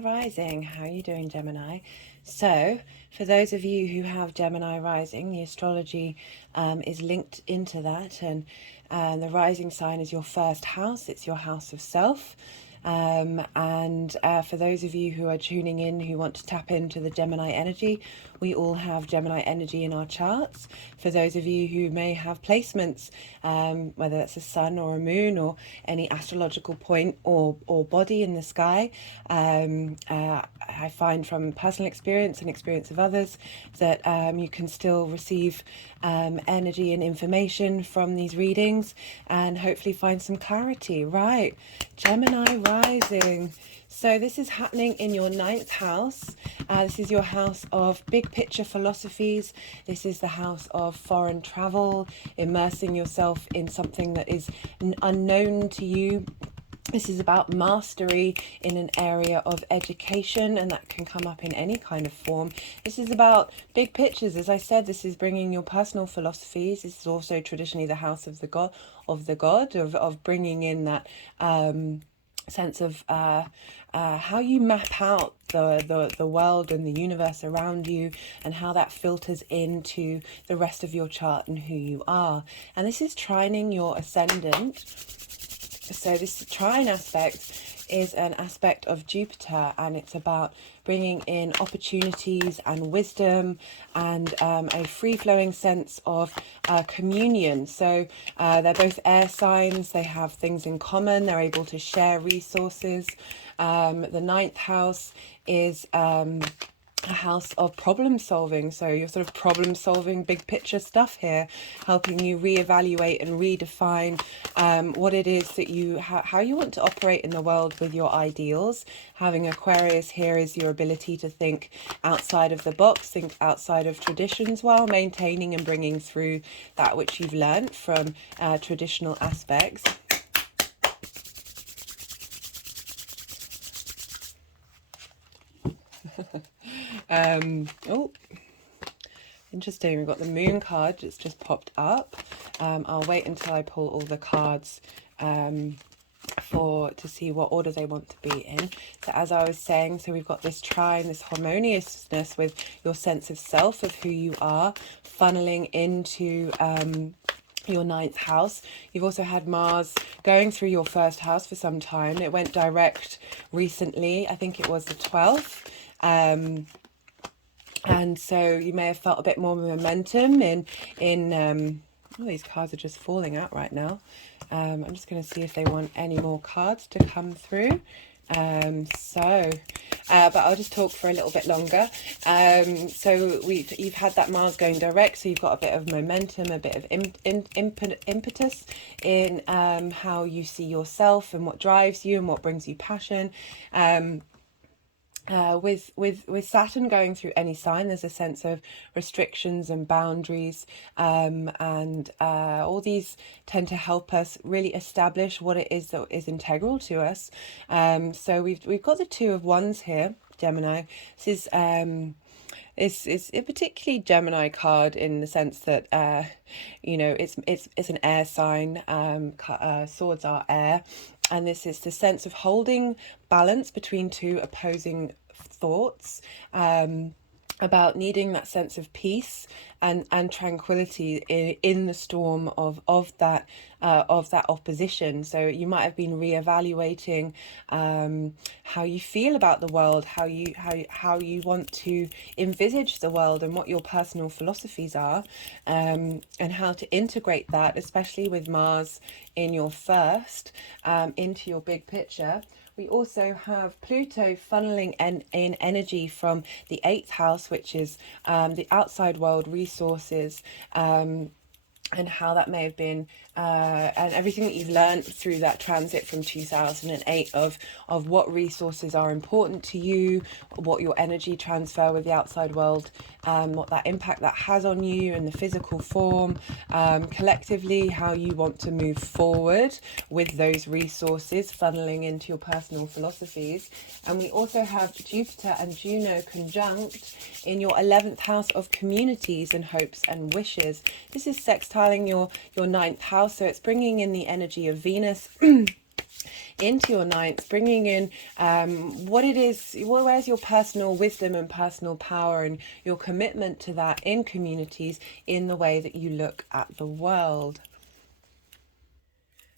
rising. How are you doing, Gemini? So for those of you who have Gemini rising, the astrology is linked into that, and the rising sign is your first house. It's your house of self. And for those of you who are tuning in, who want to tap into the Gemini energy, we all have Gemini energy in our charts. For those of you who may have placements, whether that's a sun or a moon or any astrological point or body in the sky, I find from personal experience and experience of others that you can still receive energy and information from these readings and hopefully find some clarity. Right, Gemini rising. So this is happening in your 9th house. This is your house of big picture philosophies. This is the house of foreign travel, immersing yourself in something that is unknown to you. This is about mastery in an area of education, and that can come up in any kind of form. This is about big pictures. As I said, this is bringing your personal philosophies. This is also traditionally the house of the god, of bringing in that sense of how you map out the world and the universe around you, and how that filters into the rest of your chart and who you are. And this is trining your ascendant. So this trine aspect is an aspect of Jupiter, and it's about bringing in opportunities and wisdom and a free-flowing sense of communion. So they're both air signs. They have things in common. They're able to share resources. The 9th house is a house of problem solving. So you're sort of problem solving big picture stuff here, helping you reevaluate and redefine what it is that you how you want to operate in the world with your ideals. Having Aquarius here is your ability to think outside of the box, think outside of traditions, while maintaining and bringing through that which you've learned from traditional aspects. Oh, interesting. We've got the moon card that's just popped up. I'll wait until I pull all the cards to see what order they want to be in. So as I was saying, so we've got this trine, this harmoniousness with your sense of self, of who you are, funneling into your 9th house. You've also had Mars going through your 1st house for some time. It went direct recently. I think it was the 12th. And so you may have felt a bit more momentum in oh, these cards are just falling out right now. I'm just going to see if they want any more cards to come through. But I'll just talk for a little bit longer. So you've had that Mars going direct, so you've got a bit of momentum, a bit of impetus in how you see yourself and what drives you and what brings you passion. with Saturn going through any sign, there's a sense of restrictions and boundaries, and all these tend to help us really establish what it is that is integral to us. So we've got the Two of Wands here, Gemini. This is it's a particularly Gemini card in the sense that you know, it's an air sign. Swords are air, and this is the sense of holding balance between two opposing thoughts, about needing that sense of peace and tranquility in the storm of that opposition. So you might have been reevaluating how you feel about the world, how you want to envisage the world, and what your personal philosophies are, and how to integrate that, especially with Mars in your first, into your big picture. We also have Pluto funneling in energy from the 8th house, which is the outside world, resources, and how that may have been, and everything that you've learned through that transit from 2008 of what resources are important to you, what your energy transfer with the outside world, what that impact that has on you in the physical form, collectively, how you want to move forward with those resources funneling into your personal philosophies. And we also have Jupiter and Juno conjunct in your 11th house of communities and hopes and wishes. This is sextiling your 9th house, so it's bringing in the energy of Venus into your 9th, bringing in what it is, where's your personal wisdom and personal power and your commitment to that in communities, in the way that you look at the world.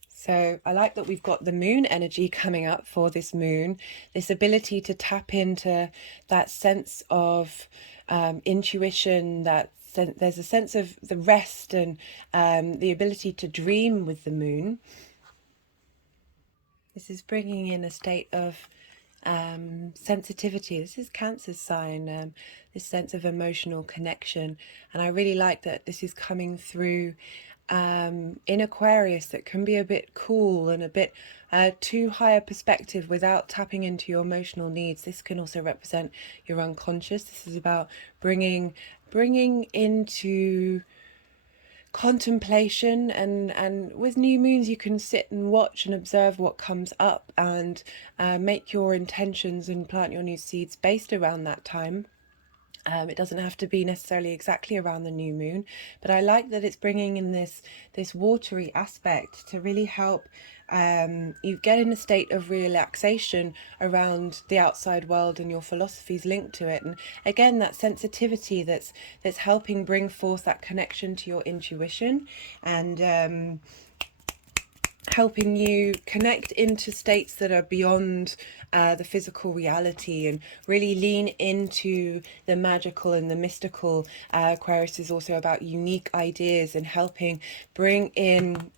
So I like that we've got the moon energy coming up for this moon, this ability to tap into that sense of intuition, there's a sense of the rest and the ability to dream with the moon. This is bringing in a state of sensitivity. This is Cancer's sign, this sense of emotional connection. And I really like that this is coming through in Aquarius, that can be a bit cool and a bit too high a perspective without tapping into your emotional needs. This can also represent your unconscious. This is about bringing into contemplation, and with new moons you can sit and watch and observe what comes up, and make your intentions and plant your new seeds based around that time. It doesn't have to be necessarily exactly around the new moon, but I like that it's bringing in this watery aspect to really help you get in a state of relaxation around the outside world and your philosophies linked to it. And again, that sensitivity that's helping bring forth that connection to your intuition, and helping you connect into states that are beyond the physical reality, and really lean into the magical and the mystical. Aquarius is also about unique ideas and helping bring in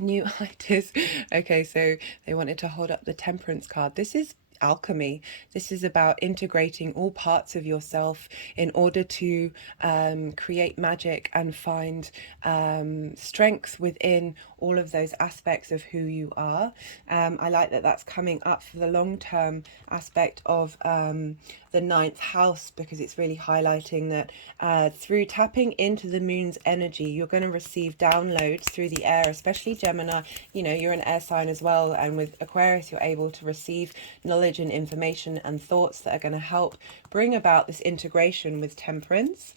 new ideas. Okay, so they wanted to hold up the Temperance card. This is alchemy. This is about integrating all parts of yourself in order to create magic and find strength within all of those aspects of who you are. I like that that's coming up for the long-term aspect of the 9th house, because it's really highlighting that through tapping into the moon's energy, you're going to receive downloads through the air, especially Gemini. You know, you're an air sign as well, and with Aquarius you're able to receive knowledge and information and thoughts that are going to help bring about this integration with Temperance,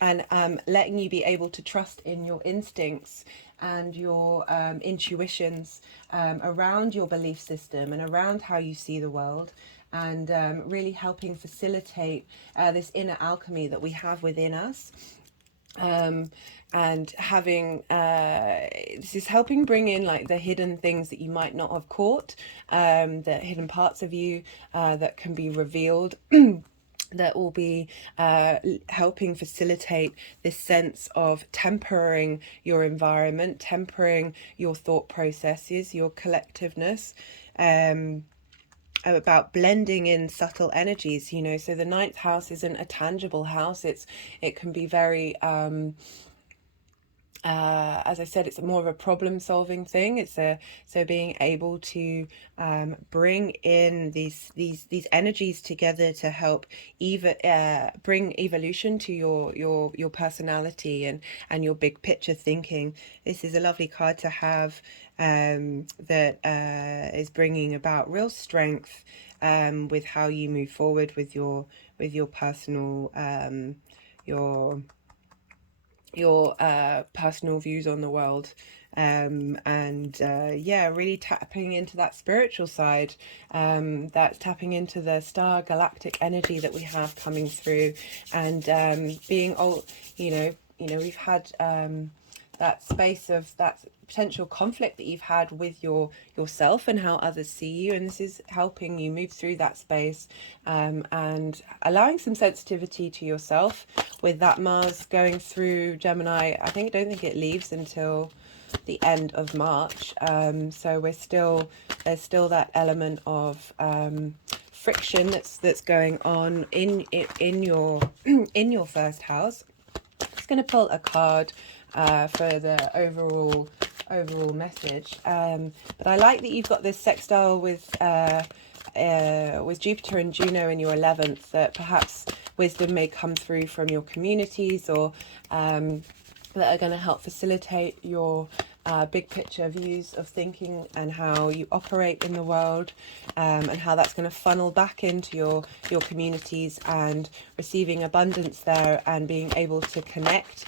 and letting you be able to trust in your instincts and your intuitions around your belief system and around how you see the world, and really helping facilitate this inner alchemy that we have within us. And having this is helping bring in like the hidden things that you might not have caught, the hidden parts of you that can be revealed. That will be helping facilitate this sense of tempering your environment, tempering your thought processes, your collectiveness, about blending in subtle energies, you know. So the 9th house isn't a tangible house. It can be very as I said, it's more of a problem-solving thing. So being able to bring in these energies together to help bring evolution to your personality and your big picture thinking. This is a lovely card to have, that is bringing about real strength with how you move forward with your personal your personal views on the world, and yeah, really tapping into that spiritual side, that's tapping into the star galactic energy that we have coming through, and being all, we've had that space of that potential conflict that you've had with yourself and how others see you, and this is helping you move through that space, and allowing some sensitivity to yourself with that Mars going through Gemini. I don't think it leaves until the end of March, so there's still that element of friction that's going on in your in your first house. I'm just going to pull a card for the overall message, but I like that you've got this sextile with Jupiter and Juno in your 11th, that perhaps wisdom may come through from your communities, or that are going to help facilitate your big picture views of thinking and how you operate in the world, and how that's going to funnel back into your communities and receiving abundance there, and being able to connect,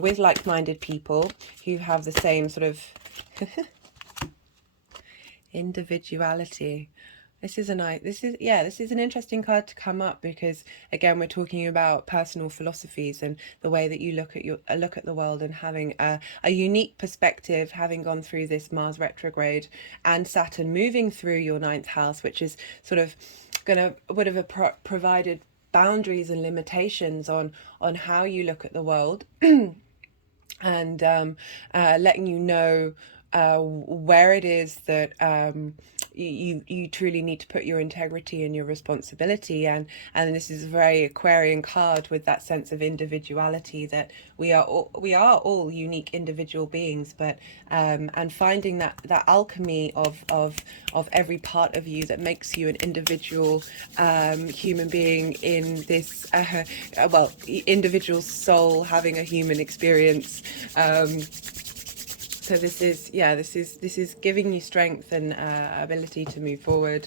with like-minded people who have the same sort of individuality. This is an interesting card to come up, because again, we're talking about personal philosophies and the way that you look at the world, and having a unique perspective, having gone through this Mars retrograde and Saturn moving through your 9th house, which is sort of would have provided boundaries and limitations on how you look at the world, and letting you know where it is that you truly need to put your integrity and your responsibility, and this is a very Aquarian card with that sense of individuality, that we are all unique individual beings, but and finding that alchemy of every part of you that makes you an individual human being in this individual soul having a human experience. So this is giving you strength and ability to move forward,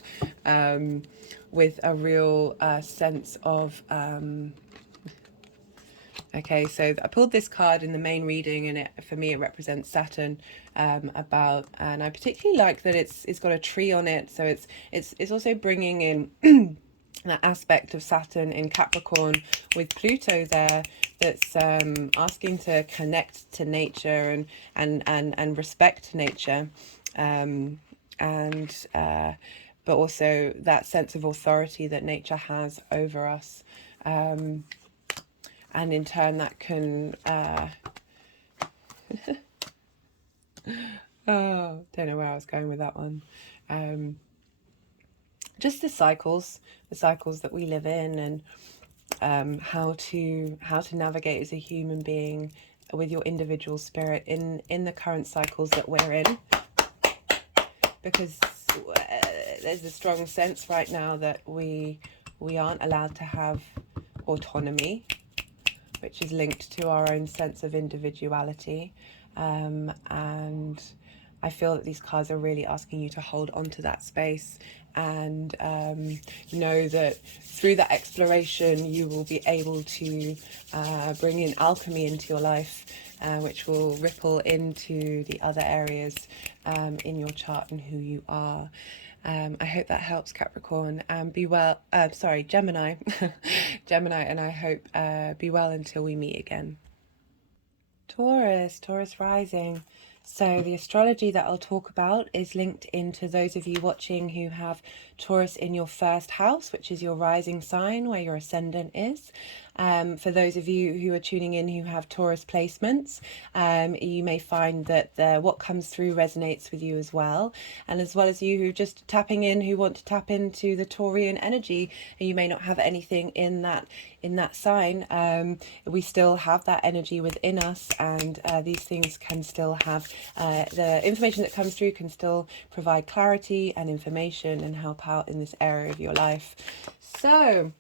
with a real sense of okay, so I pulled this card in the main reading, and for me it represents Saturn, and I particularly like that it's got a tree on it, so it's also bringing in that aspect of Saturn in Capricorn with Pluto there, that's asking to connect to nature and respect nature, but also that sense of authority that nature has over us, and in turn that can oh, don't know where I was going with that one. Just the cycles that we live in, and how to navigate as a human being with your individual spirit in the current cycles that we're in, because there's a strong sense right now that we aren't allowed to have autonomy, which is linked to our own sense of individuality, and I feel that these cards are really asking you to hold on to that space, and know that through that exploration you will be able to bring in alchemy into your life, which will ripple into the other areas in your chart and who you are. I hope that helps, Capricorn, and be well. Sorry, Gemini. Gemini, and I hope be well until we meet again. Taurus rising. So the astrology that I'll talk about is linked into those of you watching who have Taurus in your first house, which is your rising sign, where your ascendant is. For those of you who are tuning in who have Taurus placements, you may find that what comes through resonates with you as well. And as well as you who are just tapping in, who want to tap into the Taurian energy, and you may not have anything in that sign, we still have that energy within us, and these things can still have the information that comes through can still provide clarity and information and help out in this area of your life. So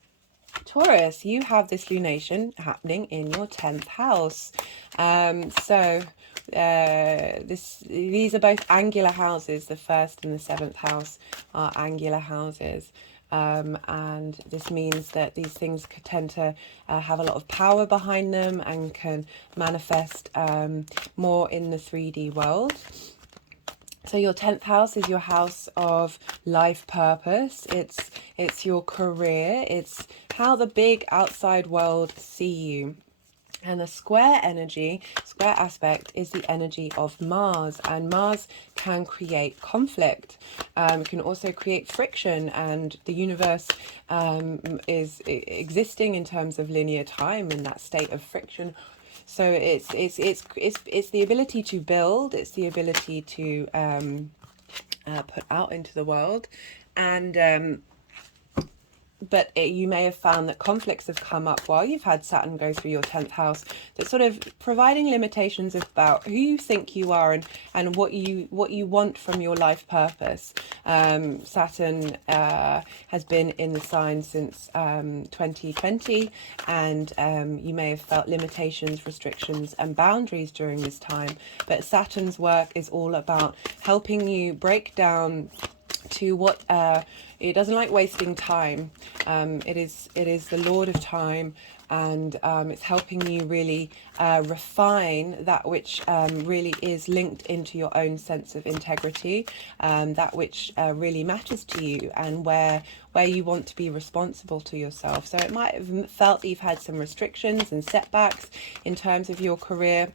Taurus, you have this lunation happening in your 10th house. These are both angular houses. The first and the 7th house are angular houses. And this means that these things could tend to have a lot of power behind them and can manifest more in the 3D world. So your 10th house is your house of life purpose. It's your career. It's how the big outside world see you. And the square energy, square aspect, is the energy of Mars, and Mars can create conflict. It can also create friction, and the universe is existing in terms of linear time in that state of friction. So it's the ability to build, it's the ability to put out into the world, and but you may have found that conflicts have come up while you've had Saturn go through your 10th house, that's sort of providing limitations about who you think you are and what you want from your life purpose. Saturn has been in the sign since 2020, and you may have felt limitations, restrictions and boundaries during this time. But Saturn's work is all about helping you break down to what it doesn't like wasting time. It is the Lord of time, and it's helping you really refine that which really is linked into your own sense of integrity, that which really matters to you, and where you want to be responsible to yourself. So it might have felt that you've had some restrictions and setbacks in terms of your career.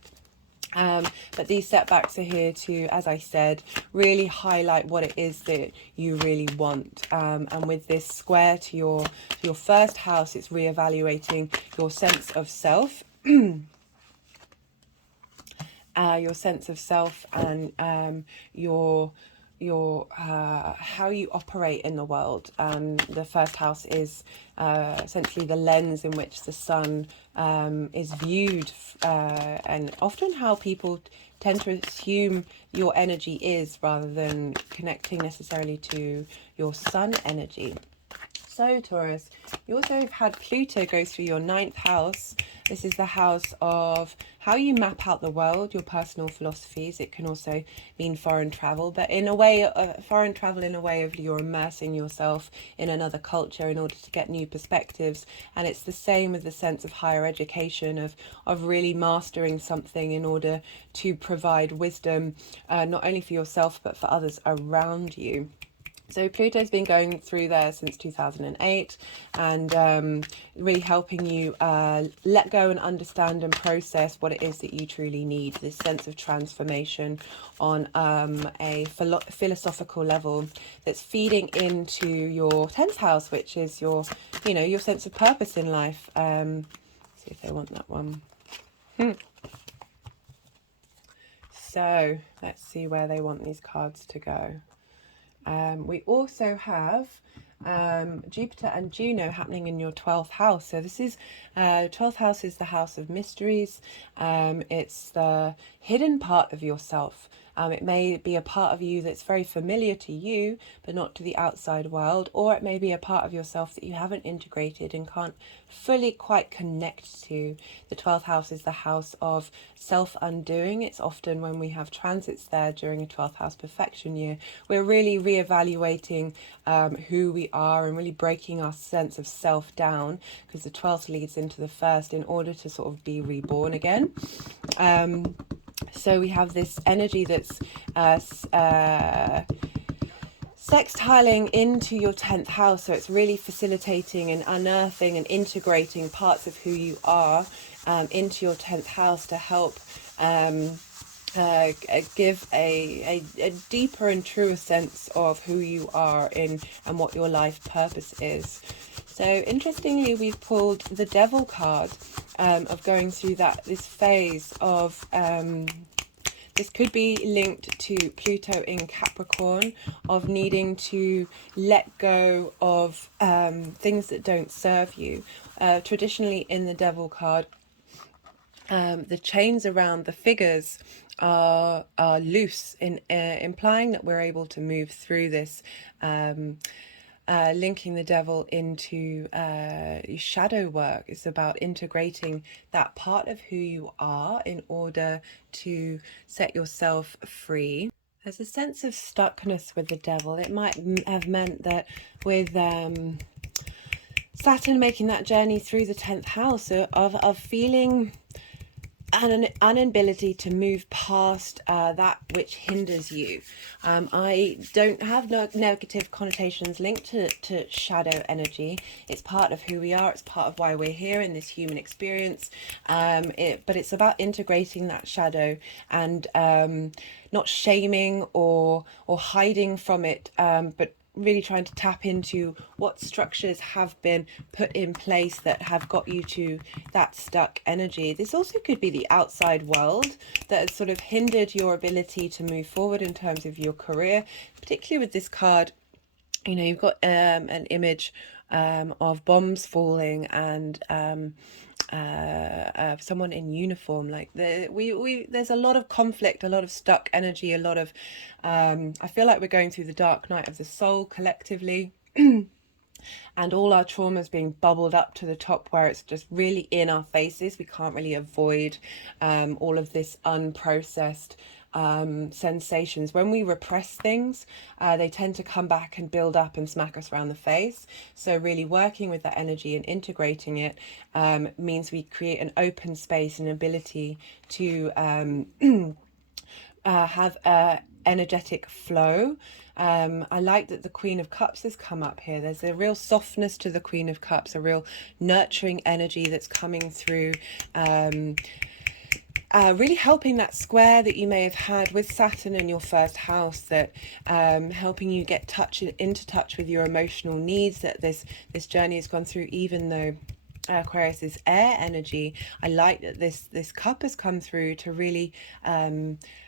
But these setbacks are here to, as I said, really highlight what it is that you really want. And with this square to your first house, it's reevaluating your sense of self, your sense of self, and your how you operate in the world. The first house is essentially the lens in which the sun is viewed, and often how people tend to assume your energy is, rather than connecting necessarily to your sun energy. So Taurus, you also have had Pluto go through your 9th house. This is the house of how you map out the world, your personal philosophies. It can also mean foreign travel, but in a way, foreign travel in a way of you're immersing yourself in another culture in order to get new perspectives. And it's the same with the sense of higher education, of really mastering something in order to provide wisdom, not only for yourself, but for others around you. So Pluto's been going through there since 2008, and really helping you let go and understand and process what it is that you truly need, this sense of transformation on a philosophical level that's feeding into your 10th house, which is your sense of purpose in life. See if they want that one. So let's see where they want these cards to go. We also have Jupiter and Juno happening in your 12th house. So this is 12th house is the house of mysteries. It's the hidden part of yourself. It may be a part of you that's very familiar to you, but not to the outside world, or it may be a part of yourself that you haven't integrated and can't fully quite connect to. The 12th house is the house of self-undoing. It's often when we have transits there during a 12th house perfection year, we're really reevaluating who we are and really breaking our sense of self down, because the 12th leads into the first in order to sort of be reborn again. So we have this energy that's sextiling into your 10th house. So it's really facilitating and unearthing and integrating parts of who you are into your 10th house to help give a deeper and truer sense of who you are and what your life purpose is. So interestingly, we've pulled the Devil card of going through this phase of this could be linked to Pluto in Capricorn, of needing to let go of things that don't serve you. Traditionally in the Devil card, the chains around the figures are loose, implying that we're able to move through this, linking the Devil into shadow work. It's about integrating that part of who you are in order to set yourself free. There's a sense of stuckness with the Devil. It might have meant that with Saturn making that journey through the 10th house of feeling an inability to move past that which hinders you. I don't have negative connotations linked to shadow energy. It's part of who we are. It's part of why we're here in this human experience. But it's about integrating that shadow and not shaming or hiding from it, but really trying to tap into what structures have been put in place that have got you to that stuck energy. This also could be the outside world that has sort of hindered your ability to move forward in terms of your career, particularly with this card. You know, you've got an image of bombs falling and someone in uniform. Like there's a lot of conflict, a lot of stuck energy, a lot of I feel like we're going through the dark night of the soul collectively. And all our traumas being bubbled up to the top where it's just really in our faces. We can't really avoid all of this unprocessed sensations. When we repress things, they tend to come back and build up and smack us around the face. So really working with that energy and integrating it means we create an open space and ability to have energetic flow. I like that the Queen of Cups has come up here. There's a real softness to the Queen of Cups, a real nurturing energy that's coming through, really helping that square that you may have had with Saturn in your first house, that helping you get into touch with your emotional needs that this journey has gone through. Even though Aquarius is air energy, I like that this cup has come through to really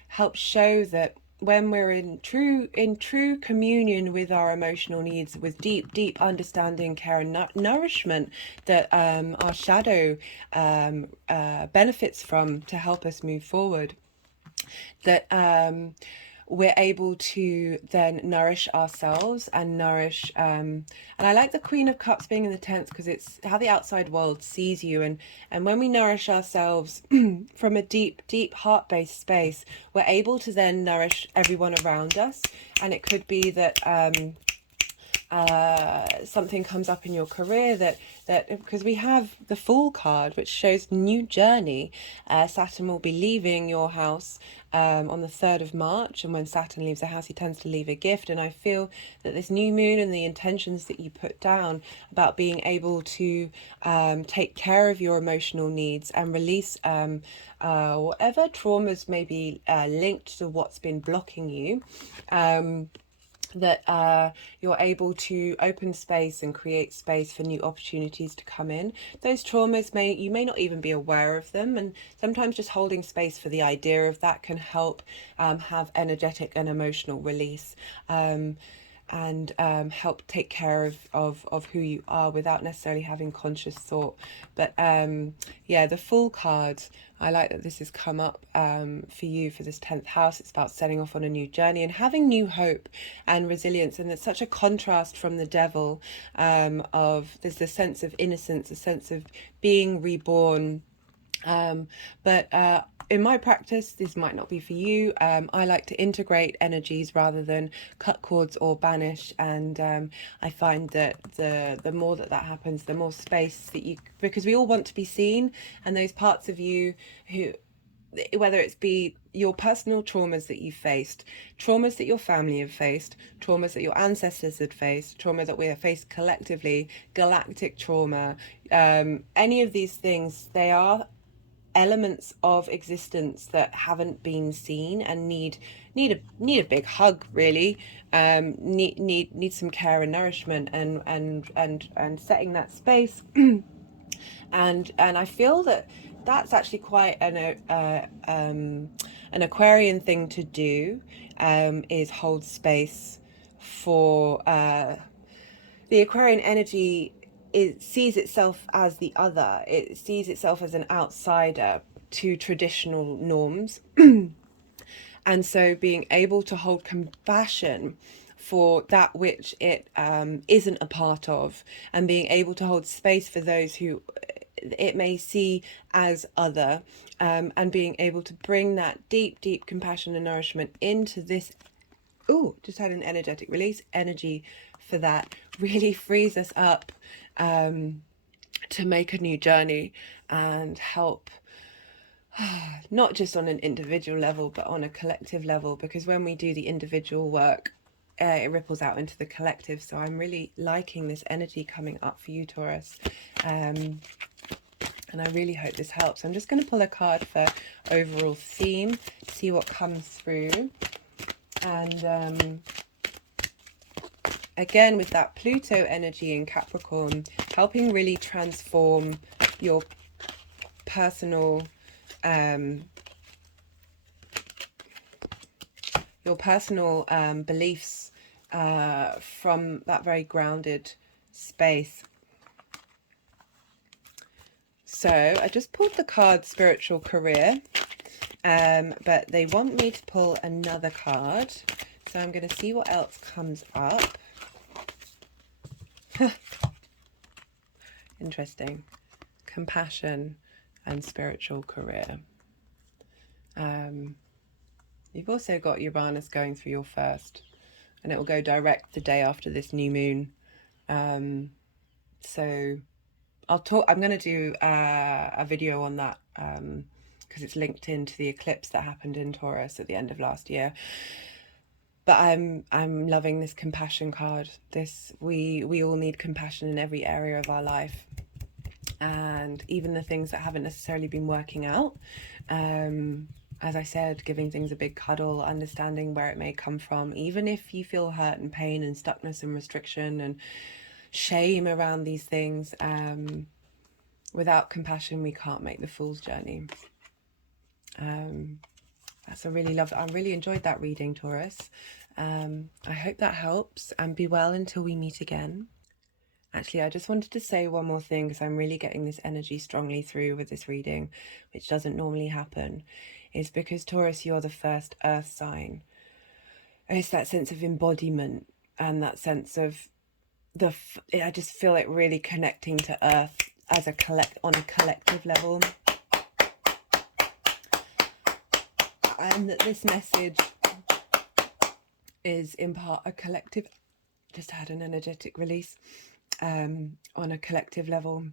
help show that when we're in true communion with our emotional needs, with deep understanding, care and nourishment, that our shadow benefits from to help us move forward, that we're able to then nourish ourselves and nourish and I like the Queen of Cups being in the 10th because it's how the outside world sees you, and when we nourish ourselves from a deep heart-based space, we're able to then nourish everyone around us. And it could be that something comes up in your career that because we have the Fool card, which shows new journey. Saturn will be leaving your house on the 3rd of March, and when Saturn leaves a house, he tends to leave a gift. And I feel that this new moon and the intentions that you put down about being able to take care of your emotional needs and release whatever traumas may be linked to what's been blocking you, that you're able to open space and create space for new opportunities to come in. Those traumas you may not even be aware of them, and sometimes just holding space for the idea of that can help have energetic and emotional release, and help take care of who you are without necessarily having conscious thought. But yeah, the Fool card, I like that this has come up for you for this 10th house. It's about setting off on a new journey and having new hope and resilience. And there's such a contrast from the Devil, there's the sense of innocence, a sense of being reborn. But in my practice, this might not be for you. I like to integrate energies rather than cut cords or banish, and I find that the more that happens, the more space that because we all want to be seen, and those parts of you who, whether it's be your personal traumas that you've faced, traumas that your family have faced, traumas that your ancestors had faced, trauma that we have faced collectively, galactic trauma, any of these things, they are elements of existence that haven't been seen and need a big hug, really. Need some care and nourishment, and setting that space. and I feel that that's actually quite an Aquarian thing to do, is hold space for the Aquarian energy. It sees itself as the other. It sees itself as an outsider to traditional norms. And so being able to hold compassion for that which it isn't a part of, and being able to hold space for those who it may see as other, and being able to bring that deep compassion and nourishment into this. Oh, just had an energetic release. Energy for that really frees us up to make a new journey and help, not just on an individual level, but on a collective level, because when we do the individual work, it ripples out into the collective. So I'm really liking this energy coming up for you, Taurus. And I really hope this helps. I'm just going to pull a card for overall theme, see what comes through. And again, with that Pluto energy in Capricorn, helping really transform your personal beliefs from that very grounded space. So I just pulled the card Spiritual Career, but they want me to pull another card. So I'm going to see what else comes up. Interesting. Compassion and Spiritual Career. You've also got Uranus going through your first, and it will go direct the day after this new moon. So I'm going to do a video on that, because it's linked into the eclipse that happened in Taurus at the end of last year. But I'm loving this compassion card. We all need compassion in every area of our life, and even the things that haven't necessarily been working out. As I said, giving things a big cuddle, understanding where it may come from, even if you feel hurt and pain and stuckness and restriction and shame around these things. Without compassion, we can't make the fool's journey. That's a really I really enjoyed that reading, Taurus. I hope that helps, and be well until we meet again. Actually, I just wanted to say one more thing, because I'm really getting this energy strongly through with this reading, which doesn't normally happen. Is because, Taurus, you're the first earth sign. It's that sense of embodiment and that sense of I just feel it really connecting to earth as on a collective level. And that this message is in part a collective, just had an energetic release, on a collective level.